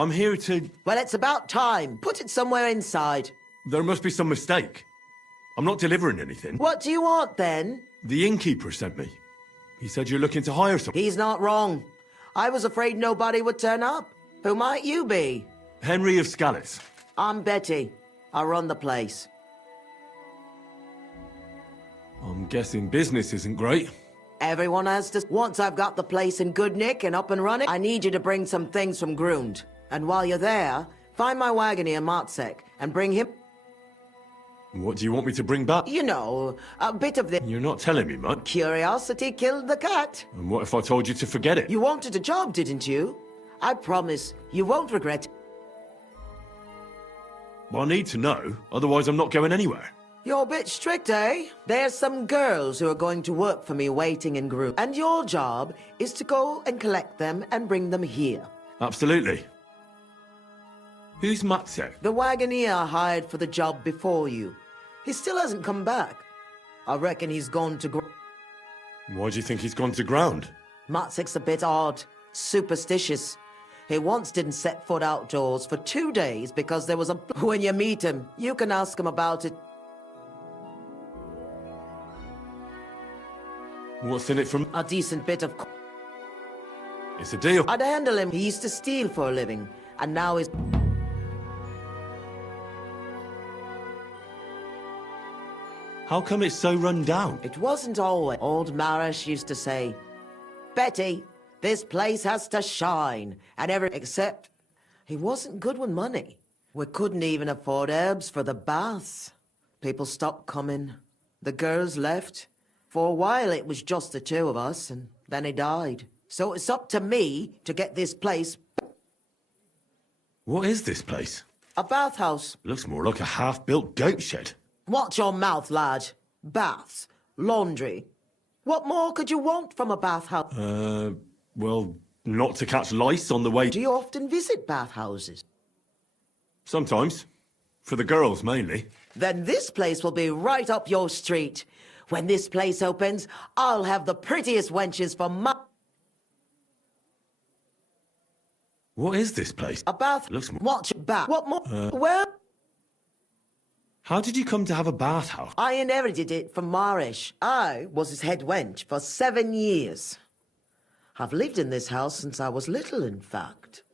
I'm here to... Well, it's about time. Put it somewhere inside. There must be some mistake. I'm not delivering anything. What do you want, then? The innkeeper sent me. He said you're looking to hire someone. He's not wrong. I was afraid nobody would turn up. Who might you be? Henry of Scallis. I'm Betty. I run the place. I'm guessing business isn't great. Everyone has to... Once I've got the place in good nick and up and running, I need you to bring some things from Grund. And while you're there, find my wagoner Matsek and bring him... What do you want me to bring back? You know, a bit of the... You're not telling me much. Curiosity killed the cat. And what if I told you to forget it? You wanted a job, didn't you? I promise you won't regret it. Well, I need to know, otherwise I'm not going anywhere. You're a bit strict, eh? There's some girls who are going to work for me waiting in group. And your job is to go and collect them and bring them here. Absolutely. Who's Matsek? The wagoner I hired for the job before you. He still hasn't come back. I reckon he's gone to Why do you think he's gone to ground? Matsek's a bit odd. Superstitious. He once didn't set foot outdoors for 2 days because there was a... When you meet him, you can ask him about it. What's in it from... A decent bit of... It's a deal. I'd handle him. He used to steal for a living, and now he's... How come it's so run down? It wasn't always. Old Marish used to say, Betty, this place has to shine, and except he wasn't good with money. We couldn't even afford herbs for the baths. People stopped coming. The girls left. For a while it was just the two of us, and then he died. So it's up to me to get this place... What is this place? A bathhouse. Looks more like a half-built goat shed. Watch your mouth, lad. Baths, laundry. What more could you want from a bathhouse? Well, not to catch lice on the way... Do you often visit bathhouses? Sometimes. For the girls, mainly. Then this place will be right up your street. When this place opens, I'll have the prettiest wenches for my... What is this place? A bath... Looks more... Watch bath... What more... Well... How did you come to have a bathhouse? I inherited it from Marish. I was his head wench for 7 years. I've lived in this house since I was little, in fact.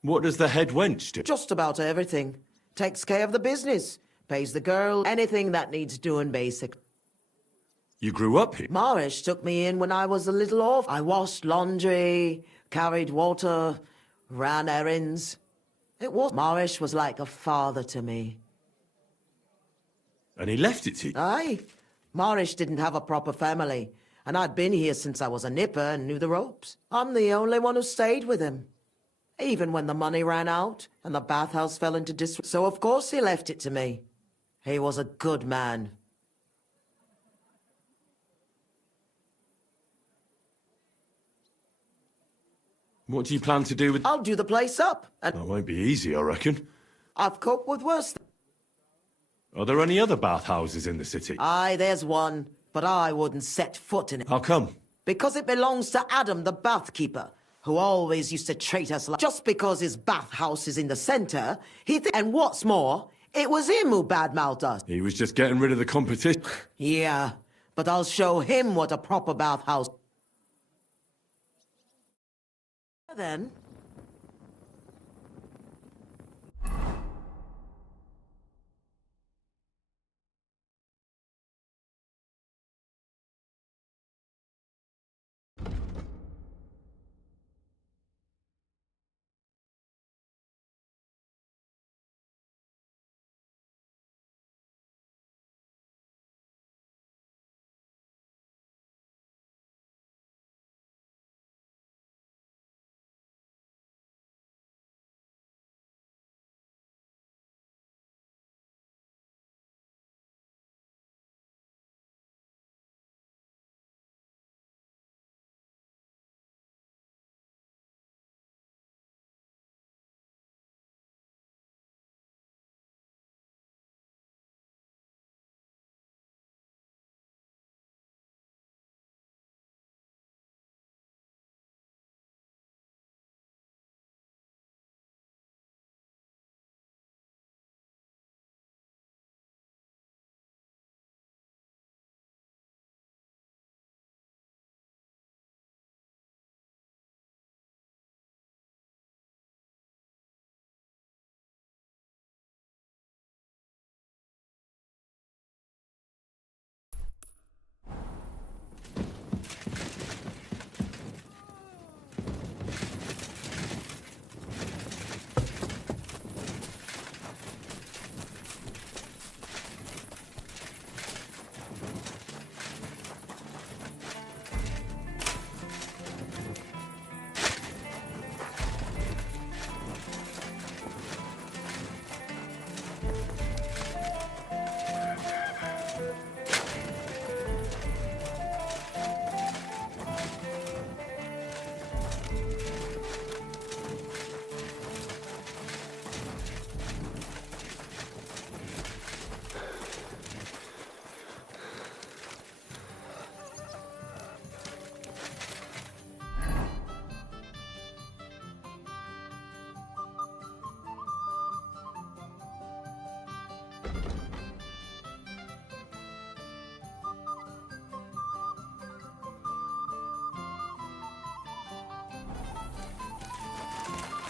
What does the head wench do? Just about everything. Takes care of the business. Pays the girl, anything that needs doing, basic. You grew up here? Marish took me in when I was a little off. I washed laundry, carried water, ran errands. Marish was like a father to me. And he left it to you? Aye. Marish didn't have a proper family, and I'd been here since I was a nipper and knew the ropes. I'm the only one who stayed with him. Even when the money ran out and the bathhouse fell into disrepair. So of course he left it to me. He was a good man. What do you plan to do with... I'll do the place up. And That won't be easy, I reckon. I've coped with worse. Are there any other bathhouses in the city? Aye, there's one, but I wouldn't set foot in it. How come? Because it belongs to Adam, the bathkeeper, who always used to treat us like... Just because his bathhouse is in the centre, and what's more, it was him who badmouthed us. He was just getting rid of the competition. Yeah, but I'll show him what a proper bathhouse... Then...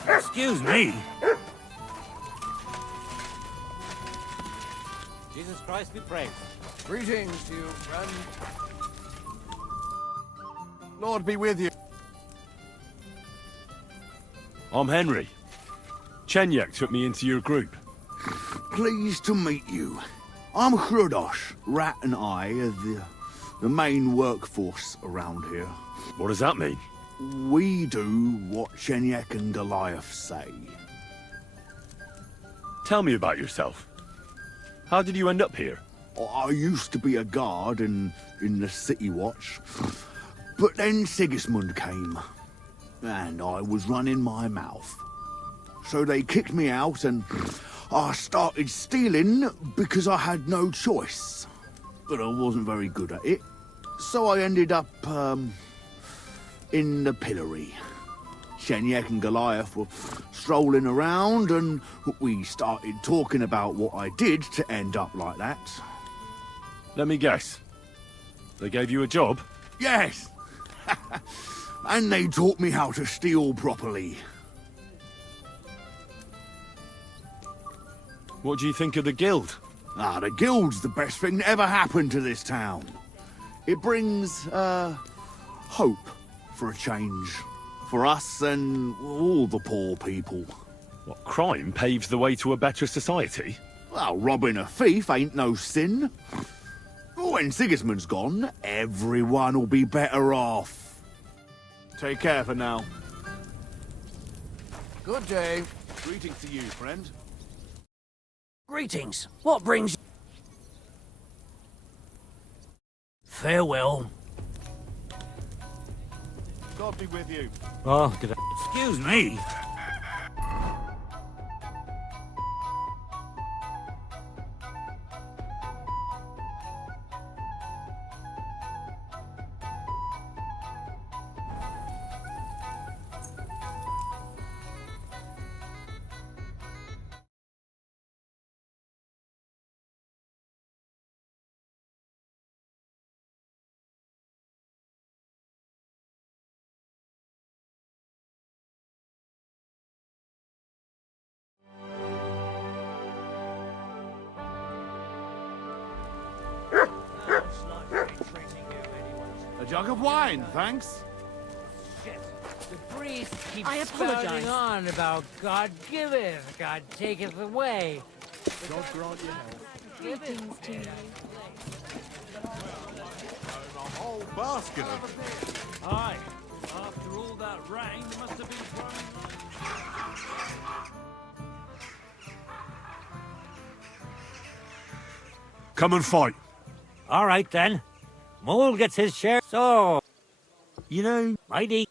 Excuse me. Jesus Christ be praised. Greetings to you, friend. Lord be with you. I'm Henry. Chenyek took me into your group. Pleased to meet you. I'm Hrudosh, Rat and I are the main workforce around here. What does that mean? We do what Chenyek and Goliath say. Tell me about yourself. How did you end up here? I used to be a guard in the City Watch, but then Sigismund came, and I was running my mouth. So they kicked me out and I started stealing because I had no choice. But I wasn't very good at it. So I ended up, in the pillory. Chenyek and Goliath were strolling around and we started talking about what I did to end up like that. Let me guess. They gave you a job? Yes! And they taught me how to steal properly. What do you think of the guild? The guild's the best thing that ever happened to this town. It brings, hope for a change. For us and all the poor people. What, crime paves the way to a better society? Well, robbing a thief ain't no sin. When Sigismund's gone, everyone will be better off. Take care for now. Good day. Greetings to you, friend. Greetings. What brings you? Farewell. God be with you. Oh, good. Excuse me. A jug of wine, thanks. The priest keeps I apologize. spouting on about God giveth, God taketh away. God grant you health. Greetings to you. A whole basket of... Aye. After all that rain, there must have been growing. Come and fight. All right, then. Mole gets his share, so... You know, mighty.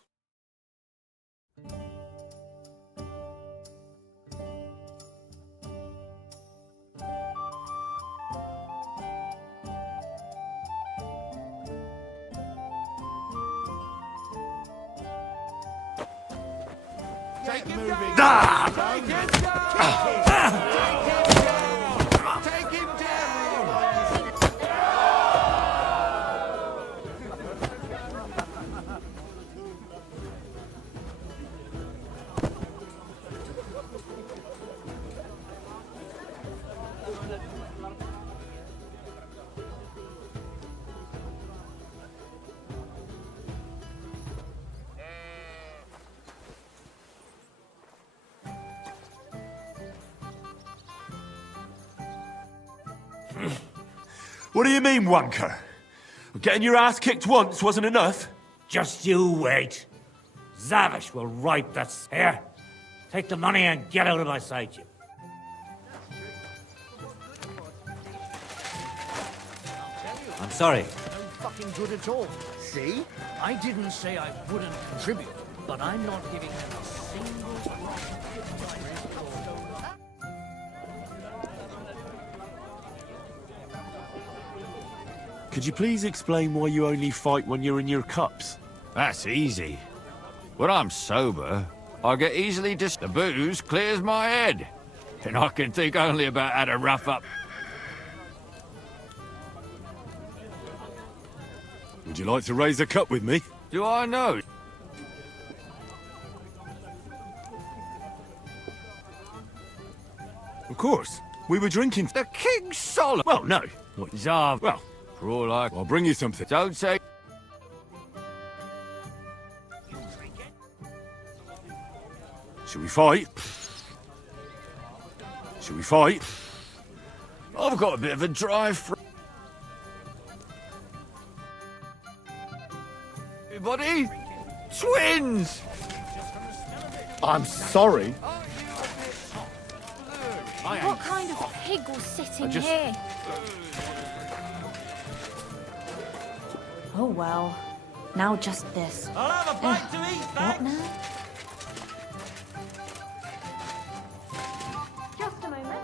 Take him moving. Ah! Take him down! Take him down! What do you mean, wanker? Getting your ass kicked once wasn't enough? Just you wait. Zavish will right this. Here, take the money and get out of my sight, you. I'm sorry. No fucking good at all. See? I didn't say I wouldn't contribute, but I'm not giving them a single drop. Could you please explain why you only fight when you're in your cups? That's easy. When I'm sober, I get easily The booze clears my head. And I can think only about how to rough up. Would you like to raise a cup with me? Do I know? course. We were drinking. The King's Solomon. Well, no. What, Zav? Well, For all I... I'll bring you something. Don't say... Should we fight? Should we fight? I've got a bit of a drive for... Everybody? Twins! I'm sorry. What kind of pig will sit in just- here? Oh well. Now just this. I'll have a bite to eat, What thanks. now? Just a moment.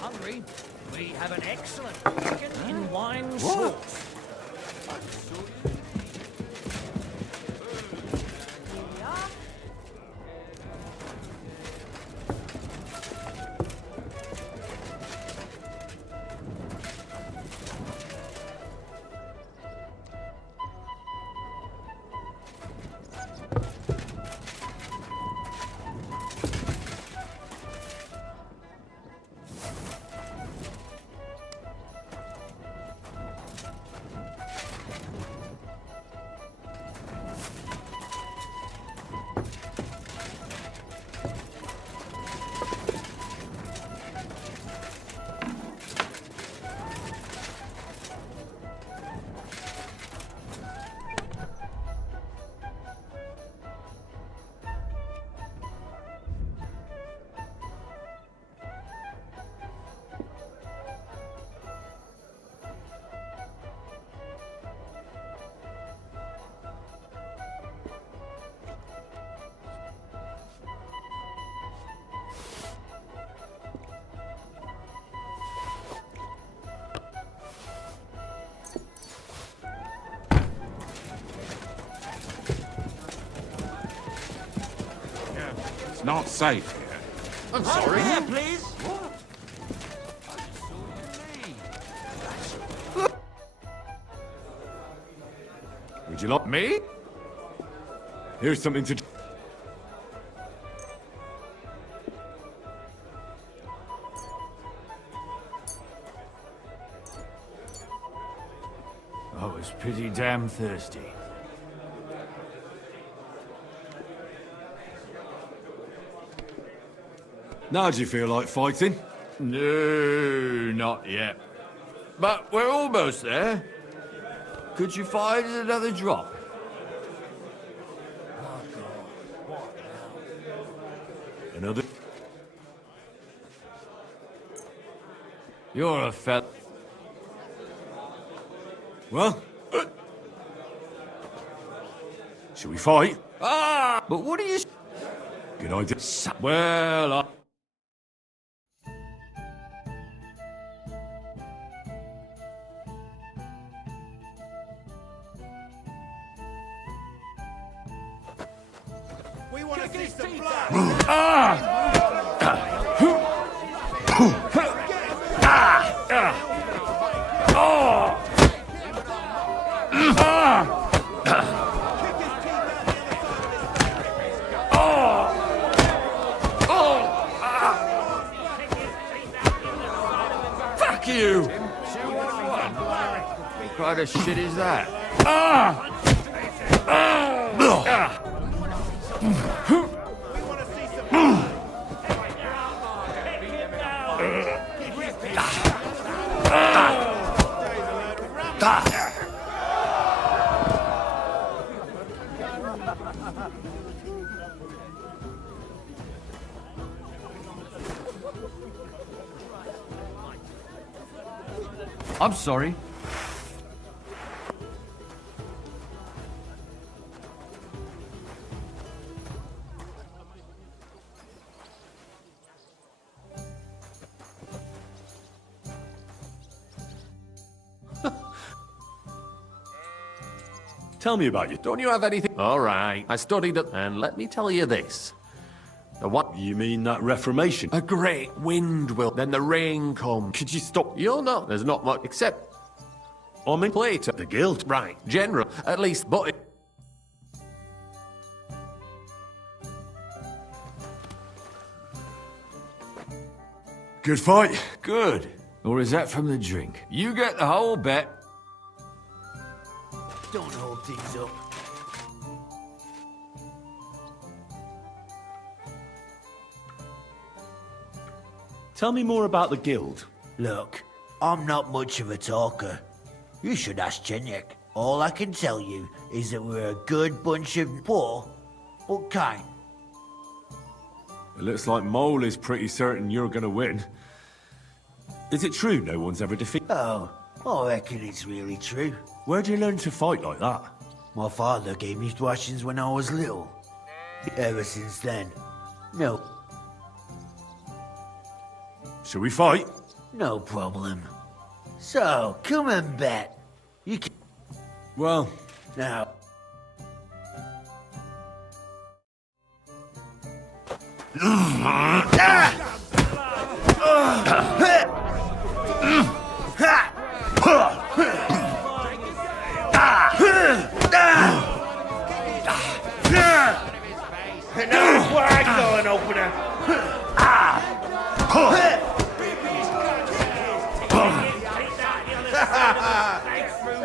Hungry? We have an excellent chicken in wine What? sauce. It's not safe here. I'm sorry. Here, please. Would you like Me? Here's something to... I was pretty damn thirsty. Now do you feel like fighting? No, not yet. But we're almost there. Could you find another drop? Another... You're a fat... Well? Should we fight? Ah! But what are you... Good idea. Well, We want to see some blood. Fuck you! What kind of shit is that? I'm sorry. Tell me about you. Don't you have anything? All right. I studied it, and let me tell you this. The one... You mean that Reformation? A great wind will, then the rain comes. Could you stop? You'll know. There's not much except I'm in play to the guild. right. General, at least, but Good fight. Good. Or is that from the drink? You get the whole bet. Don't hold things up. Tell me more about the guild. Look, I'm not much of a talker. You should ask Chenyek. All I can tell you is that we're a good bunch of poor, but kind. It looks like Mole is pretty certain you're gonna win. Is it true no one's ever defeated? Oh, I reckon it's really true. Where'd you learn to fight like that? My father gave me thrashings when I was little. Ever since then. No, Shall we fight? no problem. So, come and bet. You can... Well, Now... No flag going opener.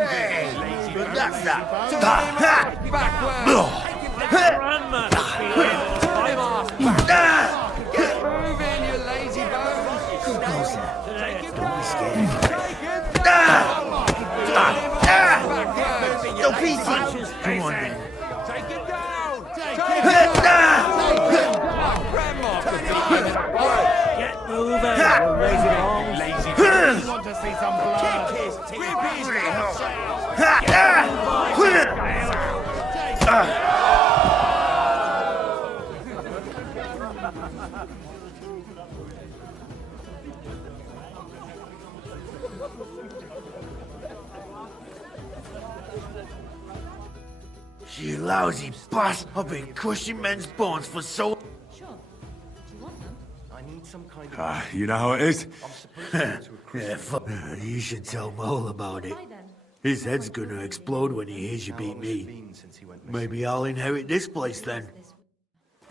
Hey, but that's Get moving, you lazy bones. Come closer. Don't be scared. Don't be easy. Come on, then. Take it down. Get moving. Lazy bones. Want to see some blood? Kick his teeth. You lousy boss! I've been crushing men's bones for so... you know how it is. Yeah, you should tell Mole about it. His head's gonna explode when he hears you beat me. Maybe I'll inherit this place then.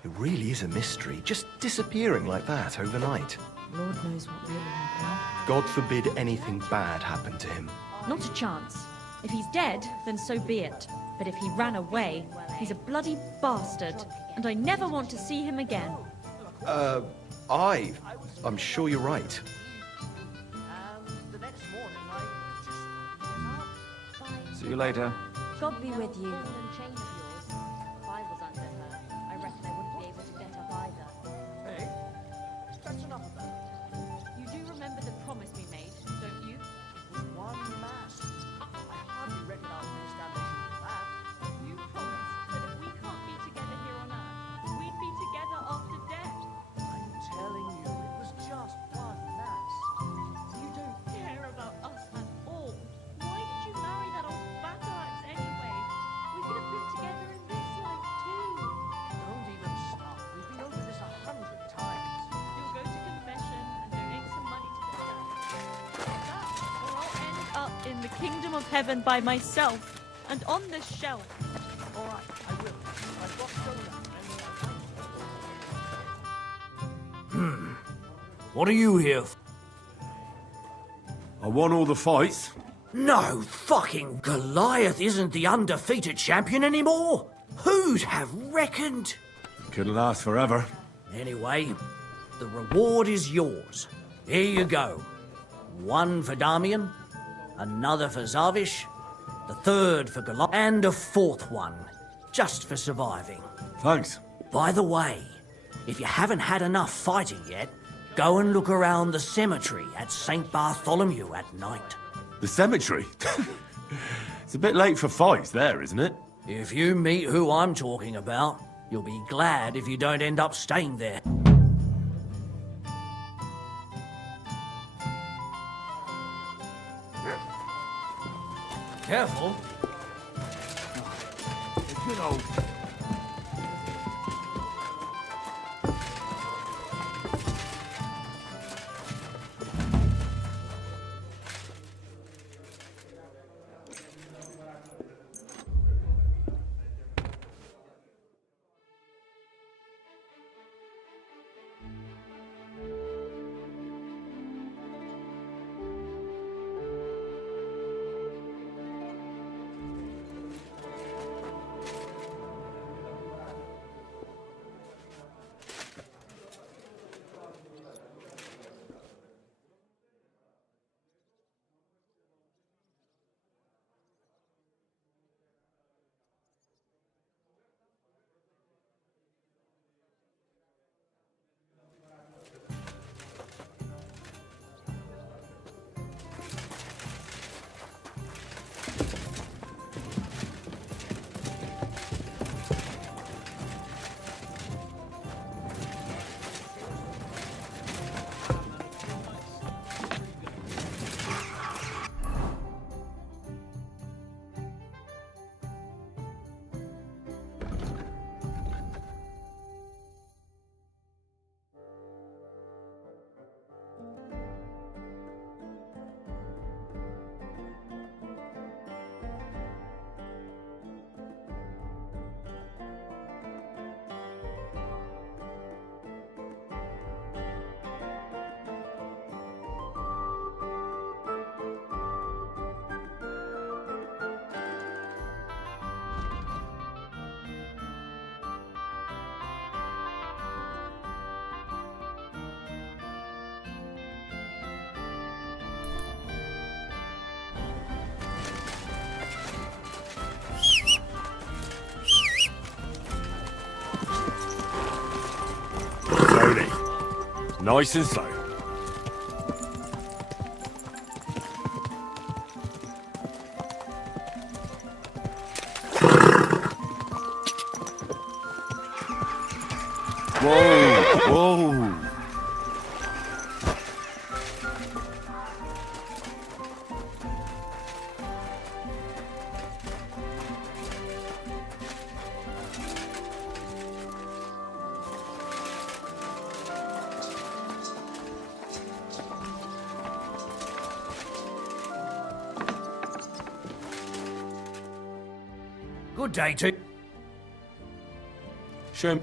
It really is a mystery, just disappearing like that overnight. Lord knows what really happened. God forbid anything bad happened to him. Not a chance. If he's dead, then so be it. But if he ran away, he's a bloody bastard. And I never want to see him again. I'm sure you're right. See you later. God be with you. Hey, that's enough of that. You do remember the promise we made, don't you? One mass. I hardly reckon I'll finish damnation for that. You promised that if we can't be together here on Earth, we'd be together after death. I'm telling you, it was just one mass. You don't care about us at all. Why did you marry that old battle axe anyway? We could have been together in this life too. Don't even stop. We've been over this 100 times. You'll go to confession and donate some money to the church. That, or I'll end up in the kingdom of heaven by myself and on this shelf. All right, I will. I've got soda. What are you here for? I won all the fights. No fucking Goliath isn't the undefeated champion anymore. Who'd have reckoned? Couldn't last forever. Anyway, the reward is yours. Here you go. One for Damian, another for Zavish, the third for Goliath, and a fourth one, just for surviving. Thanks. By the way, if you haven't had enough fighting yet, go and look around the cemetery at St. Bartholomew at night. The cemetery? It's a bit late for fights there, isn't it? If you meet who I'm talking about, you'll be glad if you don't end up staying there. Careful. Good old... Nice and slow. Whoa, whoa. Good day to... Show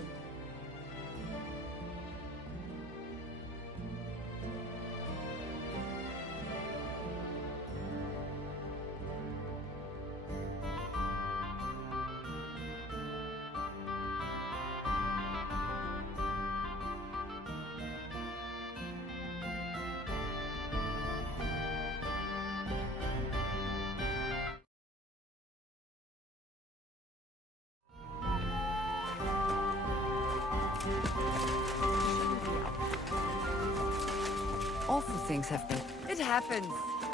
Awful things have been. It happens.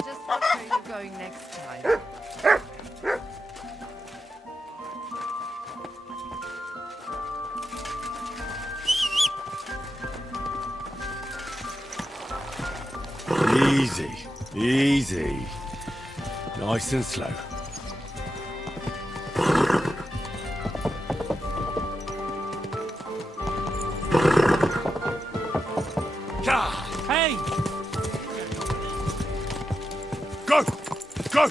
Just watch where you're going next time. Easy, easy. Nice and slow. Hey! Go! Go!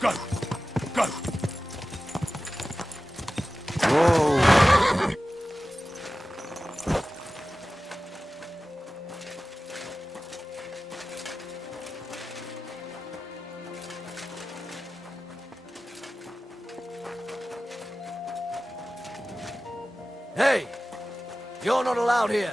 Go! Go! Whoa. Hey! You're not allowed here.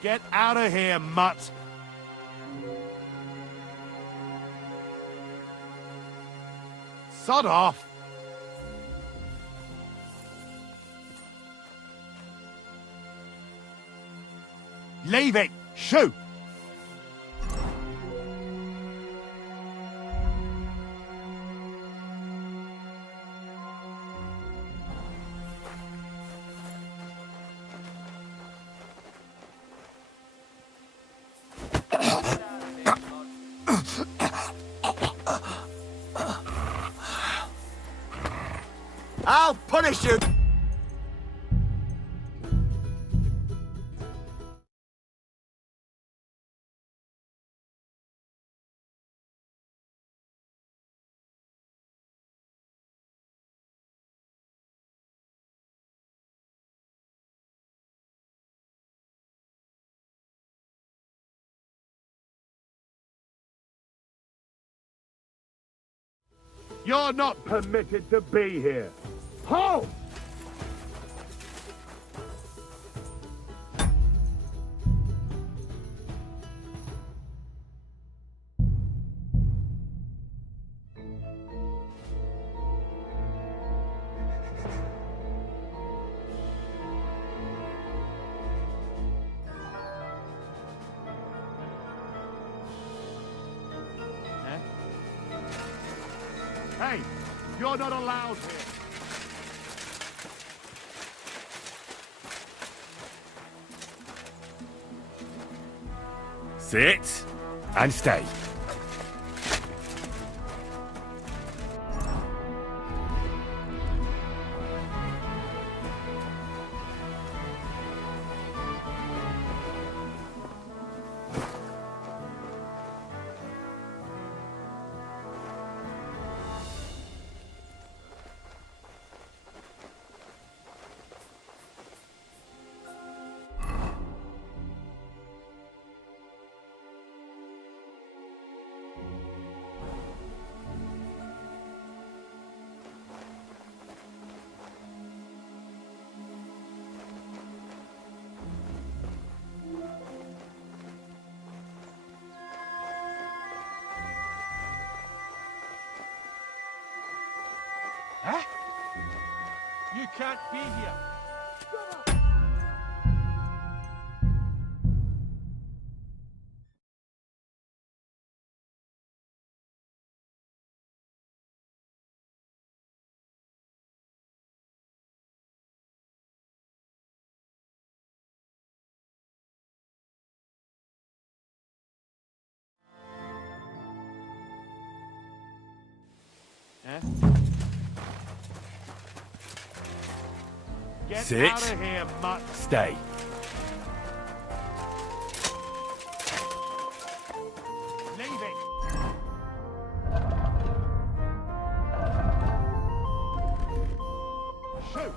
Get out of here, mutt! Sod off! Leave it! Shoot! punish you! You're not permitted to be here. Halt! Hey, you're not allowed here. Sit and stay. Huh? You can't be here. Get Sit. out of here, mutt. Stay. Leave it. Shoot.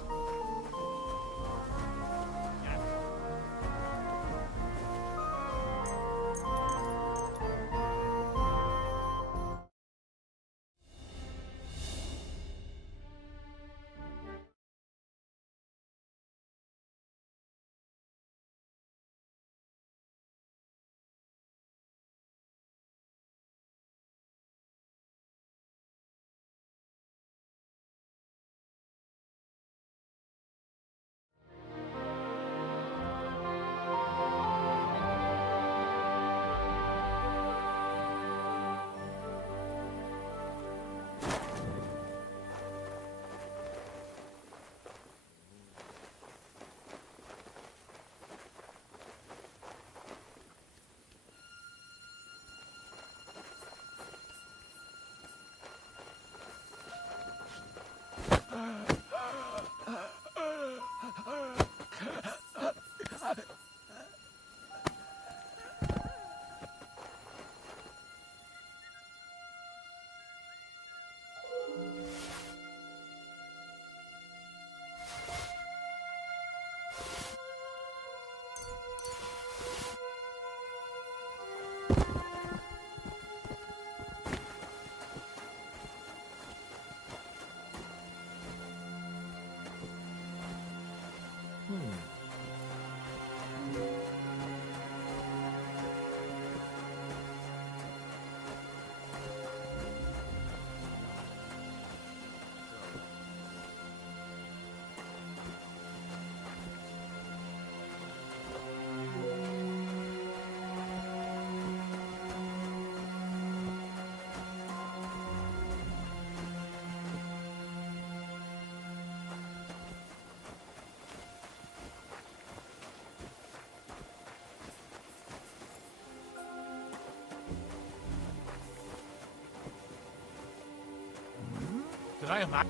Did I have that?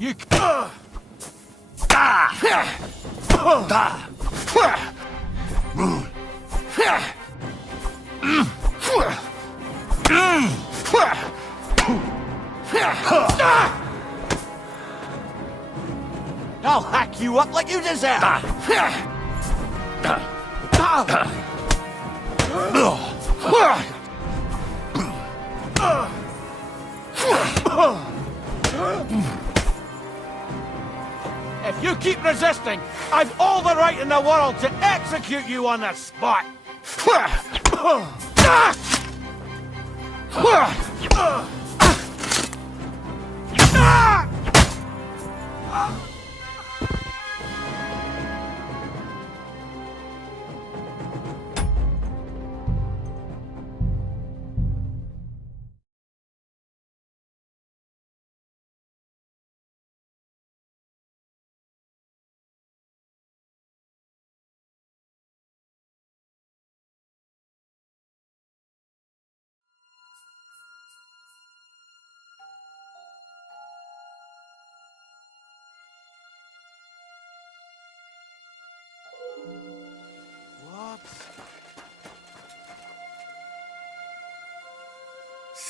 You... I'll hack you up like you deserve! If you keep resisting, I've all the right in the world to execute you on the spot!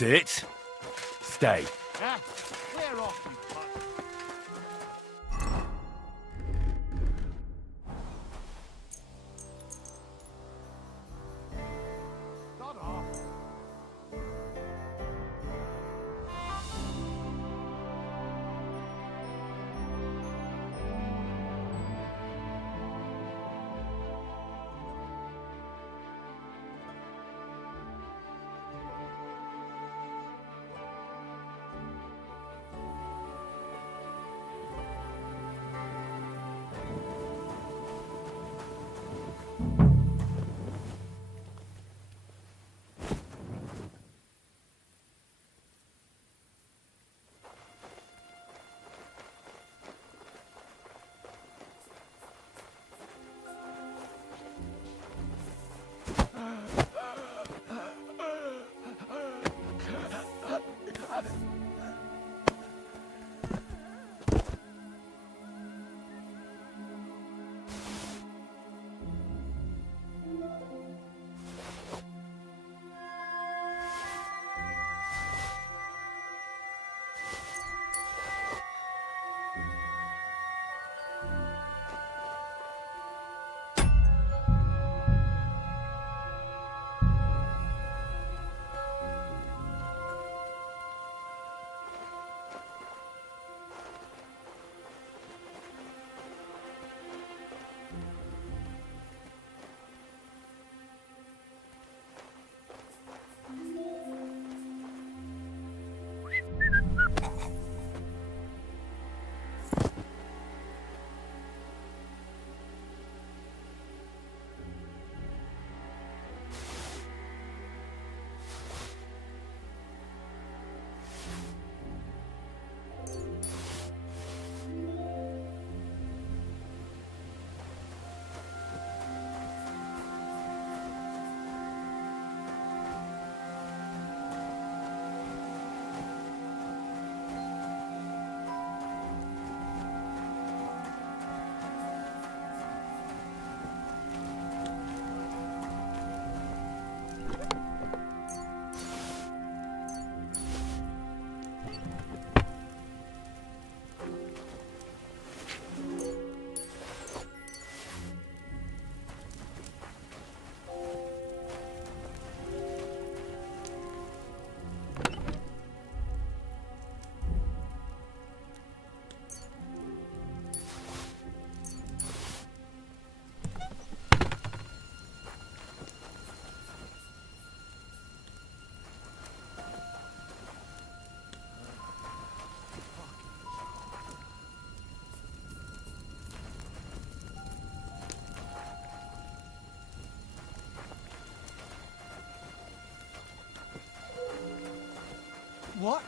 Sit. Stay. Clear off, you cunt. What?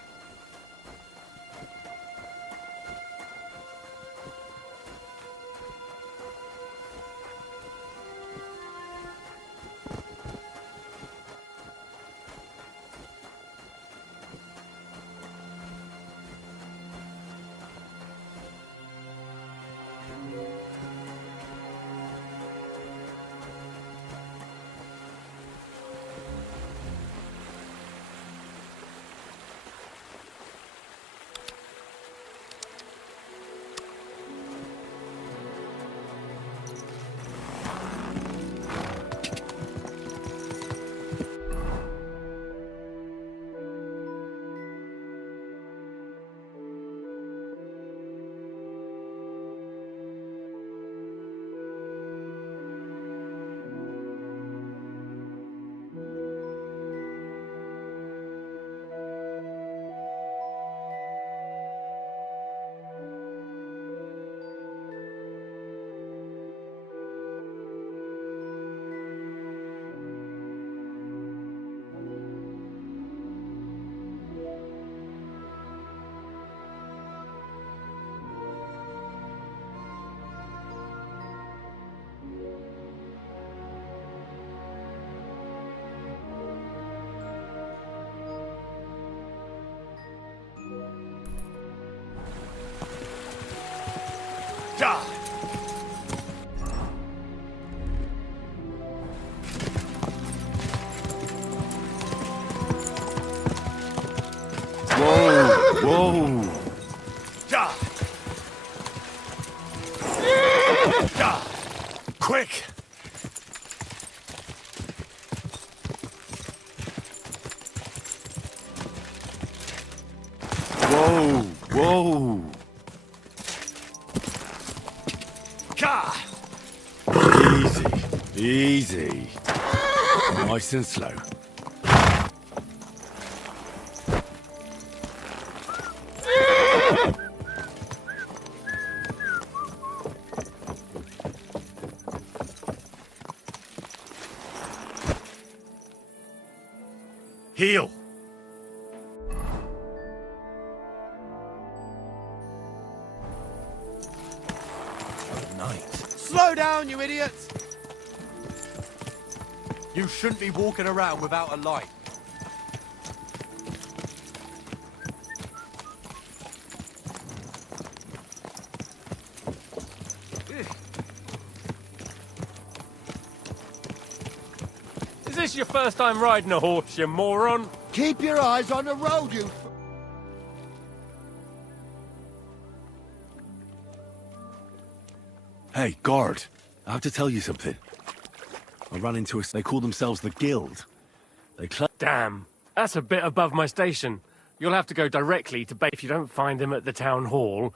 Whoa! Quick! Whoa! Whoa! Easy. Easy. Nice and slow. Heal! Slow down, you idiots! You shouldn't be walking around without a light. Is this your first time riding a horse, you moron? Keep your eyes on the road, you... Hey, guard. I have to tell you something. I ran into a... They call themselves the Guild. They Damn. That's a bit above my station. You'll have to go directly to base if you don't find him at the town hall.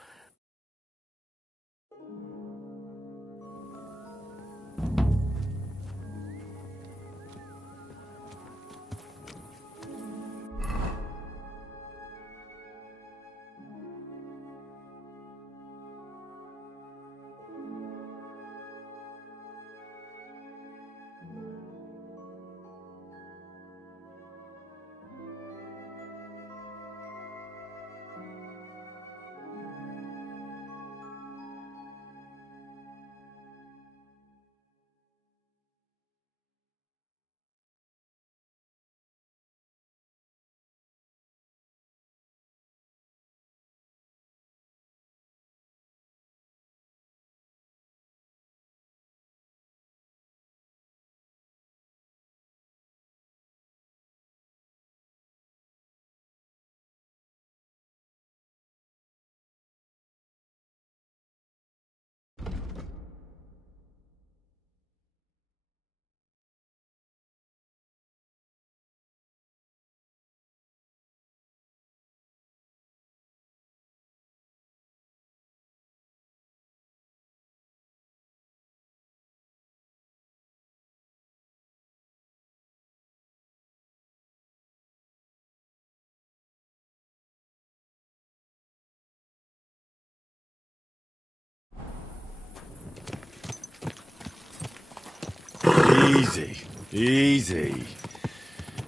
Easy. Easy.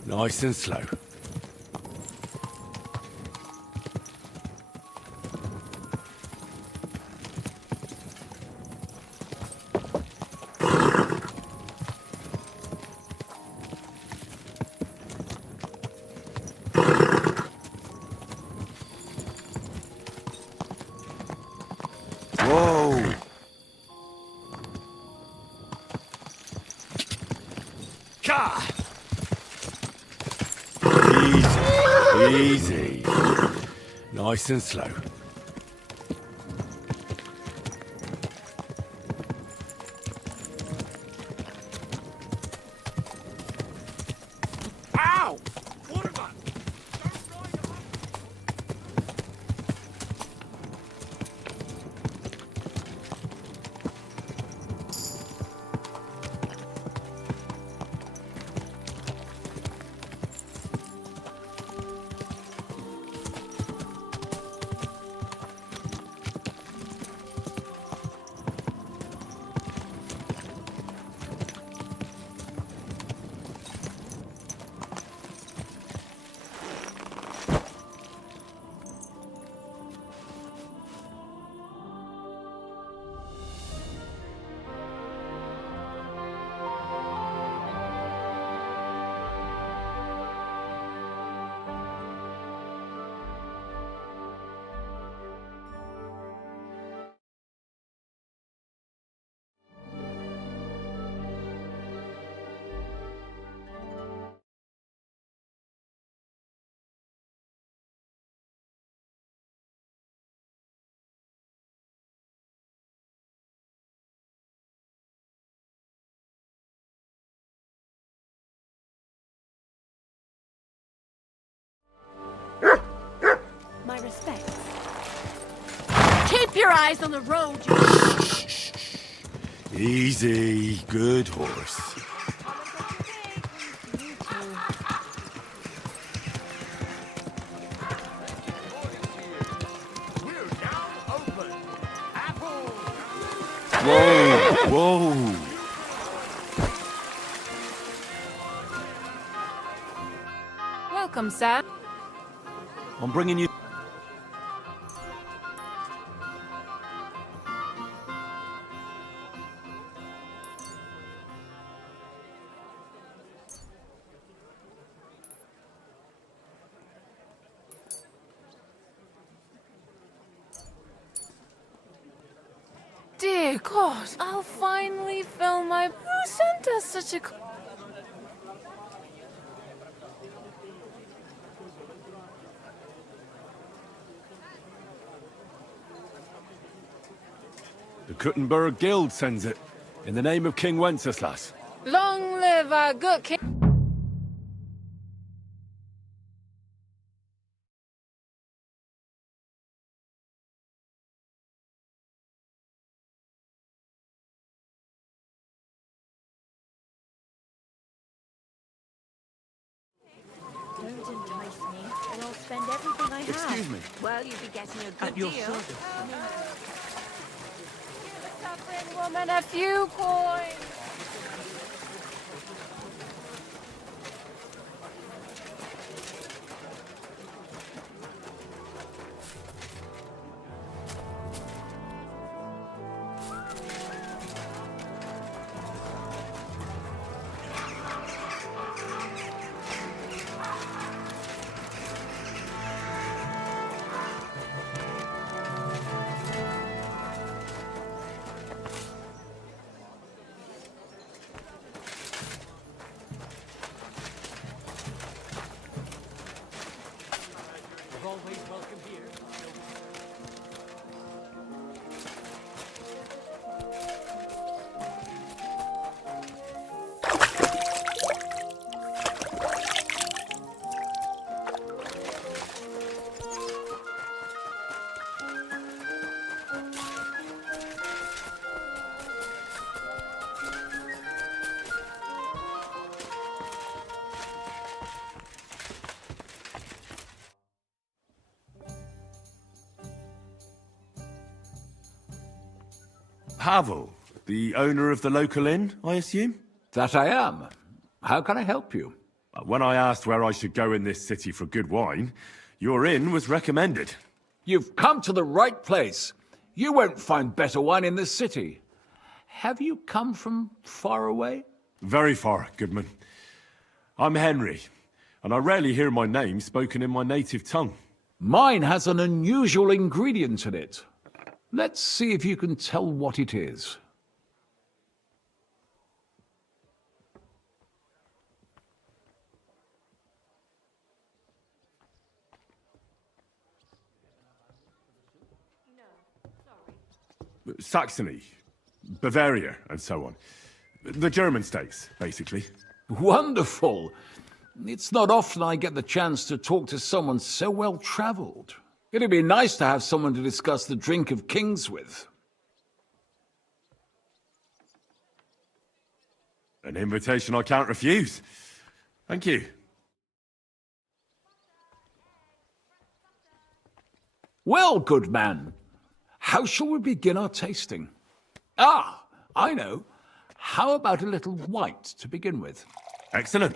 Nice and slow. Whoa! Easy. Nice and slow. Ow! my respects. Keep your eyes on the road, you... Easy, good horse. Whoa, whoa. Welcome, sir. I'm bringing you... Dear God, I'll finally fill my... Who sent us such a... The Kuttenberg Guild sends it. In the name of King Wenceslas. Long live our good king... Don't entice me, and I'll spend everything I have. Excuse me. Well, you'd be getting a good At your deal. service. Give a suffering woman a few coins. Always welcome here. Pavel, the owner of the local inn, I assume? That I am. How can I help you? When I asked where I should go in this city for good wine, your inn was recommended. You've come to the right place. You won't find better wine in this city. Have you come from far away? Very far, Goodman. I'm Henry, and I rarely hear my name spoken in my native tongue. Mine has an unusual ingredient in it. Let's see if you can tell what it is. Saxony, Bavaria, and so on. The German states, basically. Wonderful! It's not often I get the chance to talk to someone so well-traveled. It'd be nice to have someone to discuss the drink of kings with. An invitation I can't refuse. Thank you. Well, good man. How shall we begin our tasting? Ah, I know. How about a little white to begin with? Excellent.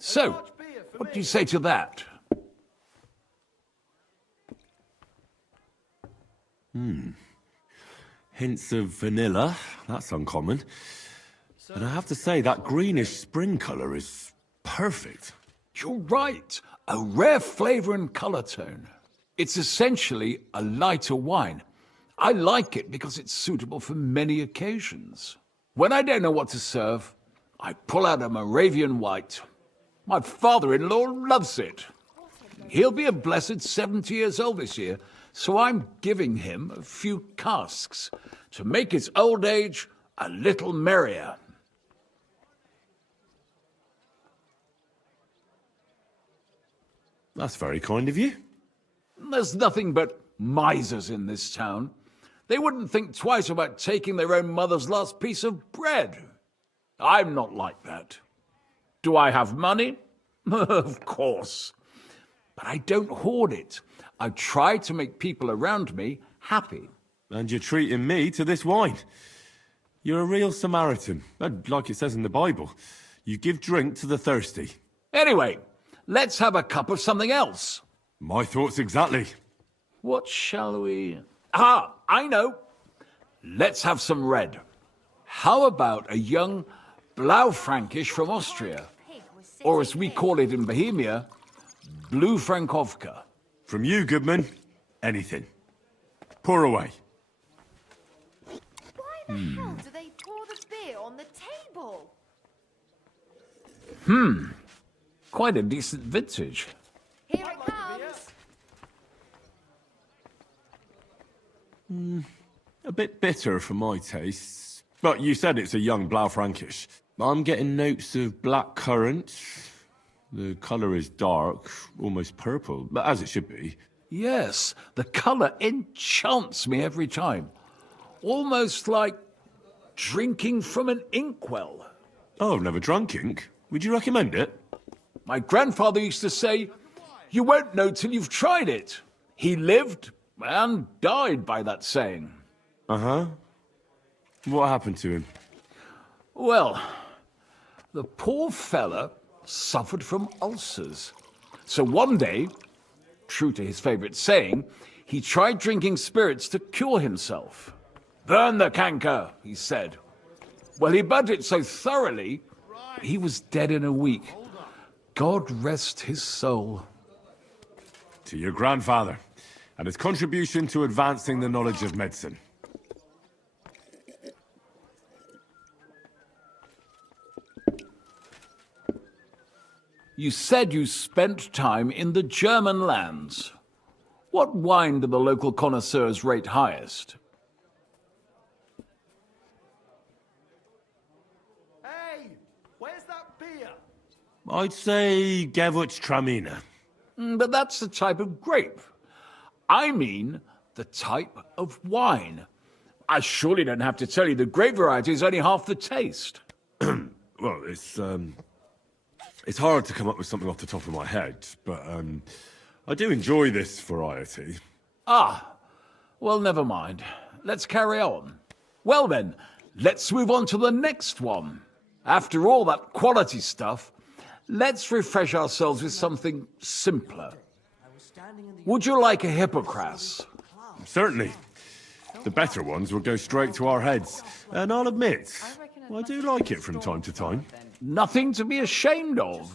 So, what do you say to that? Hints of vanilla. That's uncommon. And I have to say, that greenish spring colour is perfect. You're right. A rare flavor and color tone. It's essentially a lighter wine. I like it because it's suitable for many occasions. When I don't know what to serve, I pull out a Moravian white. My father-in-law loves it. He'll be a blessed 70 years old this year, so I'm giving him a few casks to make his old age a little merrier. That's very kind of you. There's nothing but misers in this town. They wouldn't think twice about taking their own mother's last piece of bread. I'm not like that. Do I have money? Of course. But I don't hoard it. I try to make people around me happy. And you're treating me to this wine. You're a real Samaritan. And like it says in the Bible, you give drink to the thirsty. Anyway, let's have a cup of something else. My thoughts exactly. What shall we... Ah, I know. Let's have some red. How about a young Blaufränkisch from Austria? Or as we call it in Bohemia, Blue Frankovka. From you, Goodman, anything. Pour away. Why the hell do they pour the beer on the table? Quite a decent vintage. Here it comes. A bit bitter for my tastes. But you said it's a young Blaufränkisch. I'm getting notes of black currant. The colour is dark, almost purple, but as it should be. Yes, the colour enchants me every time. Almost like drinking from an inkwell. Oh, I've never drunk ink. Would you recommend it? My grandfather used to say, you won't know till you've tried it. He lived and died by that saying. Uh-huh. What happened to him? Well, the poor fella suffered from ulcers. So one day, true to his favourite saying, he tried drinking spirits to cure himself. Burn the canker, he said. Well, he burnt it so thoroughly, he was dead in a week. God rest his soul. To your grandfather, and his contribution to advancing the knowledge of medicine. You said you spent time in the German lands. What wine do the local connoisseurs rate highest? Hey, where's that beer? I'd say Gewürztraminer. But that's the type of grape. I mean the type of wine. I surely don't have to tell you the grape variety is only half the taste. Well, it's hard to come up with something off the top of my head, but I do enjoy this variety. Ah, well, never mind. Let's carry on. Well then, let's move on to the next one. After all that quality stuff, let's refresh ourselves with something simpler. Would you like a hippocras? Certainly. The better ones will go straight to our heads. And I'll admit, I do like it from time to time. Nothing to be ashamed of.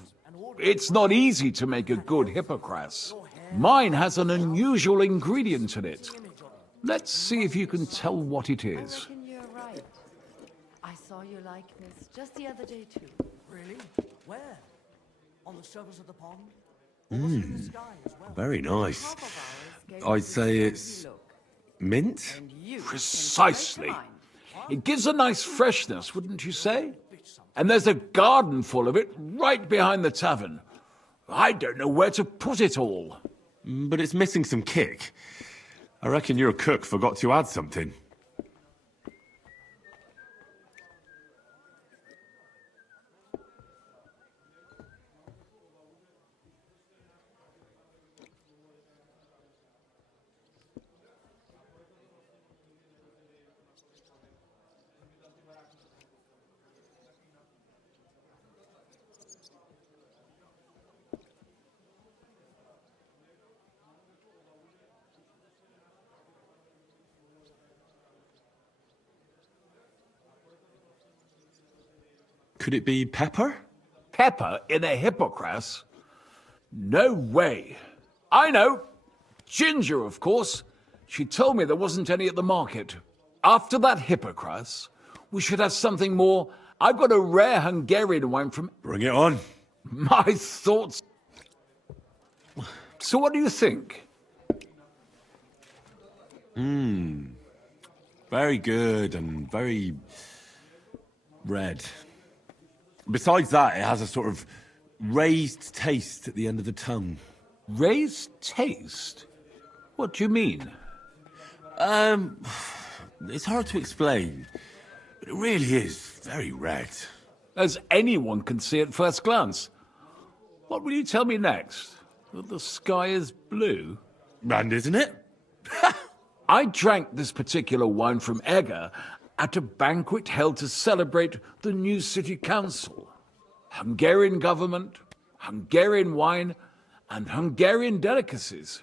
It's not easy to make a good hippocras. Mine has an unusual ingredient in it. Let's see if you can tell what it is. I reckon you're right. I saw your likeness just the other day too. Really? Where? On the surface of the pond? Or was it in the sky as well? Very nice. I'd say it's mint? Precisely. It gives a nice freshness, wouldn't you say? And there's a garden full of it right behind the tavern. I don't know where to put it all. But it's missing some kick. I reckon your cook forgot to add something. Could it be pepper? Pepper in a hippocras? No way. I know. Ginger, of course. She told me there wasn't any at the market. After that hippocras, we should have something more. I've got a rare Hungarian wine from... Bring it on. My thoughts... So what do you think? Very good and very red. Besides that, it has a sort of raised taste at the end of the tongue. Raised taste? What do you mean? It's hard to explain, but it really is very red. As anyone can see at first glance. What will you tell me next? That the sky is blue? And isn't it? I drank this particular wine from Egger at a banquet held to celebrate the new city council. Hungarian government, Hungarian wine, and Hungarian delicacies.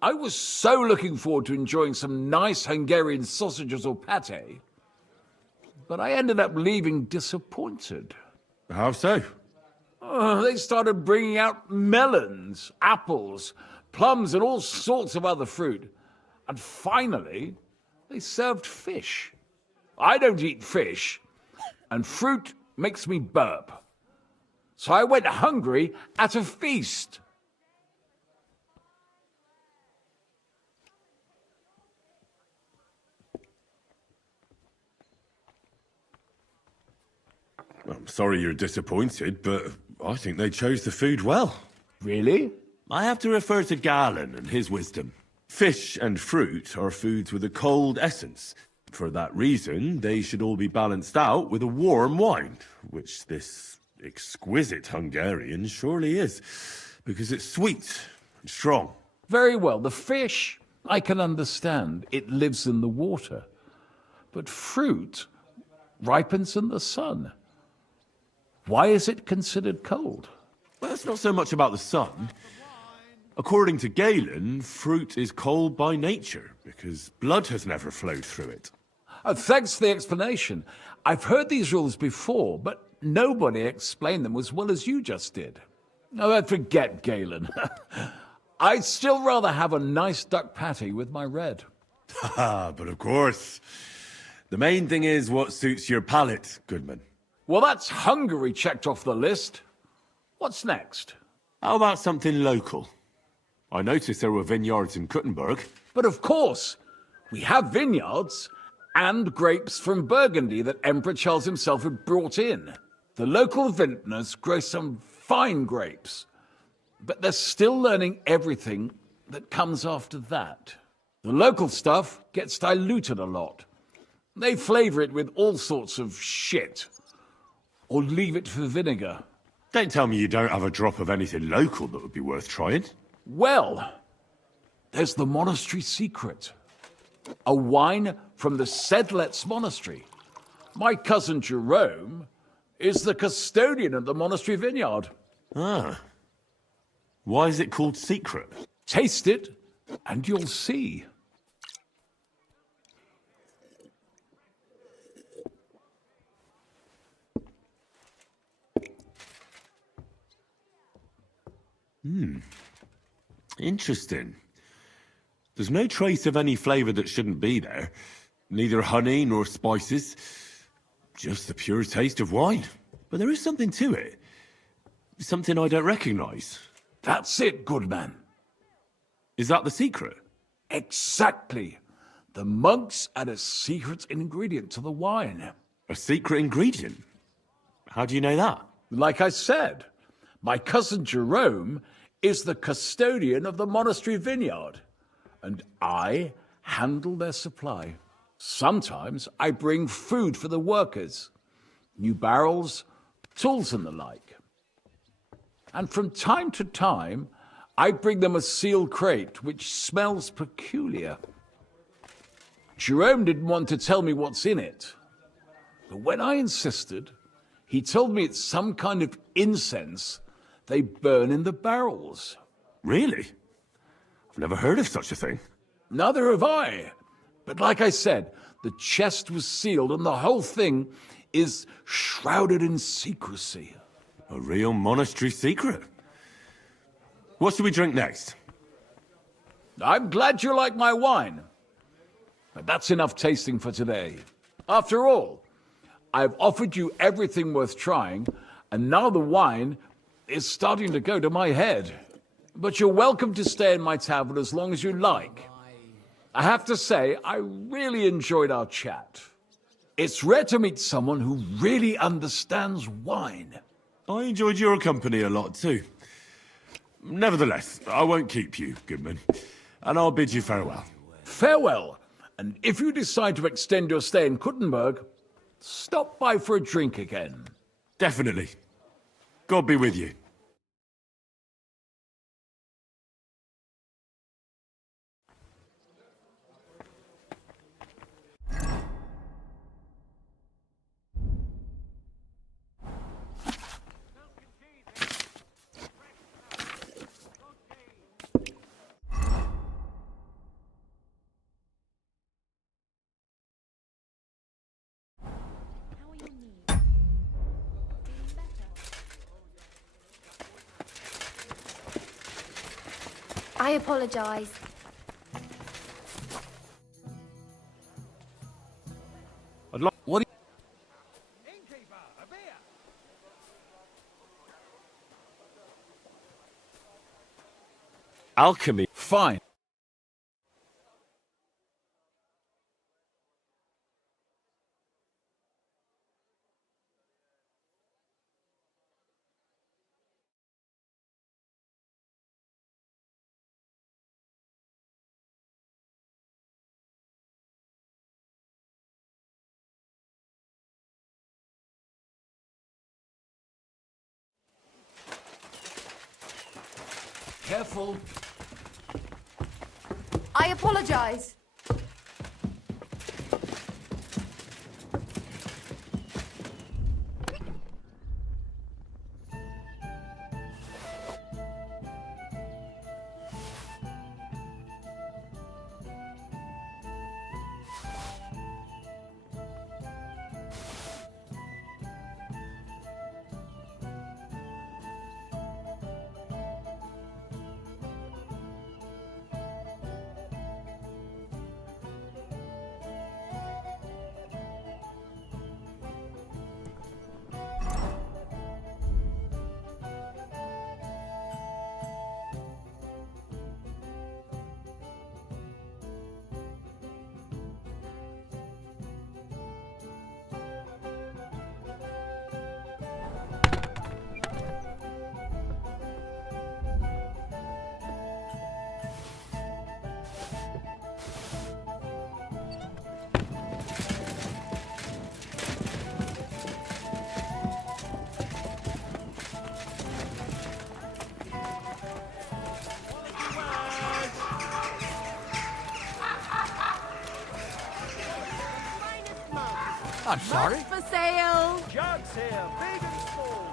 I was so looking forward to enjoying some nice Hungarian sausages or pate, but I ended up leaving disappointed. How so? They started bringing out melons, apples, plums, and all sorts of other fruit. And finally, they served fish. I don't eat fish, and fruit makes me burp. So I went hungry at a feast. I'm sorry you're disappointed, but I think they chose the food well. Really? I have to refer to Galen and his wisdom. Fish and fruit are foods with a cold essence. For that reason, they should all be balanced out with a warm wine, which this exquisite Hungarian surely is, because it's sweet and strong. Very well. The fish, I can understand. It lives in the water. But fruit ripens in the sun. Why is it considered cold? Well, it's not so much about the sun. According to Galen, fruit is cold by nature, because blood has never flowed through it. Thanks for the explanation. I've heard these rules before, but nobody explained them as well as you just did. Oh, forget Galen. I'd still rather have a nice duck patty with my red. But of course. The main thing is what suits your palate, Goodman. Well, that's Hungary checked off the list. What's next? How about something local? I noticed there were vineyards in Kuttenberg. But of course, we have vineyards and grapes from Burgundy that Emperor Charles himself had brought in. The local vintners grow some fine grapes, but they're still learning everything that comes after that. The local stuff gets diluted a lot. They flavor it with all sorts of shit, or leave it for vinegar. Don't tell me you don't have a drop of anything local that would be worth trying. Well, there's the monastery secret. A wine from the Sedlets monastery. My cousin Jerome is the custodian of the monastery vineyard. Ah. Why is it called secret? Taste it, and you'll see. Interesting. There's no trace of any flavour that shouldn't be there. Neither honey nor spices. Just the pure taste of wine. But there is something to it. Something I don't recognise. That's it, good man. Is that the secret? Exactly. The monks add a secret ingredient to the wine. A secret ingredient? How do you know that? Like I said, my cousin Jerome is the custodian of the monastery vineyard, and I handle their supply. Sometimes I bring food for the workers, new barrels, tools and the like. And from time to time, I bring them a sealed crate which smells peculiar. Jerome didn't want to tell me what's in it, but when I insisted, he told me it's some kind of incense they burn in the barrels. Really? I've never heard of such a thing. Neither have I. But like I said, the chest was sealed and the whole thing is shrouded in secrecy. A real monastery secret. What should we drink next? I'm glad you like my wine. But that's enough tasting for today. After all, I've offered you everything worth trying, and now the wine is starting to go to my head. but you're welcome to stay in my tavern as long as you like. I have to say, I really enjoyed our chat. It's rare to meet someone who really understands wine. I enjoyed your company a lot too. Nevertheless, I won't keep you, Goodman, and I'll bid you farewell. Farewell, and if you decide to extend your stay in Kuttenberg, stop by for a drink again. Definitely. God be with you. I apologize. What? Alchemy. Fine. Careful. I apologize. I'm sorry. Mugs for sale. Jugs here, big and small.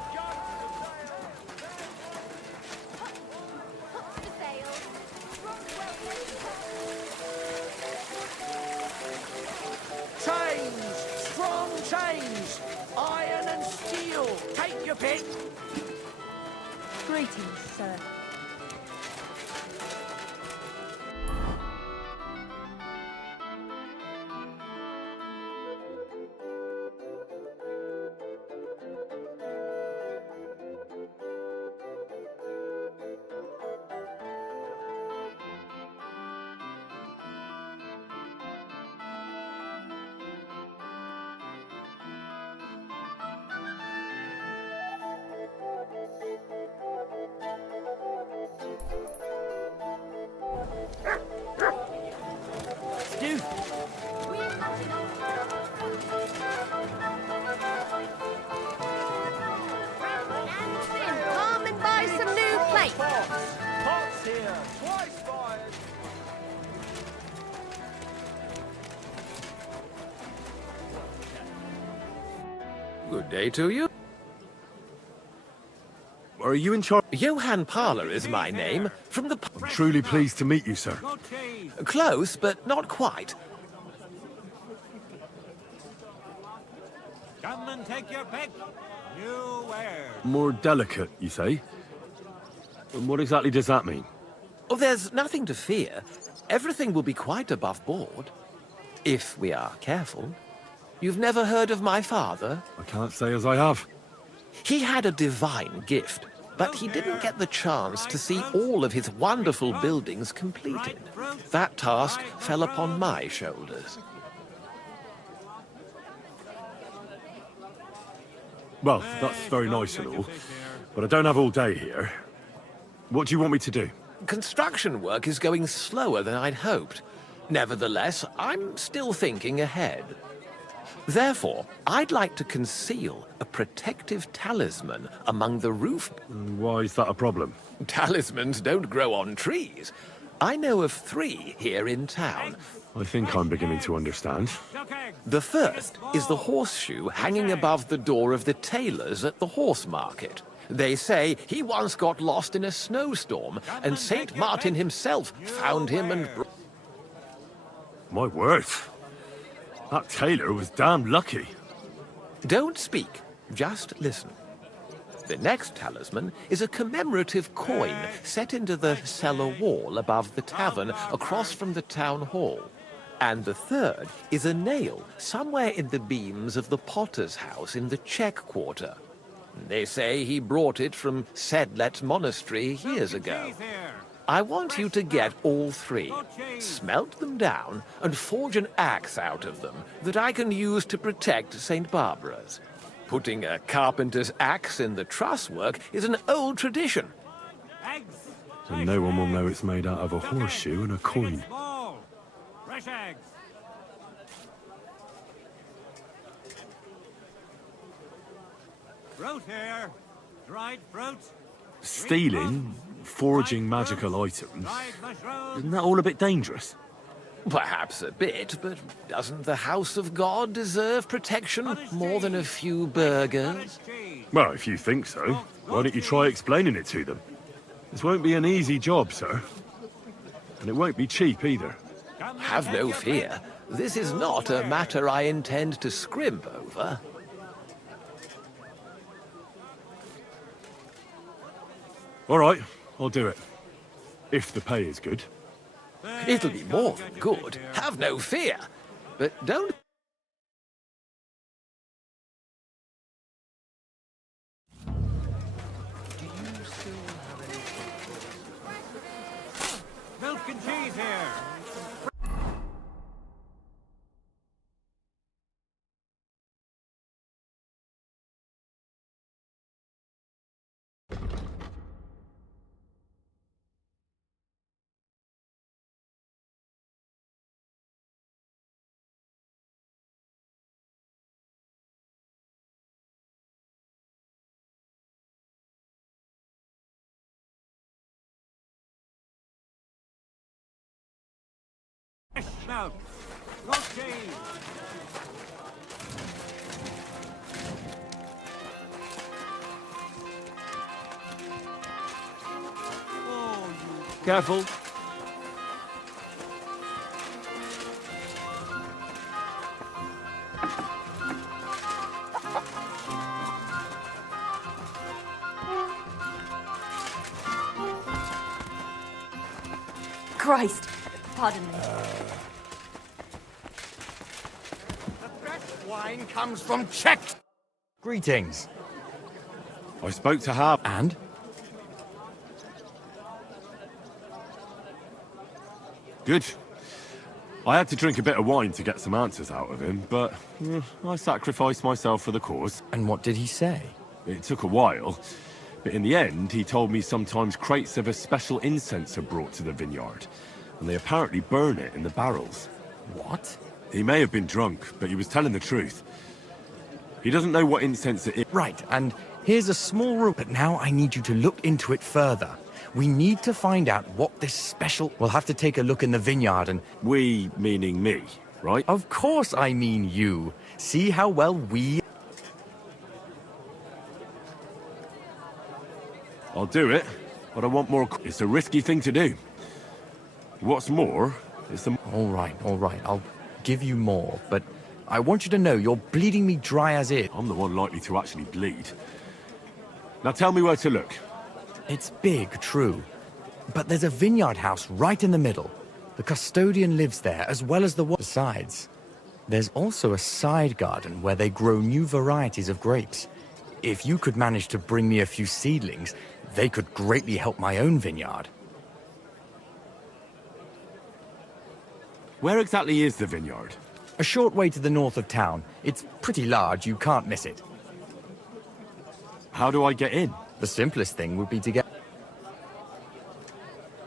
Chains, strong chains, iron and steel. Take your pick. Greetings, sir. Dude. Come and buy some new plates. Pots here, twice fired. Good day to you. Are you in charge? Johann Parler is my name, from the... I'm truly pleased to meet you, sir. Close, but not quite. Come and take your pick. New wares. More delicate, you say? And what exactly does that mean? Oh, there's nothing to fear. Everything will be quite above board. If we are careful. You've never heard of my father? I can't say as I have. He had a divine gift. But he didn't get the chance to see all of his wonderful buildings completed. That task fell upon my shoulders. Well, that's very nice and all, but I don't have all day here. What do you want me to do? Construction work is going slower than I'd hoped. Nevertheless, I'm still thinking ahead. Therefore, I'd like to conceal a protective talisman among the roof... Why is that a problem? Talismans don't grow on trees. I know of 3 here in town. I think I'm beginning to understand. The first is the horseshoe hanging above the door of the tailor's at the horse market. They say he once got lost in a snowstorm, and Saint Martin himself found him and... My word. That tailor was damn lucky. Don't speak, just listen. The next talisman is a commemorative coin set into the cellar wall above the tavern across from the town hall. And the third is a nail somewhere in the beams of the potter's house in the Czech quarter. They say he brought it from Sedlet Monastery years ago. I want you to get all 3, smelt them down, and forge an axe out of them that I can use to protect St. Barbara's. Putting a carpenter's axe in the truss work is an old tradition. And no one will know it's made out of a horseshoe and a coin. Fresh eggs. Fruit here. Dried fruit. Stealing, forging magical items, isn't that all a bit dangerous? Perhaps a bit, but doesn't the house of God deserve protection more than a few burgers? Well, if you think so, why don't you try explaining it to them? This won't be an easy job, sir. And it won't be cheap either. Have no fear. This is not a matter I intend to scrimp over. All right, I'll do it. If the pay is good. It'll be more than good. Have no fear. But don't... Milk and cheese here. Milk. Milk cheese. Careful. Christ! Pardon me. The best wine comes from Czech. Greetings. I spoke to Hab. And? Good. I had to drink a bit of wine to get some answers out of him, but I sacrificed myself for the cause. And what did he say? It took a while, but in the end, he told me sometimes crates of a special incense are brought to the vineyard, and they apparently burn it in the barrels. What? He may have been drunk, but he was telling the truth. He doesn't know what incense it is. Right, and here's a small rule, but now I need you to look into it further. We need to find out what this special... We'll have to take a look in the vineyard and... We, meaning me, right? Of course I mean you. See how well we... I'll do it, but I want more... It's a risky thing to do. What's more, it's the... All right, I'll give you more, but I want you to know you're bleeding me dry as is. I'm the one likely to actually bleed. Now tell me where to look. It's big, true. But there's a vineyard house right in the middle. The custodian lives there, as well as the... Besides, there's also a side garden where they grow new varieties of grapes. If you could manage to bring me a few seedlings, they could greatly help my own vineyard. Where exactly is the vineyard? A short way to the north of town. It's pretty large, you can't miss it. How do I get in? The simplest thing would be to get...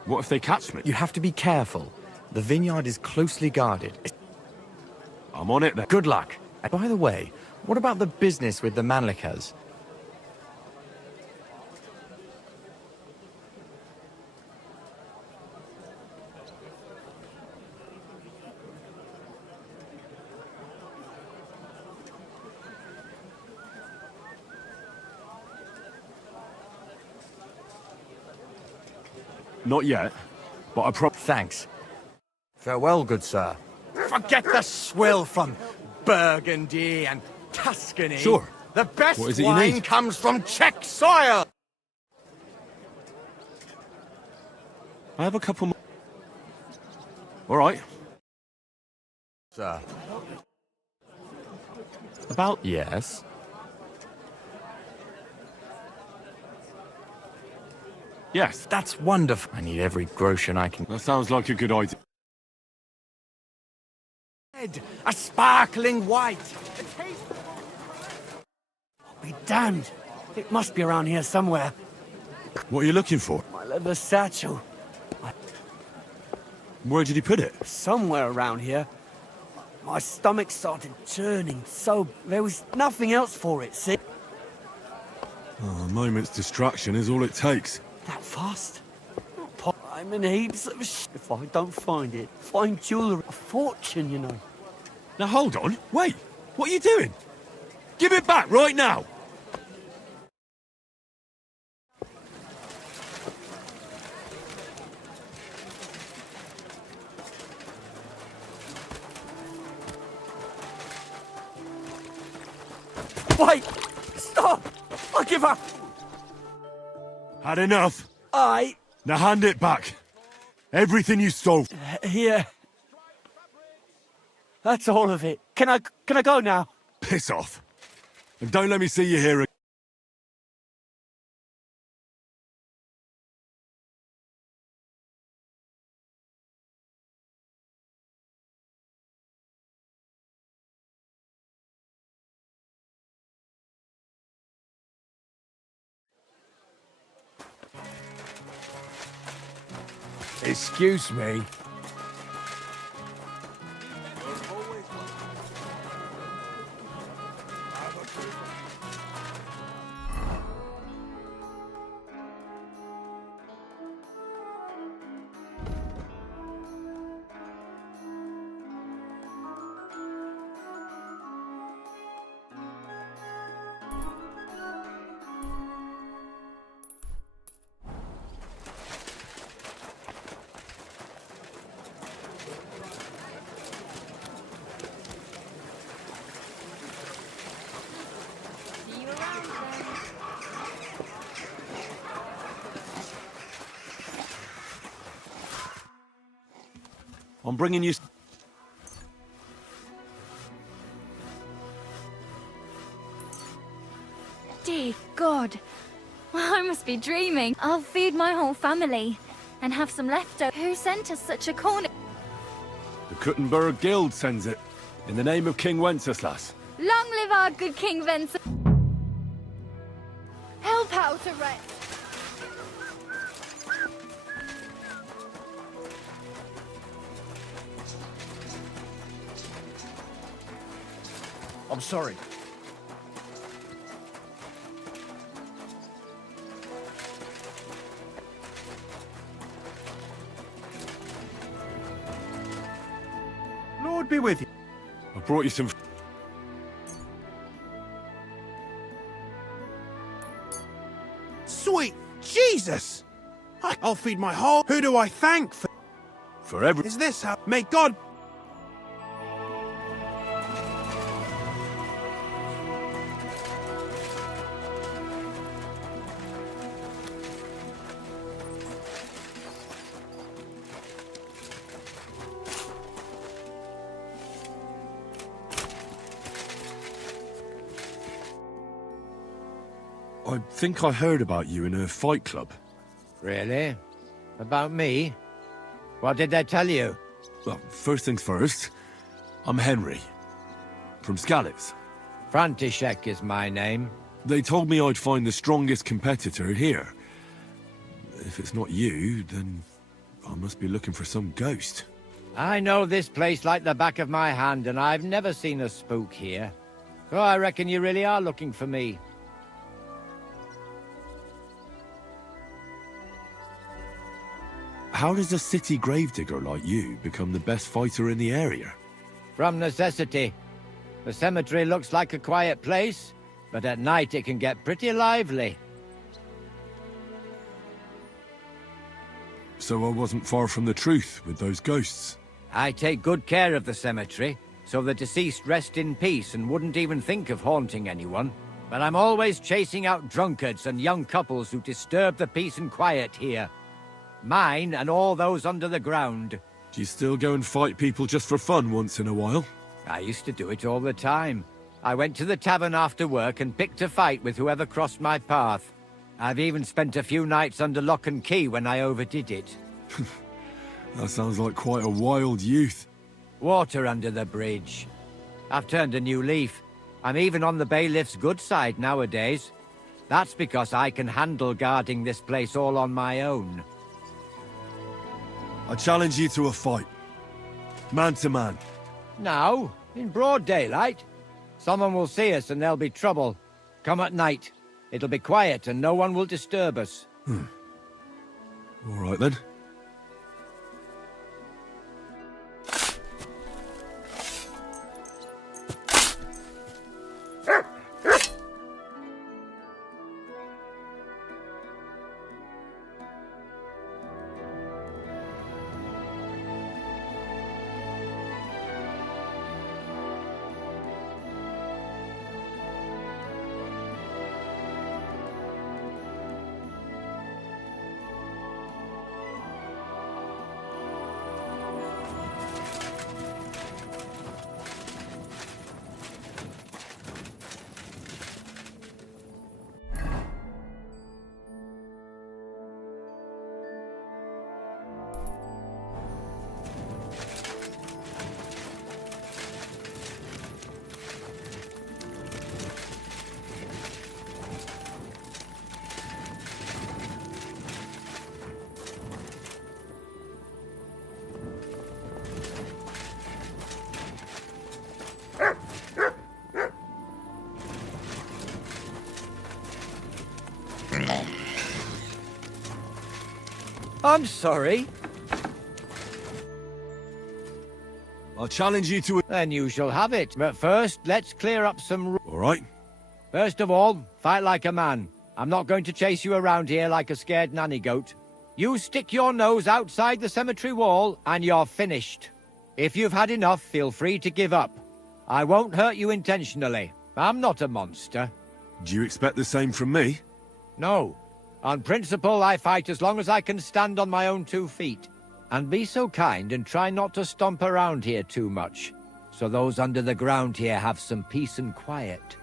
What if they catch me? You have to be careful. The vineyard is closely guarded. I'm on it then. Good luck. And by the way, what about the business with the Manlikas? Not yet, but I promise. Thanks. Farewell, good sir. Forget the swill from Burgundy and Tuscany. Sure. The best What is it you wine need? comes from Czech soil. I have a couple more. All right. Sir. About... Yes? Yes. That's wonderful. I need every groschen I can... That sounds like a good idea. A sparkling white. Be damned. It must be around here somewhere. What are you looking for? My leather satchel. Where did he put it? Somewhere around here. My stomach started churning, so there was nothing else for it, see? Oh, a moment's distraction is all it takes. That fast? I'm in heaps of if I don't find it. Find jewellery. A fortune, you know. Now hold on. Wait. What are you doing? Give it back right now. Wait! Stop! I give up! Had enough. I... Now hand it back. Everything you stole. Here. That's all of it. Can I go now? Piss off. And don't let me see you here again. Excuse me. I'm bringing you... Dear God. I must be dreaming. I'll feed my whole family and have some leftovers. Who sent us such a corner? The Kuttenberg Guild sends it. In the name of King Wenceslas. Long live our good King Vincent. Help out a wreck. I'm sorry. Lord be with you. I brought you some... Sweet Jesus! I'll feed my whole... Who do I thank for... For every... Is this how... May God... I think I heard about you in a fight club. Really? About me? What did they tell you? Well, first things first, I'm Henry, from Scallops. František is my name. They told me I'd find the strongest competitor here. If it's not you, then I must be looking for some ghost. I know this place like the back of my hand, and I've never seen a spook here. So I reckon you really are looking for me. How does a city gravedigger like you become the best fighter in the area? From necessity. The cemetery looks like a quiet place, but at night it can get pretty lively. So I wasn't far from the truth with those ghosts. I take good care of the cemetery, so the deceased rest in peace and wouldn't even think of haunting anyone. But I'm always chasing out drunkards and young couples who disturb the peace and quiet here. Mine and all those under the ground. Do you still go and fight people just for fun once in a while? I used to do it all the time. I went to the tavern after work and picked a fight with whoever crossed my path. I've even spent a few nights under lock and key when I overdid it. That sounds like quite a wild youth. Water under the bridge. I've turned a new leaf. I'm even on the bailiff's good side nowadays. That's because I can handle guarding this place all on my own. I challenge you to a fight. Man to man. Now, in broad daylight. Someone will see us and there'll be trouble. Come at night. It'll be quiet and no one will disturb us. All right then. I'm sorry. I'll challenge you to a... Then you shall have it. But first, let's clear up some... All right. First of all, fight like a man. I'm not going to chase you around here like a scared nanny goat. You stick your nose outside the cemetery wall, and you're finished. If you've had enough, feel free to give up. I won't hurt you intentionally. I'm not a monster. Do you expect the same from me? No. On principle, I fight as long as I can stand on my own 2 feet. And be so kind and try not to stomp around here too much, so those under the ground here have some peace and quiet.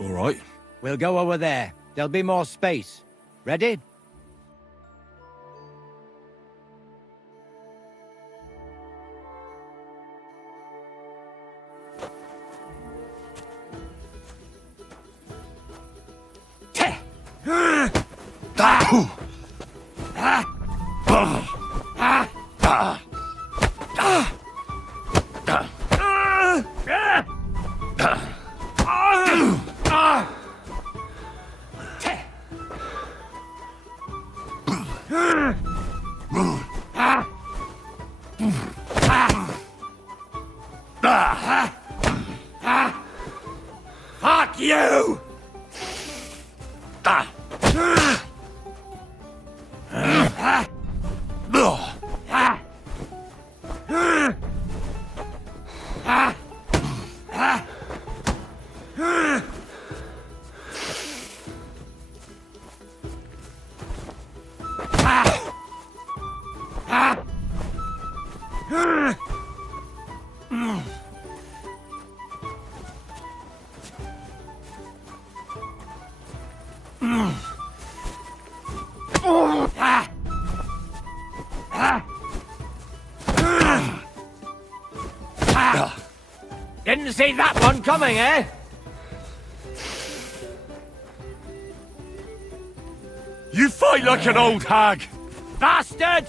All right. We'll go over there. There'll be more space. Ready? Fuck you! Didn't see that one coming, eh? You fight like an old hag! Bastard!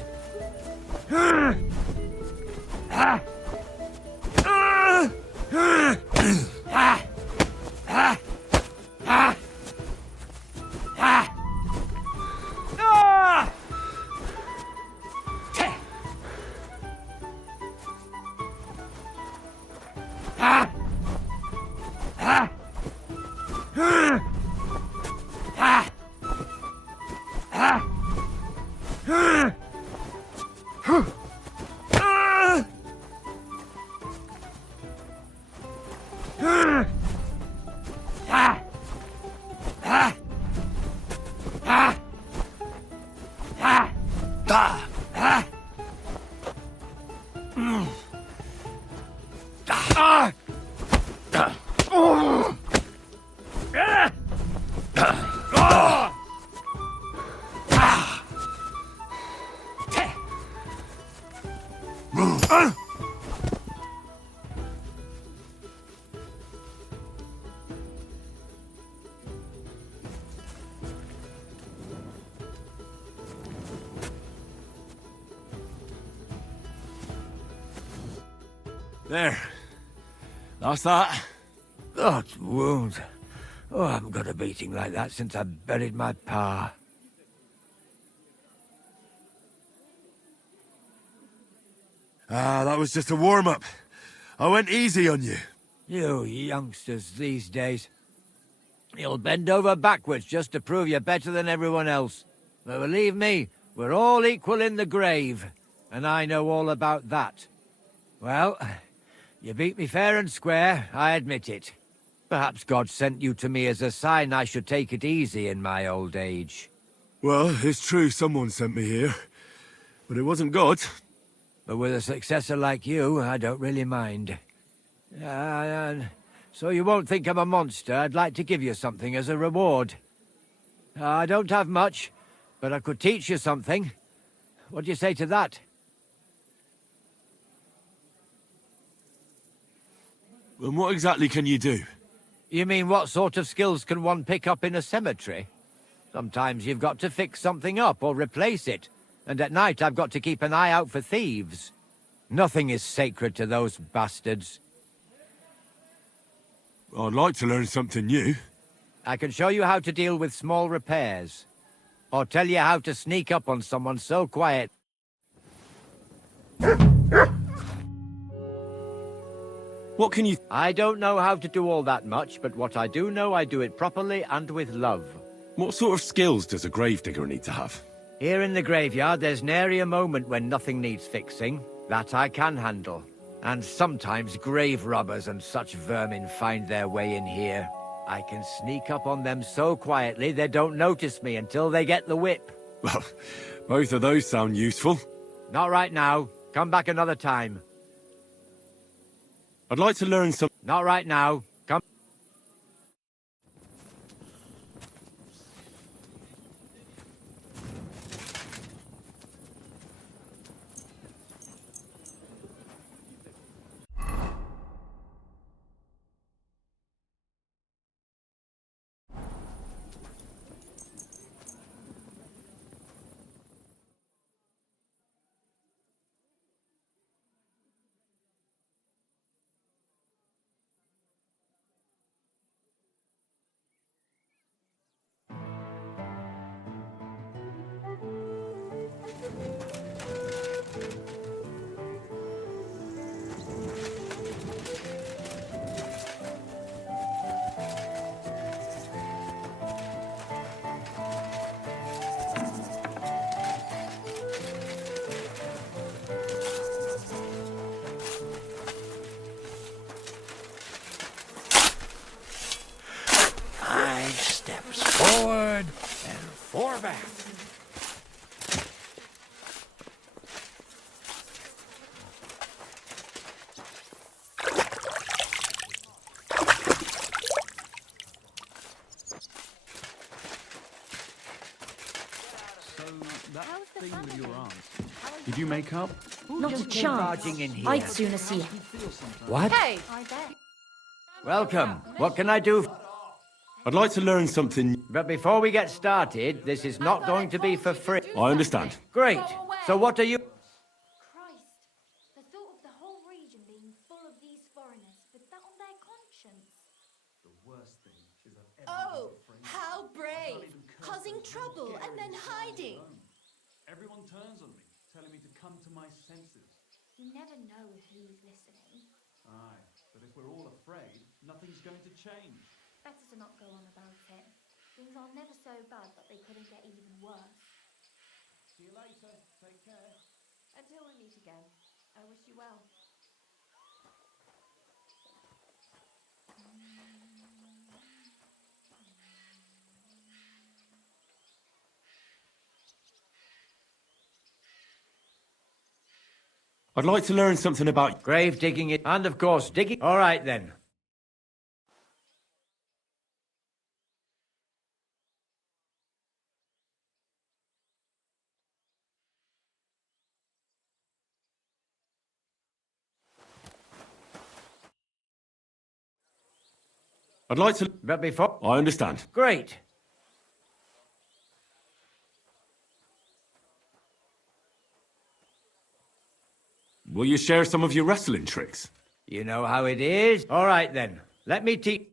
There. That's that. That wound. Oh, I haven't got a beating like that since I buried my pa. That was just a warm-up. I went easy on you. You youngsters these days. You'll bend over backwards just to prove you're better than everyone else. But believe me, we're all equal in the grave. And I know all about that. Well, you beat me fair and square, I admit it. Perhaps God sent you to me as a sign I should take it easy in my old age. Well, it's true someone sent me here. But it wasn't God. But with a successor like you, I don't really mind. So you won't think I'm a monster. I'd like to give you something as a reward. I don't have much, but I could teach you something. What do you say to that? And what exactly can you do? You mean what sort of skills can one pick up in a cemetery? Sometimes you've got to fix something up or replace it. And at night I've got to keep an eye out for thieves. Nothing is sacred to those bastards. I'd like to learn something new. I can show you how to deal with small repairs. Or tell you how to sneak up on someone so quiet. What can you... I don't know how to do all that much, but what I do know, I do it properly and with love. What sort of skills does a gravedigger need to have? Here in the graveyard, there's nary a moment when nothing needs fixing. That I can handle. And sometimes grave robbers and such vermin find their way in here. I can sneak up on them so quietly they don't notice me until they get the whip. Well, both of those sound useful. Not right now. Come back another time. I'd like to learn some... Not right now. Come... Forward and 4 back. Did you make up? Not a chance. I'd sooner see him. What? Hey! Welcome. What can I do? I'd like to learn something. But before we get started, this is not going to be for free. I understand. Great. So what are you... Christ, the thought of the whole region being full of these foreigners with that on their conscience. The worst thing is that Oh, how brave! Causing trouble and then hiding. everyone turns on me, telling me to come to my senses. You never know who's listening. Aye, but if we're all afraid, nothing's going to change. Better to not go on about it. Things are never so bad that they couldn't get even worse. See you later. Take care. Until we meet again, I wish you well. I'd like to learn something about grave digging it, and of course digging... All right then. I'd like to... But before... I understand. Great. Will you share some of your wrestling tricks? You know how it is. All right then. Let me teach...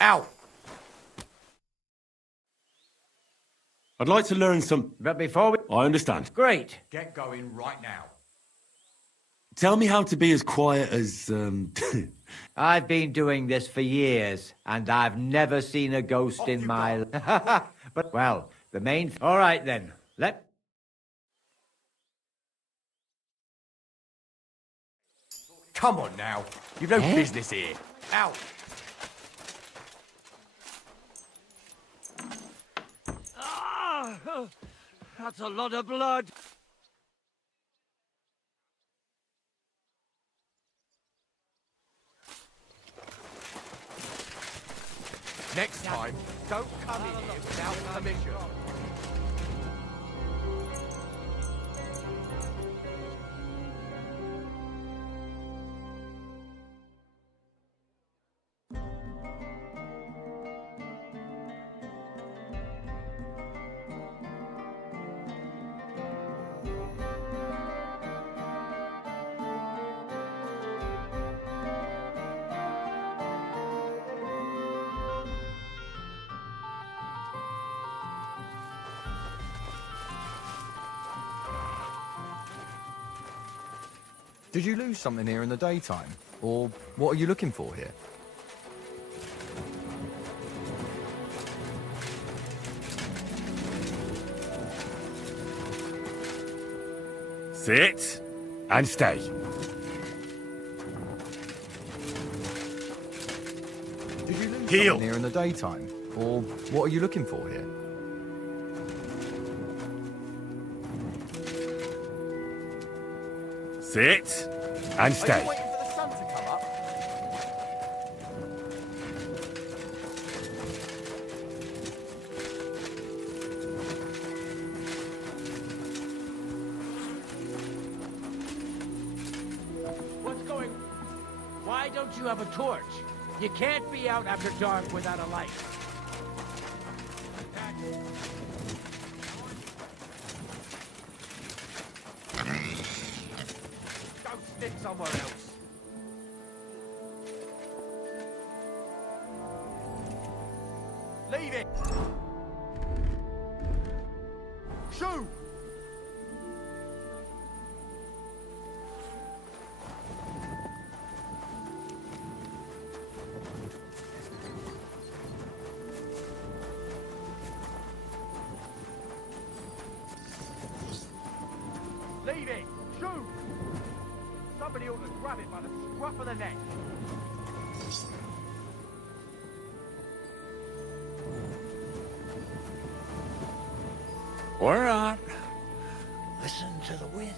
Ow! I'd like to learn some... But before we... I understand. Great. Get going right now. Tell me how to be as quiet as, I've been doing this for years, and I've never seen a ghost in my... But, well, the main... All right then. Let... Come on now. You've no business here. Ow! Ah, that's a lot of blood. Next time, don't come in here without permission. Did you lose something here in the daytime? Or what are you looking for here? Sit and stay. Did you lose Heel. something here in the daytime? Or what are you looking for here? Sit and stay. Are you waiting for the sun to come up? What's going... Why don't you have a torch? You can't be out after dark without a light. Go stick somewhere else. Leave it. Shoot! Leave it! Shoot! Somebody ought to grab it by the scruff of the neck. We're on. Listen to the wind.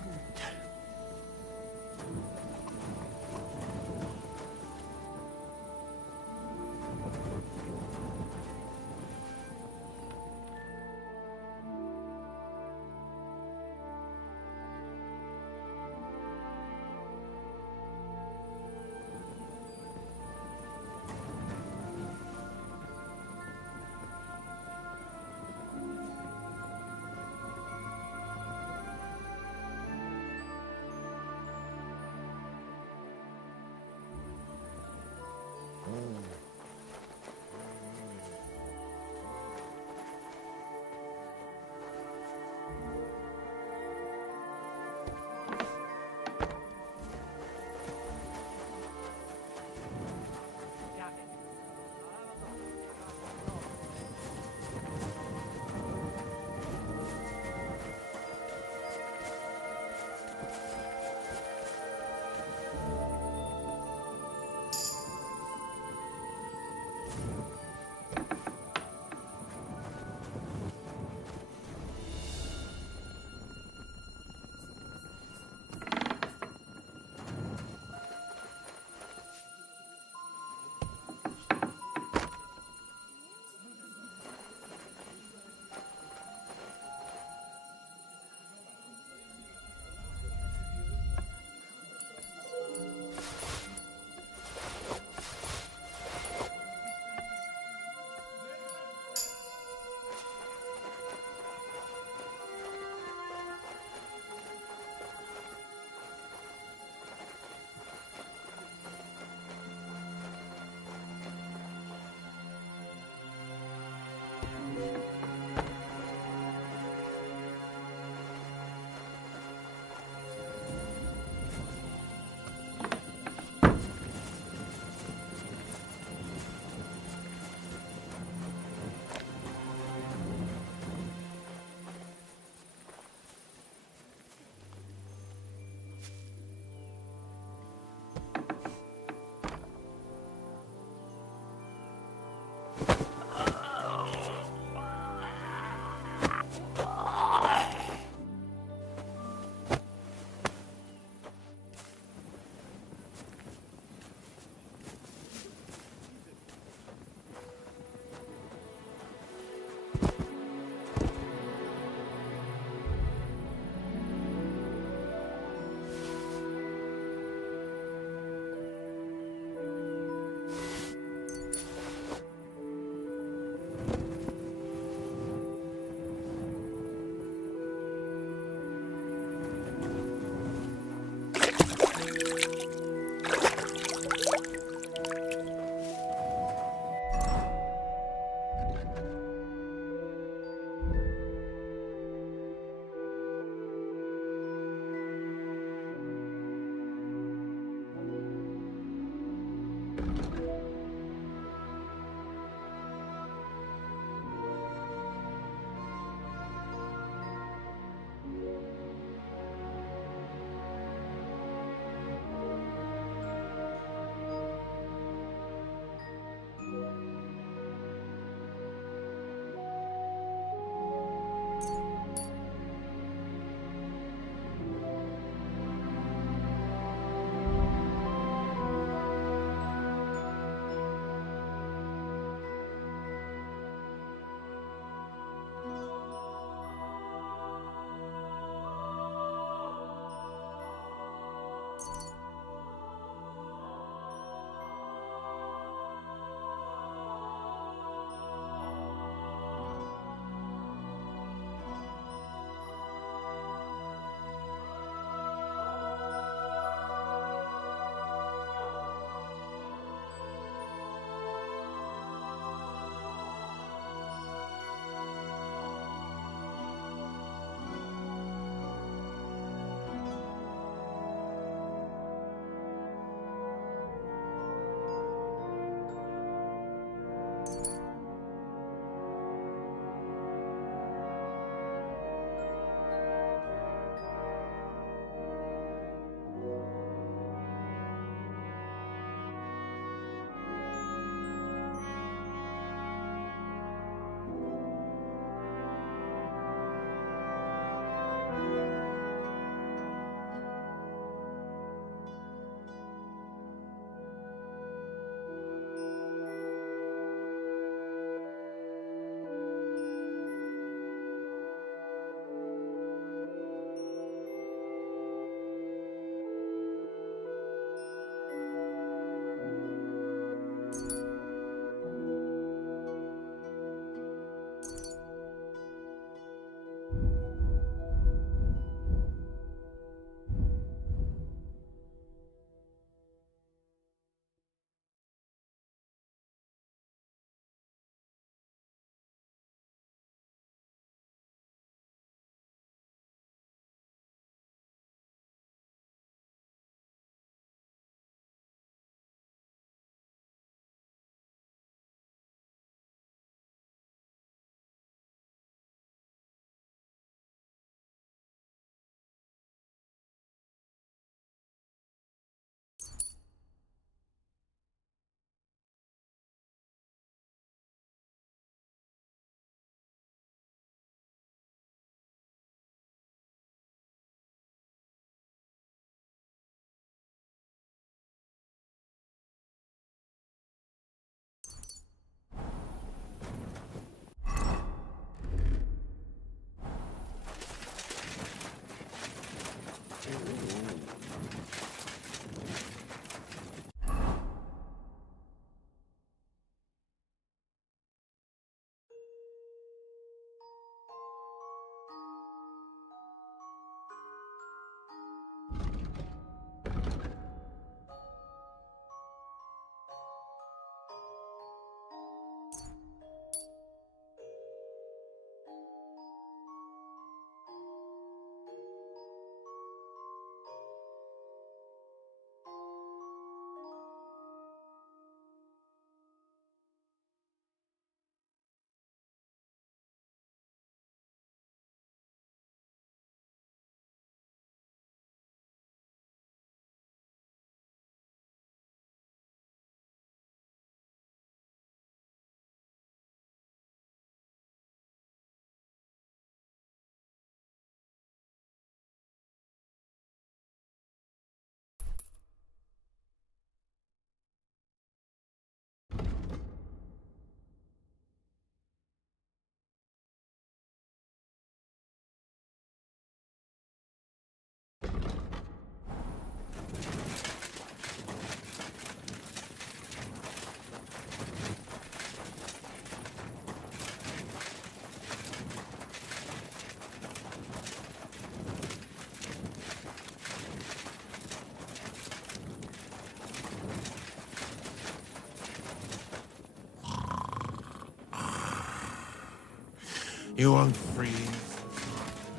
You won't freeze.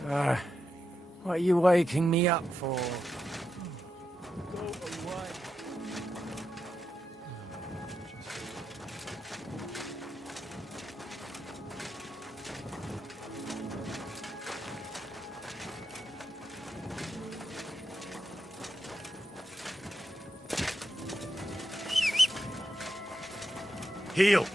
What are you waking me up for? Go away. Heal!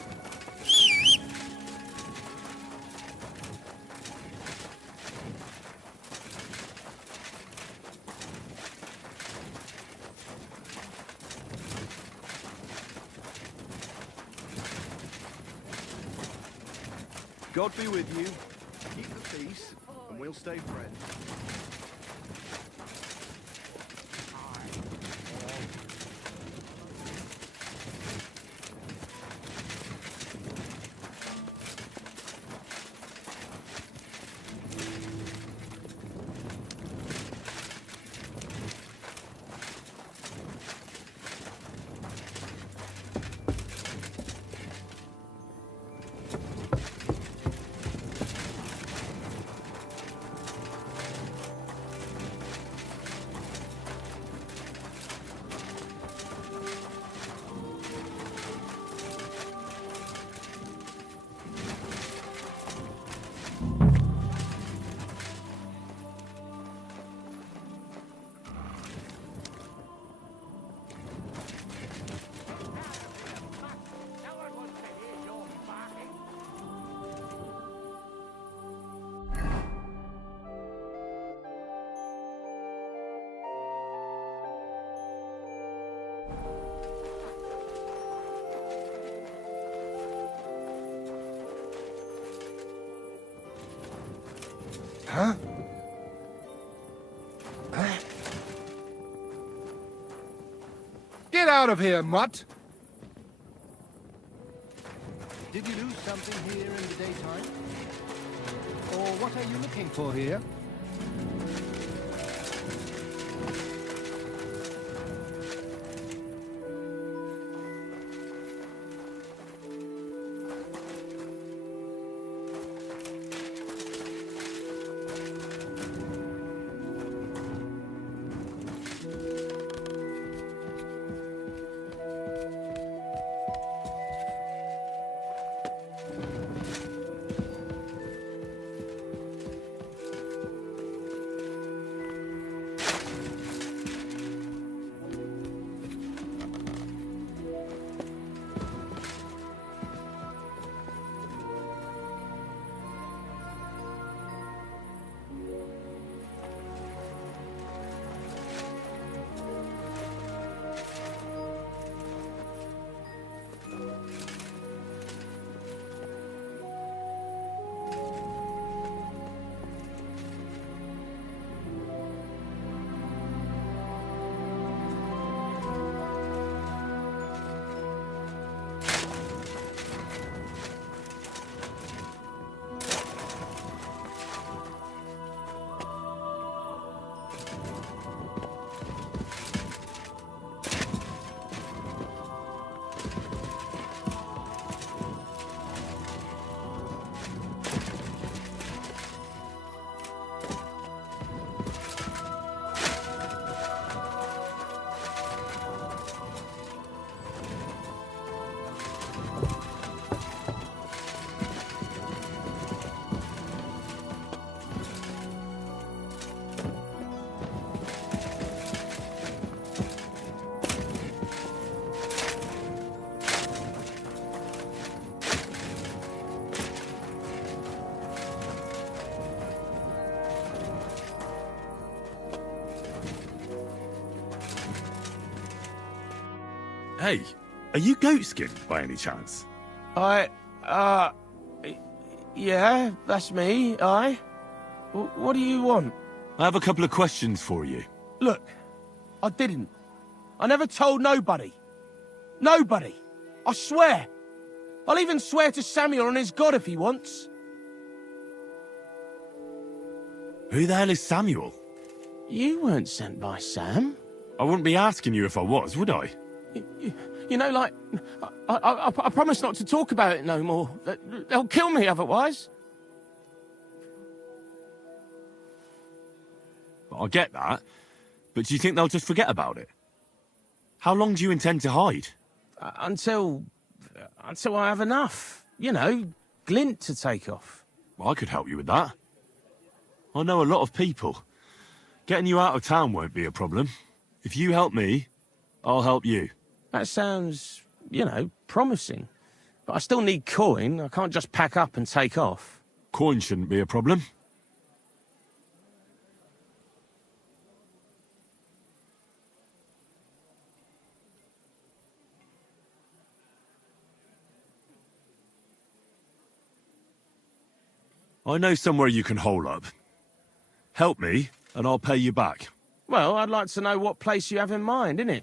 God be with you. Keep the peace, and we'll stay friends. Huh? Get out of here, mutt! Did you do something here in the daytime? Or what are you looking for here? Hey, are you goat-skinned by any chance? Yeah, that's me, What do you want? I have a couple of questions for you. Look, I didn't. I never told nobody. Nobody. I swear. I'll even swear to Samuel and his God if he wants. Who the hell is Samuel? You weren't sent by Sam. I wouldn't be asking you if I was, would I? You know, like, I promise not to talk about it no more. They'll kill me otherwise. I get that, but do you think they'll just forget about it? How long do you intend to hide? Until I have enough. You know, glint to take off. I could help you with that. I know a lot of people. Getting you out of town won't be a problem. If you help me, I'll help you. That sounds, you know, promising. But I still need coin. I can't just pack up and take off. Coin shouldn't be a problem. I know somewhere you can hole up. Help me, and I'll pay you back. Well, I'd like to know what place you have in mind, innit?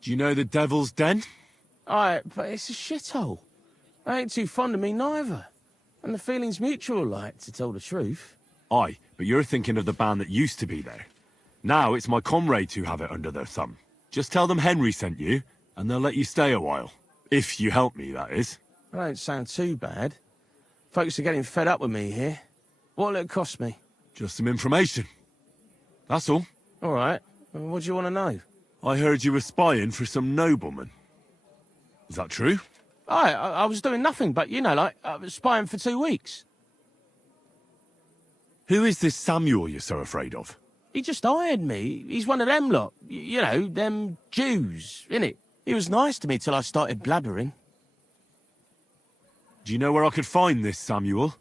Do you know the Devil's Den? Aye, but it's a shithole. They ain't too fond of me neither. And the feeling's mutual, like, to tell the truth. Aye, but you're thinking of the band that used to be there. Now it's my comrades who have it under their thumb. Just tell them Henry sent you, and they'll let you stay a while. If you help me, that is. That don't sound too bad. Folks are getting fed up with me here. What'll it cost me? Just some information. That's all. All right. Well, what do you want to know? I heard you were spying for some nobleman. Is that true? Aye, I was doing nothing but, you know, like, I was spying for 2 weeks. Who is this Samuel you're so afraid of? He just hired me. He's one of them lot. You know, them Jews, innit? He was nice to me till I started blabbering. Do you know where I could find this Samuel?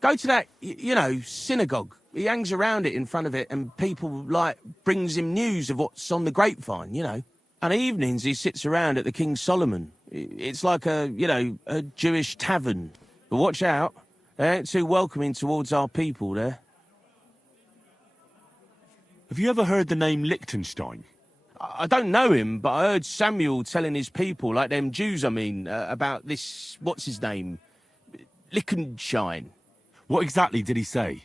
Go to that, you know, synagogue. He hangs around it in front of it and people, like, brings him news of what's on the grapevine, you know. And evenings he sits around at the King Solomon. It's like a, you know, a Jewish tavern. But watch out. They ain't too welcoming towards our people there. Have you ever heard the name Liechtenstein? I don't know him, but I heard Samuel telling his people, like them Jews, I mean, about this, what's his name? Liechtenstein. What exactly did he say?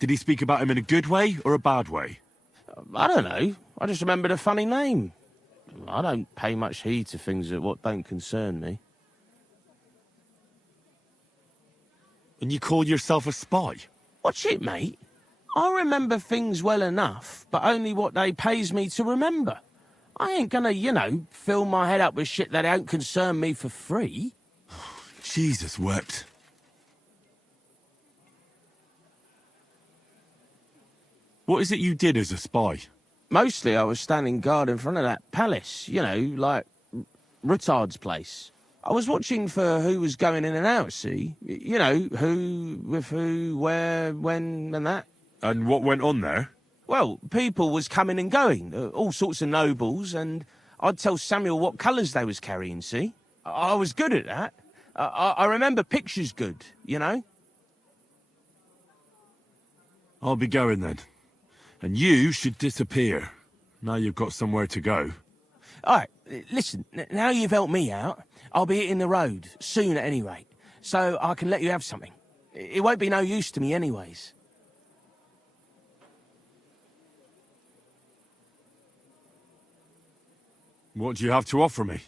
Did he speak about him in a good way or a bad way? I don't know. I just remembered a funny name. I don't pay much heed to things that what don't concern me. And you call yourself a spy? Watch it, mate. I remember things well enough, but only what they pays me to remember. I ain't gonna, you know, fill my head up with shit that don't concern me for free. Jesus wept. What is it you did as a spy? Mostly I was standing guard in front of that palace, you know, like Rutard's place. I was watching for who was going in and out, see? You know, who, with who, where, when, and that. And what went on there? Well, people was coming and going, all sorts of nobles, and I'd tell Samuel what colours they was carrying, see? I was good at that. I remember pictures good, you know? I'll be going then. And you should disappear. Now you've got somewhere to go. All right, listen, now you've helped me out, I'll be hitting the road, soon at any rate, so I can let you have something. It won't be no use to me anyways. What do you have to offer me?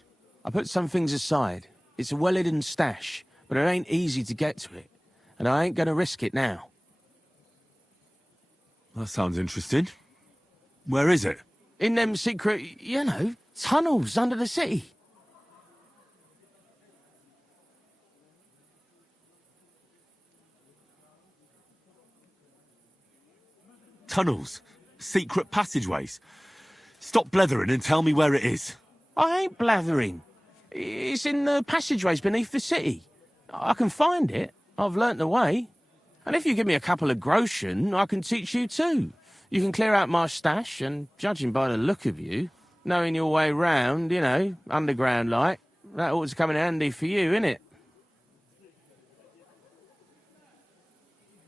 I put some things aside. It's a well-hidden stash, but it ain't easy to get to it, and I ain't gonna risk it now. That sounds interesting. Where is it? In them secret, you know, tunnels under the city. Tunnels? Secret passageways? Stop blethering and tell me where it is. I ain't blathering. It's in the passageways beneath the city. I can find it. I've learnt the way. And if you give me a couple of groschen, I can teach you too. You can clear out my stash, and judging by the look of you, knowing your way round, you know, underground like, that ought to come in handy for you, innit?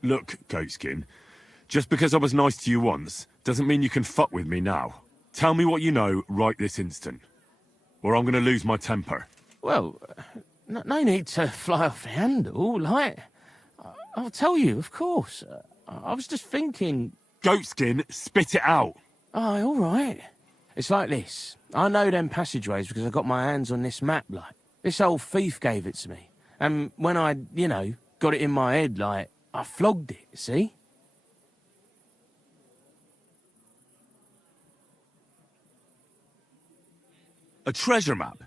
Look, Goatskin, just because I was nice to you once, doesn't mean you can fuck with me now. Tell me what you know right this instant, or I'm gonna lose my temper. Well, no need to fly off the handle, like... I'll tell you, of course. I was just thinking... Goatskin, spit it out! Aye, all right. It's like this. I know them passageways because I got my hands on this map, like. This old thief gave it to me. And when I, you know, got it in my head, like, I flogged it, see? A treasure map?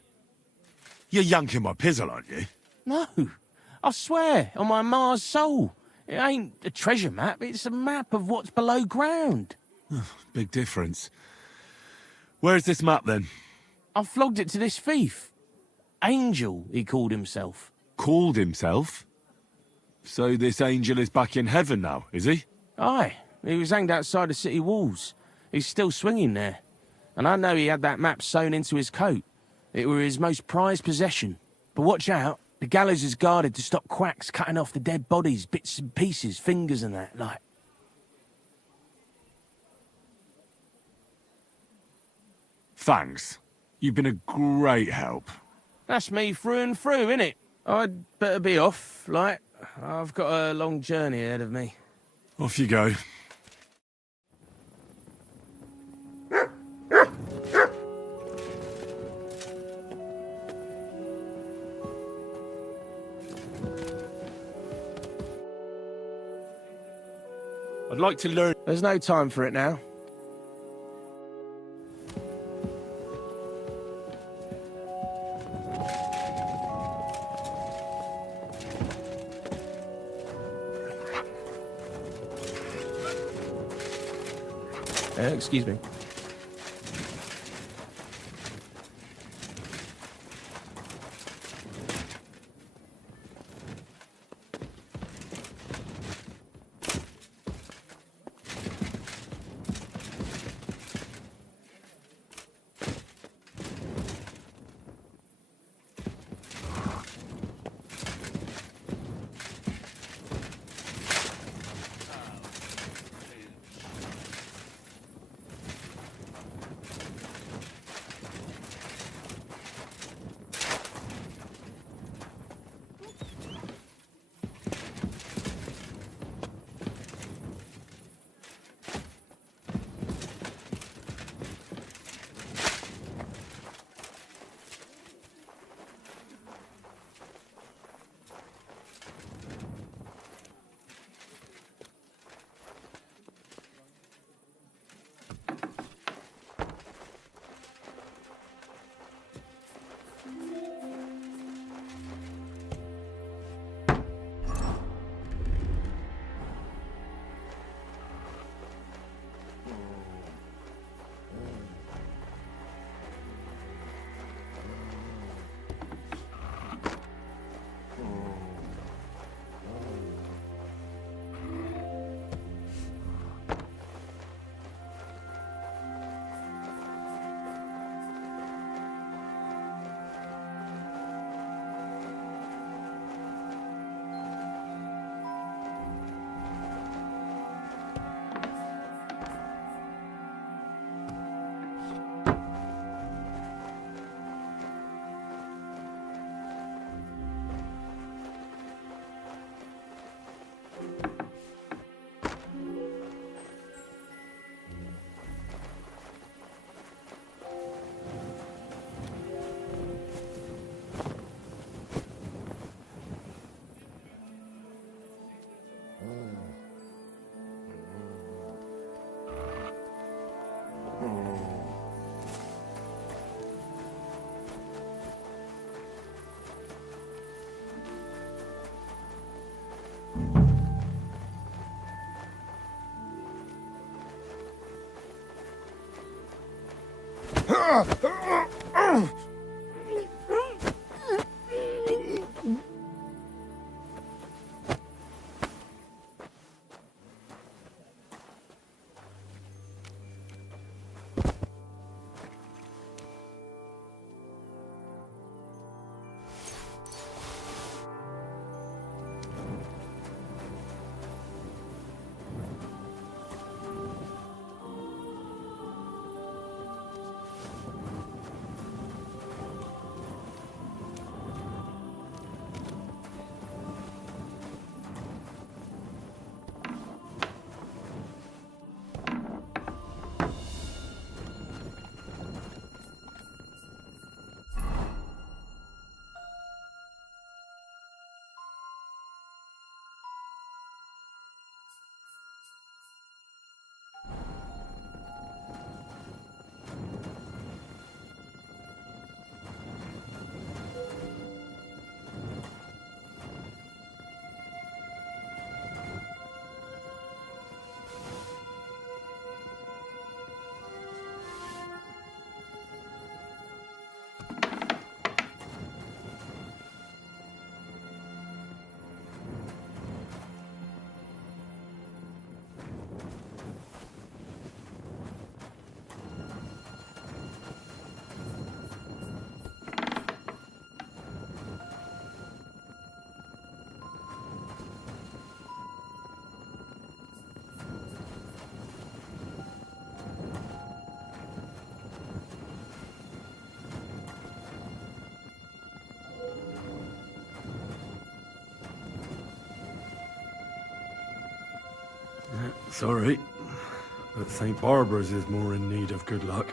You're yanking my pizzle, aren't you? No, I swear, on my Mars soul. It ain't a treasure map, it's a map of what's below ground. Big difference. Where's this map, then? I flogged it to this thief. Angel, he called himself. Called himself? So this angel is back in heaven now, is he? Aye, he was hanged outside the city walls. He's still swinging there. And I know he had that map sewn into his coat. It were his most prized possession. But watch out, the gallows is guarded to stop quacks cutting off the dead bodies, bits and pieces, fingers and that, like. Thanks. You've been a great help. That's me through and through, innit? I'd better be off, like. I've got a long journey ahead of me. Off you go. I'd like to learn... There's no time for it now. Excuse me. Sorry, but St. Barbara's is more in need of good luck.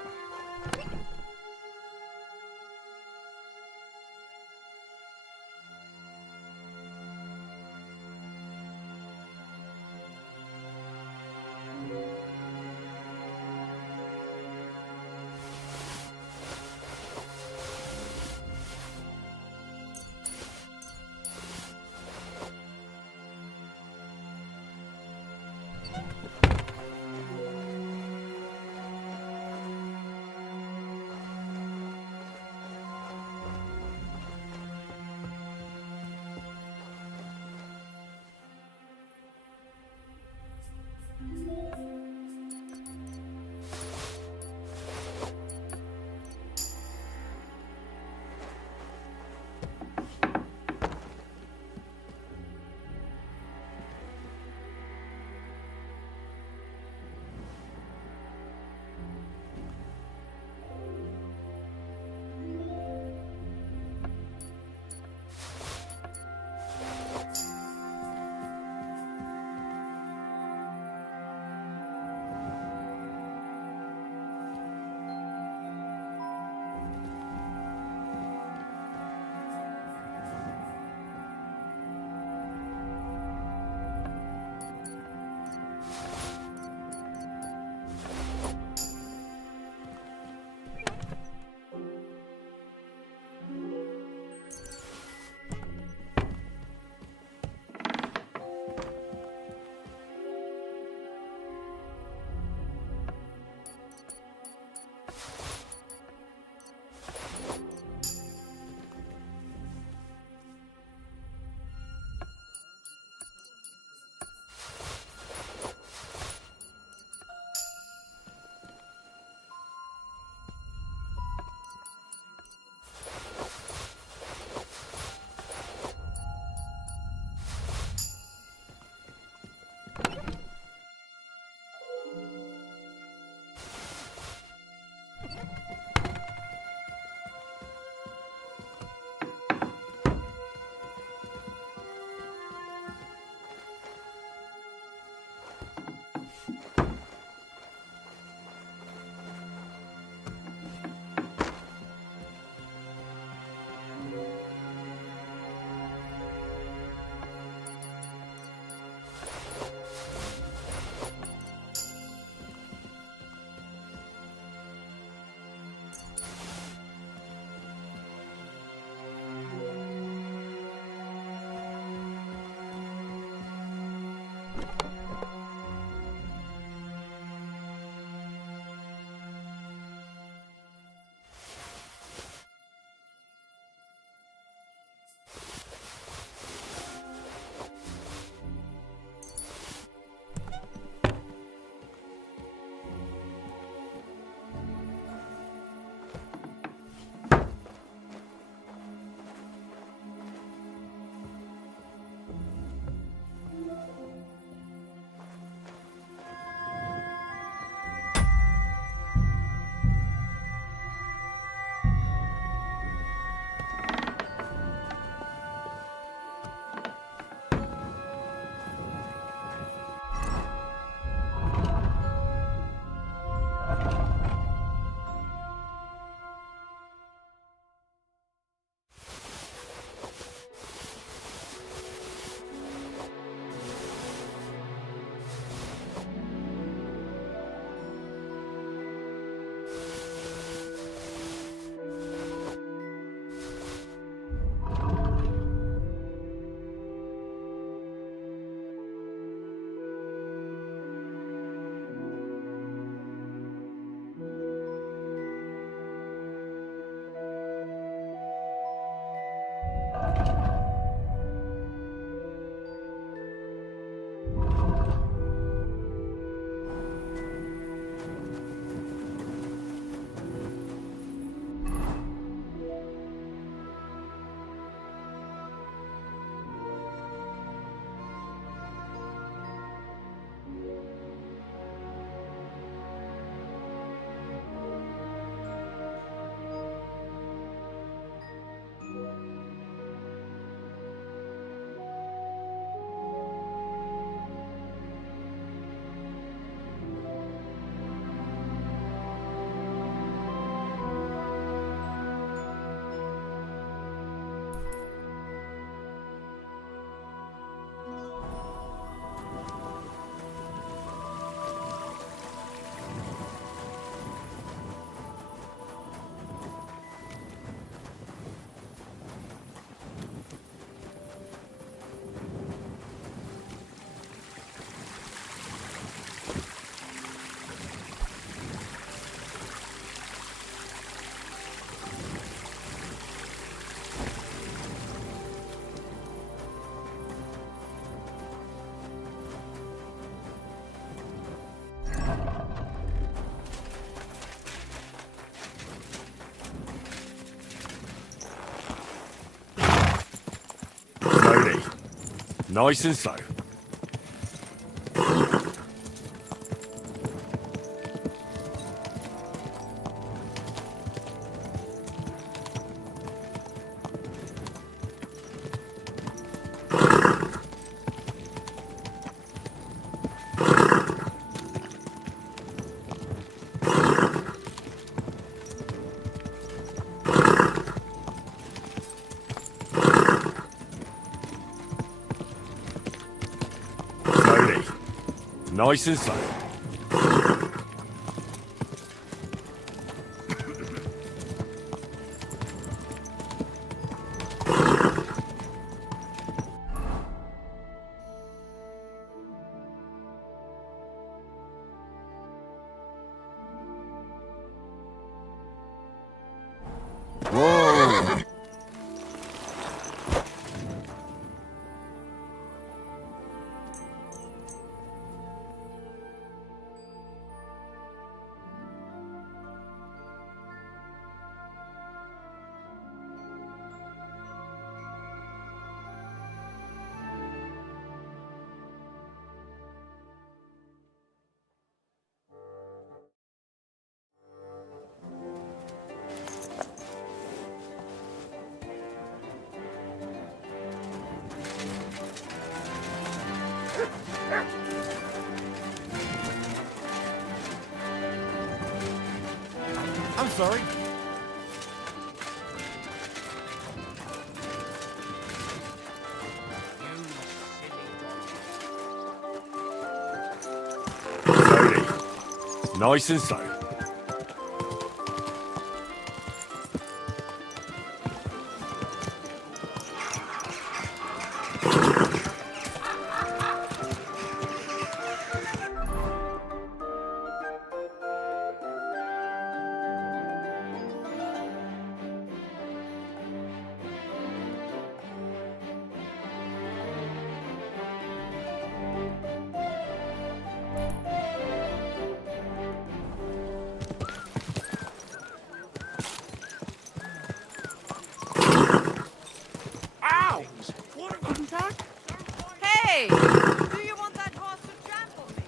Nice and slow. Slowly. Nice and slow. Whoa! I'm sorry. Slowly. Nice and slow. Ow! Guten Tag. Hey! Do you want that horse to trample me?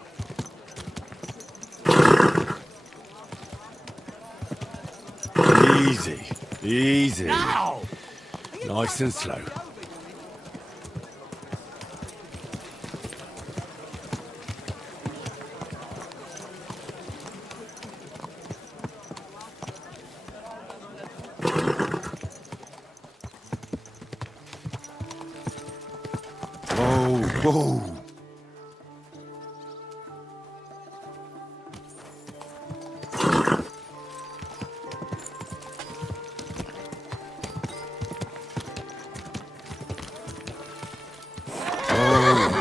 Easy. Easy. Ow! Nice and slow. Whoa, whoa.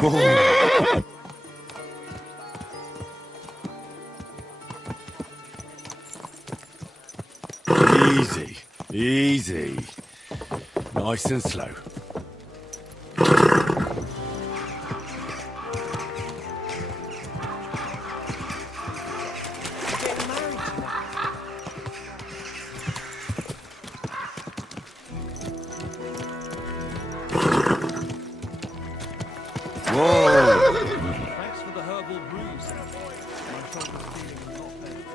Whoa. Easy, easy. Nice and slow. Whoa. Thanks for the herbal brews. My shoulder's feeling a lot better.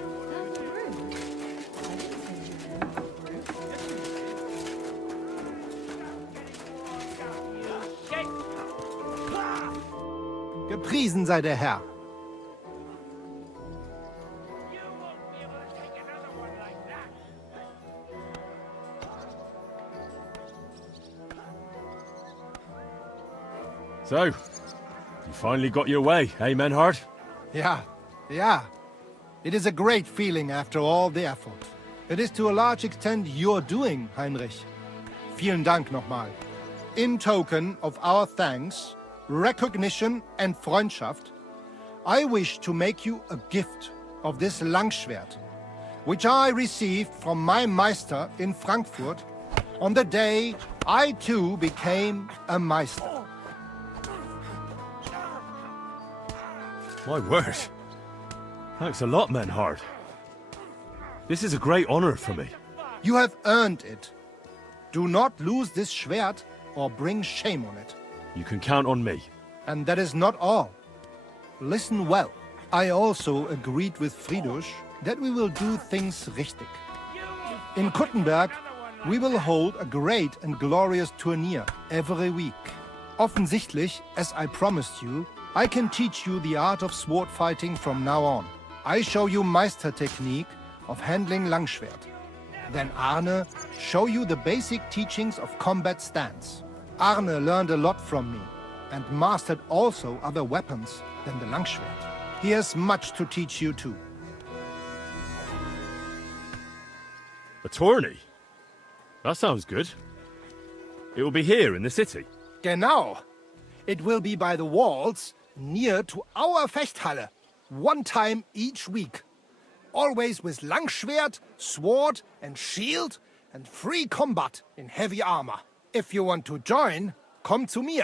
Gepriesen sei der Herr. So, you finally got your way, eh, Menhard? Ja, ja. It is a great feeling after all the effort. It is to a large extent your doing, Heinrich. Vielen Dank nochmal. In token of our thanks, recognition and Freundschaft, I wish to make you a gift of this Langschwert, which I received from my Meister in Frankfurt on the day I too became a Meister. My word. Thanks a lot, Menhard. This is a great honor for me. You have earned it. Do not lose this Schwert or bring shame on it. You can count on me. And that is not all. Listen well. I also agreed with Friedrich that we will do things richtig. In Kuttenberg, we will hold a great and glorious tourney every week. Offensichtlich, as I promised you, I can teach you the art of sword fighting from now on. I show you Meister technique of handling Langschwert. Then Arne show you the basic teachings of combat stance. Arne learned a lot from me and mastered also other weapons than the Langschwert. He has much to teach you too. A tourney? That sounds good. It will be here in the city. Genau. It will be by the walls near to our Fechthalle, one time each week. Always with Langschwert, sword and shield and free combat in heavy armor. If you want to join, come to me.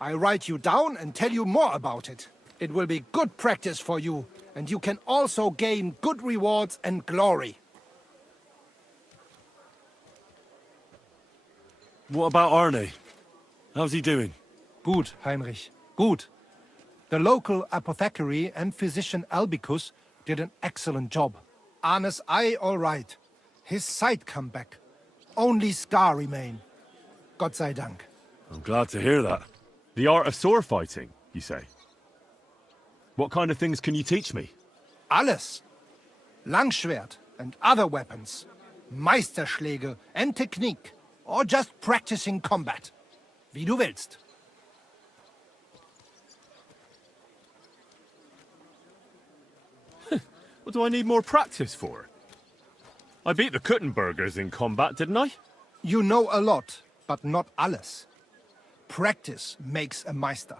I write you down and tell you more about it. It will be good practice for you, and you can also gain good rewards and glory. What about Arne? How's he doing? Gut, Heinrich. Gut. The local apothecary and physician Albicus did an excellent job. Arne's eye all right. His sight come back. Only scar remain. Gott sei Dank. I'm glad to hear that. The art of sword fighting, you say? What kind of things can you teach me? Alles. Langschwert and other weapons. Meisterschläge and technique. Or just practicing combat. Wie du willst. What do I need more practice for? I beat the Kuttenbergers in combat, didn't I? You know a lot, but not alles. Practice makes a Meister.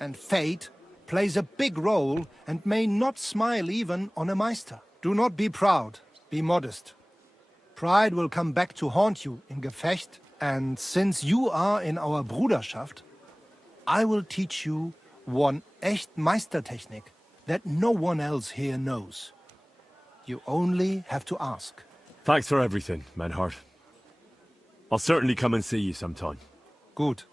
And fate plays a big role and may not smile even on a Meister. Do not be proud, be modest. Pride will come back to haunt you in Gefecht, and since you are in our Bruderschaft, I will teach you one echt Meistertechnik that no one else here knows. You only have to ask. Thanks for everything, Menhard. I'll certainly come and see you sometime. Gut.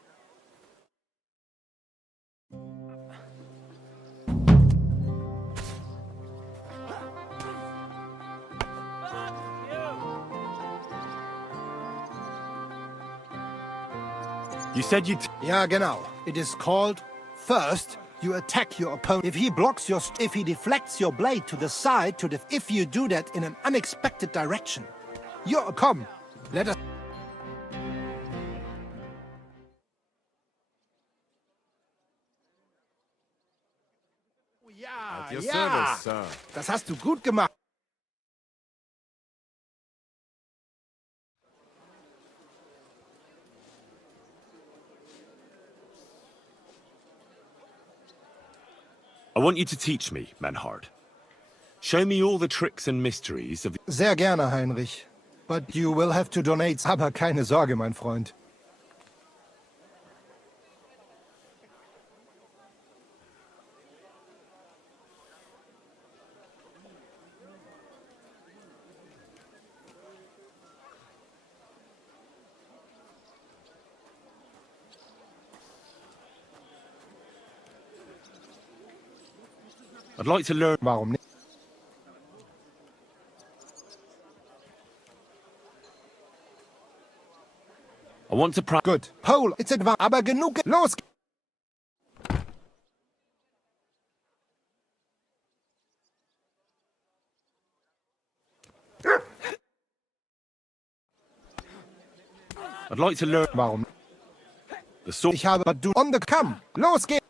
You said you'd... Ja, genau. It is called, first, you attack your opponent. If he blocks your... If he deflects your blade to the side, if you do that in an unexpected direction. Come, let us... Ja, At your ja. service, sir. Das hast du gut gemacht. I want you to teach me, Menhard. Show me all the tricks and mysteries of... Sehr gerne, Heinrich. But you will have to donate. Aber keine Sorge, mein Freund. I'd like to learn... Warum nicht? I want to practice... Gut. Paul, it's etwa... Aber genug... Los! I'd like to learn... Warum? The sword... Ich habe... Du... On the come! Los geht's!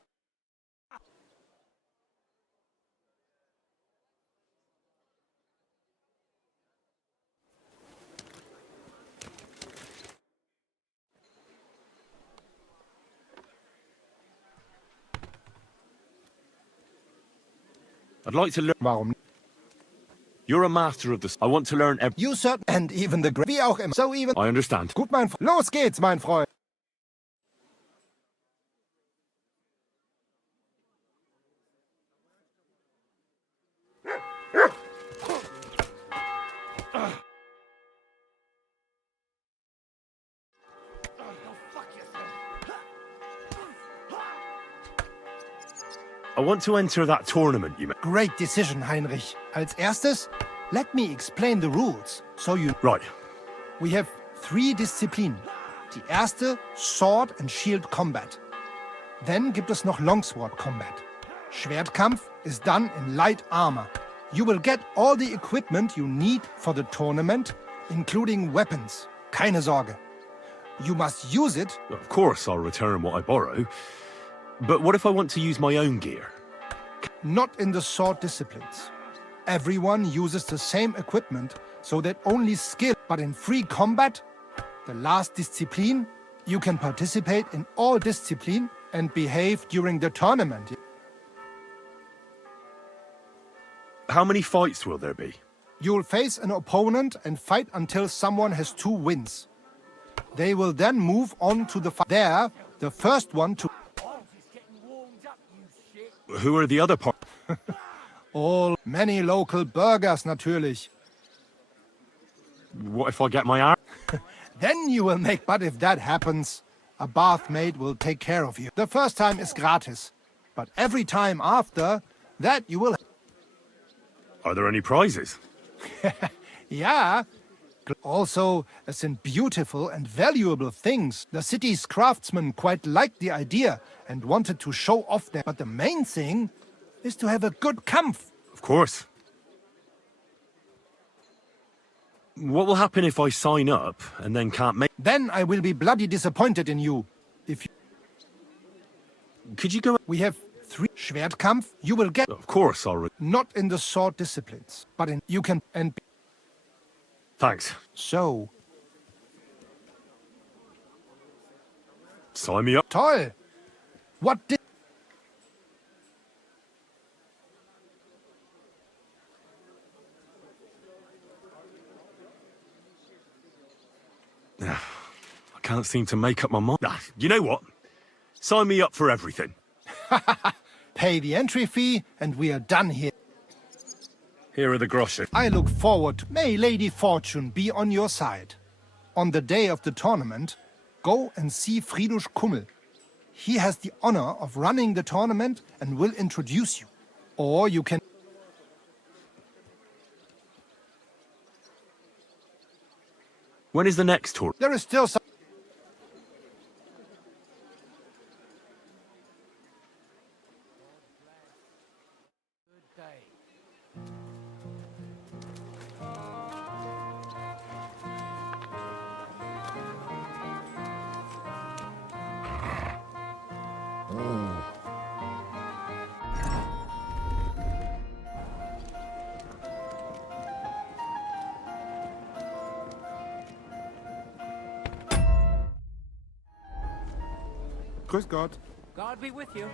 I'd like to learn... Warum? You're a master of the... I want to learn every... You certain... And even the... Wie auch immer. So even... I understand. Gut, mein Freund. Los geht's, mein Freund. I want to enter that tournament you made. Great decision, Heinrich. Als erstes, let me explain the rules, so you... Right. We have 3 Disziplinen. Die erste, Sword and Shield Combat. Then gibt es noch Longsword Combat. Schwertkampf is done in light armor. You will get all the equipment you need for the tournament, including weapons. Keine Sorge. You must use it. Of course I'll return what I borrow. But what if I want to use my own gear? Not in the sword disciplines. Everyone uses the same equipment, so that only skill. But in free combat, the last discipline, you can participate in all discipline and behave during the tournament. How many fights will there be? You'll face an opponent and fight until someone has 2 wins. They will then move on to the fight. There, the first one to... Who are the other part? All many local burgers, natürlich. What if I get my arm? Then you will make... But if that happens, a bath maid will take care of you. The first time is gratis. But every time after, that you will... Are there any prizes? Yeah. Also, es sind beautiful and valuable things. The city's craftsmen quite liked the idea and wanted to show off their... But the main thing is to have a good Kampf. Of course. What will happen if I sign up and then can't make... Then I will be bloody disappointed in you. If you... Could you go... We have 3 Schwertkampf. You will get... Of course I'll... Not in the sword disciplines, but in... You can... And... Thanks. So... Sign me up. Toll! What did... I can't seem to make up my mind. You know what? Sign me up for everything. Pay the entry fee and we are done here. Here are the groschen. I look forward to... May Lady Fortune be on your side. On the day of the tournament, go and see Friedrich Kummel. He has the honor of running the tournament and will introduce you. Or you can... When is the next tour? There is still some... Grüß Gott. God be with you.